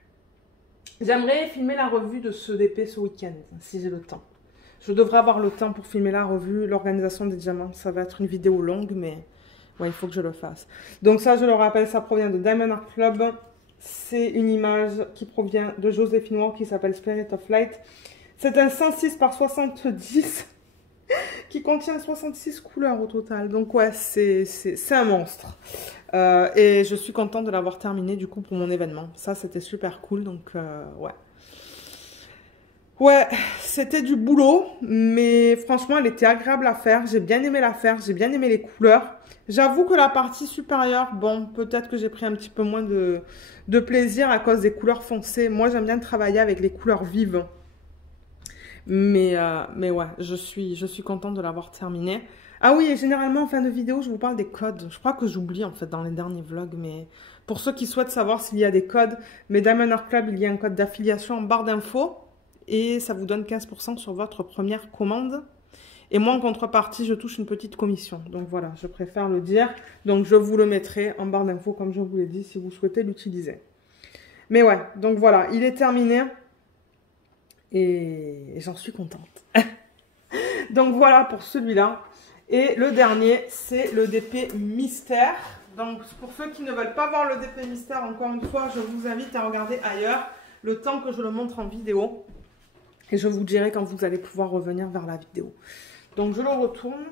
J'aimerais filmer la revue de ce DP ce week-end, si j'ai le temps. Je devrais avoir le temps pour filmer la revue, l'organisation des diamants. Ça va être une vidéo longue, mais ouais, il faut que je le fasse. Donc ça, je le rappelle, ça provient de Diamond Art Club. C'est une image qui provient de Joséphine Ward qui s'appelle Spirit of Light. C'est un 106 par 70 qui contient 66 couleurs au total. Donc ouais, c'est un monstre. Et je suis contente de l'avoir terminé du coup pour mon événement. Ça, c'était super cool. Donc ouais. Ouais, c'était du boulot, mais franchement, elle était agréable à faire. J'ai bien aimé la faire, j'ai bien aimé les couleurs. J'avoue que la partie supérieure, bon, peut-être que j'ai pris un petit peu moins de plaisir à cause des couleurs foncées. Moi, j'aime bien travailler avec les couleurs vives. Mais ouais, je suis contente de l'avoir terminé. Ah oui, et généralement, en fin de vidéo, je vous parle des codes. Je crois que j'oublie, en fait, dans les derniers vlogs, mais pour ceux qui souhaitent savoir s'il y a des codes, mais Diamond Art Club, il y a un code d'affiliation en barre d'infos. Et ça vous donne 15% sur votre première commande. Et moi, en contrepartie, je touche une petite commission. Donc voilà, je préfère le dire. Donc je vous le mettrai en barre d'infos, comme je vous l'ai dit, si vous souhaitez l'utiliser. Mais ouais, donc voilà, il est terminé. Et j'en suis contente. Donc voilà pour celui-là. Et le dernier, c'est le DP Mystère. Donc pour ceux qui ne veulent pas voir le DP Mystère, encore une fois, je vous invite à regarder ailleurs, le temps que je le montre en vidéo. Et je vous dirai quand vous allez pouvoir revenir vers la vidéo. Donc je le retourne.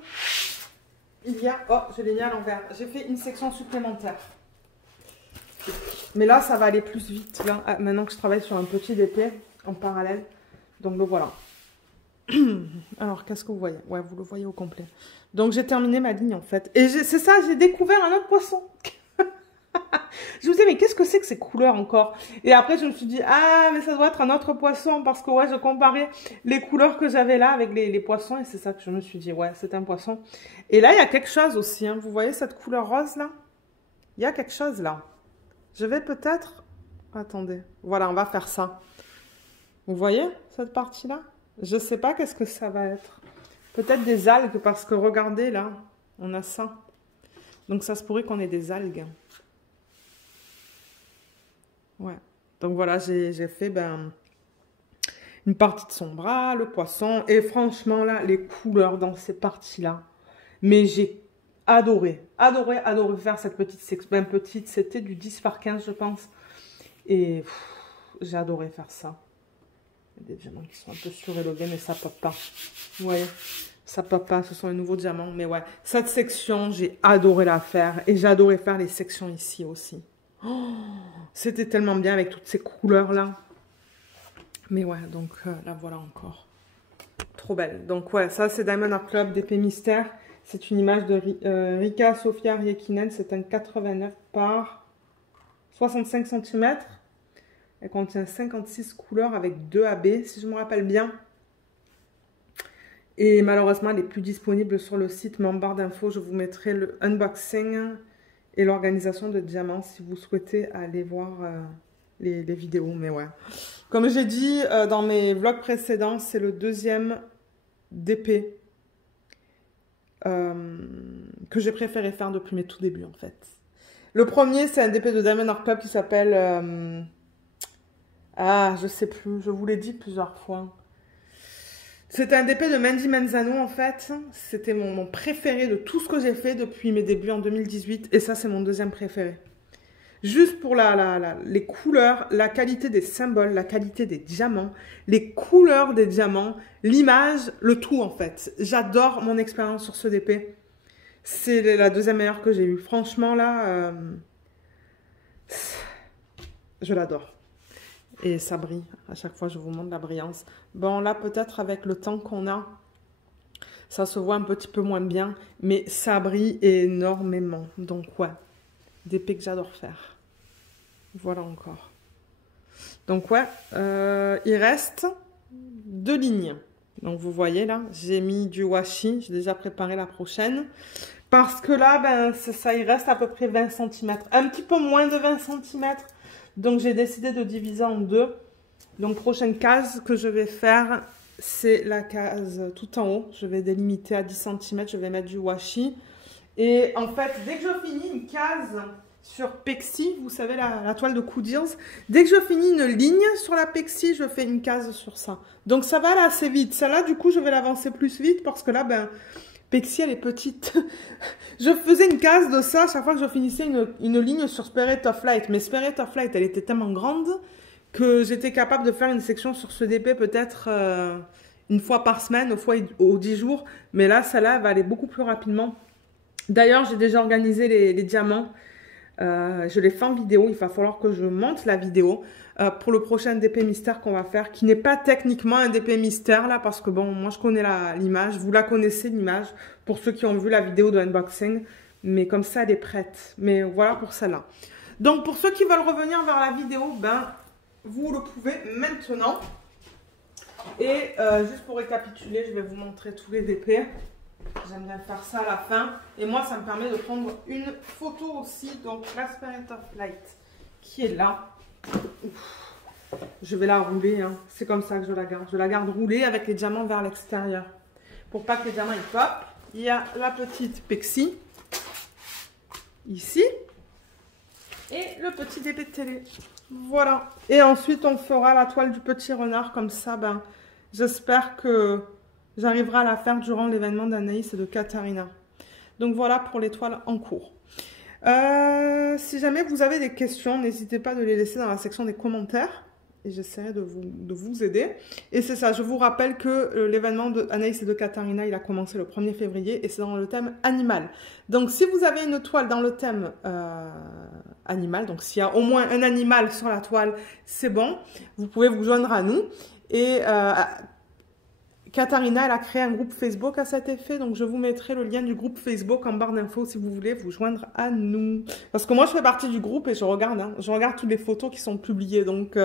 Il y a... Oh, je l'ai mis à l'envers. J'ai fait une section supplémentaire. Mais là, ça va aller plus vite. Là, maintenant que je travaille sur un petit DP en parallèle. Donc le voilà. Alors, qu'est-ce que vous voyez? Ouais, vous le voyez au complet. Donc j'ai terminé ma ligne en fait. Et c'est ça, j'ai découvert un autre poisson. Je me disais, mais qu'est-ce que c'est que ces couleurs encore? Et après, je me suis dit, ah, mais ça doit être un autre poisson. Parce que, ouais, je comparais les couleurs que j'avais là avec les poissons. Et c'est ça que je me suis dit, ouais, c'est un poisson. Et là, il y a quelque chose aussi. Hein. Vous voyez cette couleur rose là? Il y a quelque chose là. Je vais peut-être... Attendez. Voilà, on va faire ça. Vous voyez cette partie-là? Je sais pas qu'est-ce que ça va être. Peut-être des algues. Parce que, regardez là, on a ça. Donc, ça se pourrait qu'on ait des algues. Ouais, donc voilà, j'ai fait une partie de son bras, le poisson, et franchement là, les couleurs dans ces parties-là, mais j'ai adoré faire cette petite section, c'était du 10 par 15 je pense, et j'ai adoré faire ça. Il y a des diamants qui sont un peu surélevés, mais ça pop pas, ouais, ça pop pas, ce sont les nouveaux diamants, mais ouais, cette section, j'ai adoré la faire, et j'ai adoré faire les sections ici aussi. Oh, c'était tellement bien avec toutes ces couleurs là. Mais ouais, donc là voilà encore. Trop belle. Donc ouais, ça c'est Diamond Art Club DP Mystère. C'est une image de Rika Sofia Riekinen. C'est un 89 par 65 cm. Elle contient 56 couleurs avec 2 AB, si je me rappelle bien. Et malheureusement, elle n'est plus disponible sur le site, mais en barre d'infos, je vous mettrai le unboxing et l'organisation de diamants si vous souhaitez aller voir les vidéos. Mais ouais, comme j'ai dit dans mes vlogs précédents, c'est le deuxième DP que j'ai préféré faire depuis mes tout débuts en fait. Le premier, c'est un DP de Diamond Art Club qui s'appelle... je sais plus, je vous l'ai dit plusieurs fois. C'était un DP de Mandy Manzano en fait. C'était mon préféré de tout ce que j'ai fait depuis mes débuts en 2018. Et ça, c'est mon deuxième préféré. Juste pour les couleurs, la qualité des symboles, la qualité des diamants, les couleurs des diamants, l'image, le tout en fait. J'adore mon expérience sur ce DP. C'est la deuxième meilleure que j'ai eue. Franchement, là, je l'adore. Et ça brille. À chaque fois, je vous montre la brillance. Bon, là, peut-être avec le temps qu'on a, ça se voit un petit peu moins bien. Mais ça brille énormément. Donc, ouais, DP que j'adore faire. Voilà encore. Donc, ouais, il reste 2 lignes. Donc, vous voyez, là, j'ai mis du washi. J'ai déjà préparé la prochaine. Parce que là, ben, c'est ça, il reste à peu près 20 cm. Un petit peu moins de 20 cm. Donc, j'ai décidé de diviser en 2. Donc, prochaine case que je vais faire, c'est la case tout en haut. Je vais délimiter à 10 cm. Je vais mettre du washi. Et en fait, dès que je finis une case sur Pexi, vous savez, la toile de Coudils, dès que je finis une ligne sur la Pexi, je fais une case sur ça. Donc, ça va aller assez vite. Celle-là, du coup, je vais l'avancer plus vite parce que là, ben... Pexi, elle est petite. Je faisais une case de ça chaque fois que je finissais une ligne sur Spirit of Light. Mais Spirit of Light, elle était tellement grande que j'étais capable de faire une section sur ce DP peut-être une fois par semaine, aux 10 jours. Mais là, celle-là va aller beaucoup plus rapidement. D'ailleurs, j'ai déjà organisé les diamants. Je les fais en vidéo. Il va falloir que je monte la vidéo pour le prochain DP mystère qu'on va faire, qui n'est pas techniquement un DP mystère là, parce que bon, moi je connais l'image, vous la connaissez l'image, pour ceux qui ont vu la vidéo de unboxing, mais comme ça elle est prête. Mais voilà pour celle-là. Donc pour ceux qui veulent revenir vers la vidéo, ben vous le pouvez maintenant. Et juste pour récapituler, je vais vous montrer tous les DP. J'aime bien faire ça à la fin. Et moi, ça me permet de prendre une photo aussi. Donc, la Spirit of Light qui est là. Ouf. Je vais la rouler. Hein. C'est comme ça que je la garde. Je la garde roulée avec les diamants vers l'extérieur. Pour pas que les diamants ils pop. Il y a la petite Pexi. Ici. Et le petit DP de télé. Voilà. Et ensuite, on fera la toile du petit renard. Comme ça, ben, j'espère que... j'arriverai à la faire durant l'événement d'Anaïs et de Katharina. Donc voilà pour les toiles en cours. Si jamais vous avez des questions, n'hésitez pas de les laisser dans la section des commentaires. Et j'essaierai de vous aider. Et c'est ça, je vous rappelle que l'événement d'Anaïs et de Katharina, il a commencé le 1er février. Et c'est dans le thème animal. Donc si vous avez une toile dans le thème animal, donc s'il y a au moins un animal sur la toile, c'est bon. Vous pouvez vous joindre à nous. Et... Katharina, elle a créé un groupe Facebook à cet effet, donc je vous mettrai le lien du groupe Facebook en barre d'infos si vous voulez vous joindre à nous. Parce que moi, je fais partie du groupe et je regarde, hein, je regarde toutes les photos qui sont publiées, donc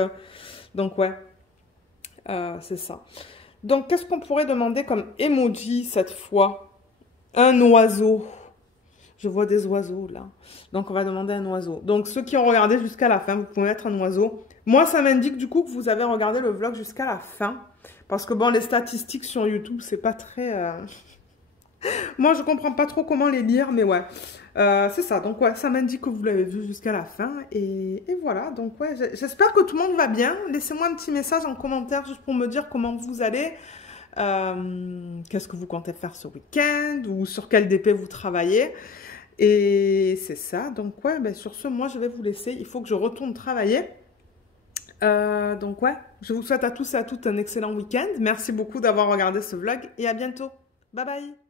ouais, c'est ça. Donc, qu'est-ce qu'on pourrait demander comme emoji cette fois? Un oiseau. Je vois des oiseaux là. Donc, on va demander un oiseau. Donc, ceux qui ont regardé jusqu'à la fin, vous pouvez mettre un oiseau. Moi, ça m'indique du coup que vous avez regardé le vlog jusqu'à la fin. Parce que bon, les statistiques sur YouTube, c'est pas très... Moi, je comprends pas trop comment les lire, mais ouais. C'est ça, donc ouais, ça m'indique que vous l'avez vu jusqu'à la fin. Et voilà, donc ouais, j'espère que tout le monde va bien. Laissez-moi un petit message en commentaire juste pour me dire comment vous allez. Qu'est-ce que vous comptez faire ce week-end ou sur quel DP vous travaillez. Et c'est ça, donc ouais, ben, sur ce, moi, je vais vous laisser. Il faut que je retourne travailler. Donc ouais, je vous souhaite à tous et à toutes un excellent week-end. Merci beaucoup d'avoir regardé ce vlog et à bientôt. Bye bye.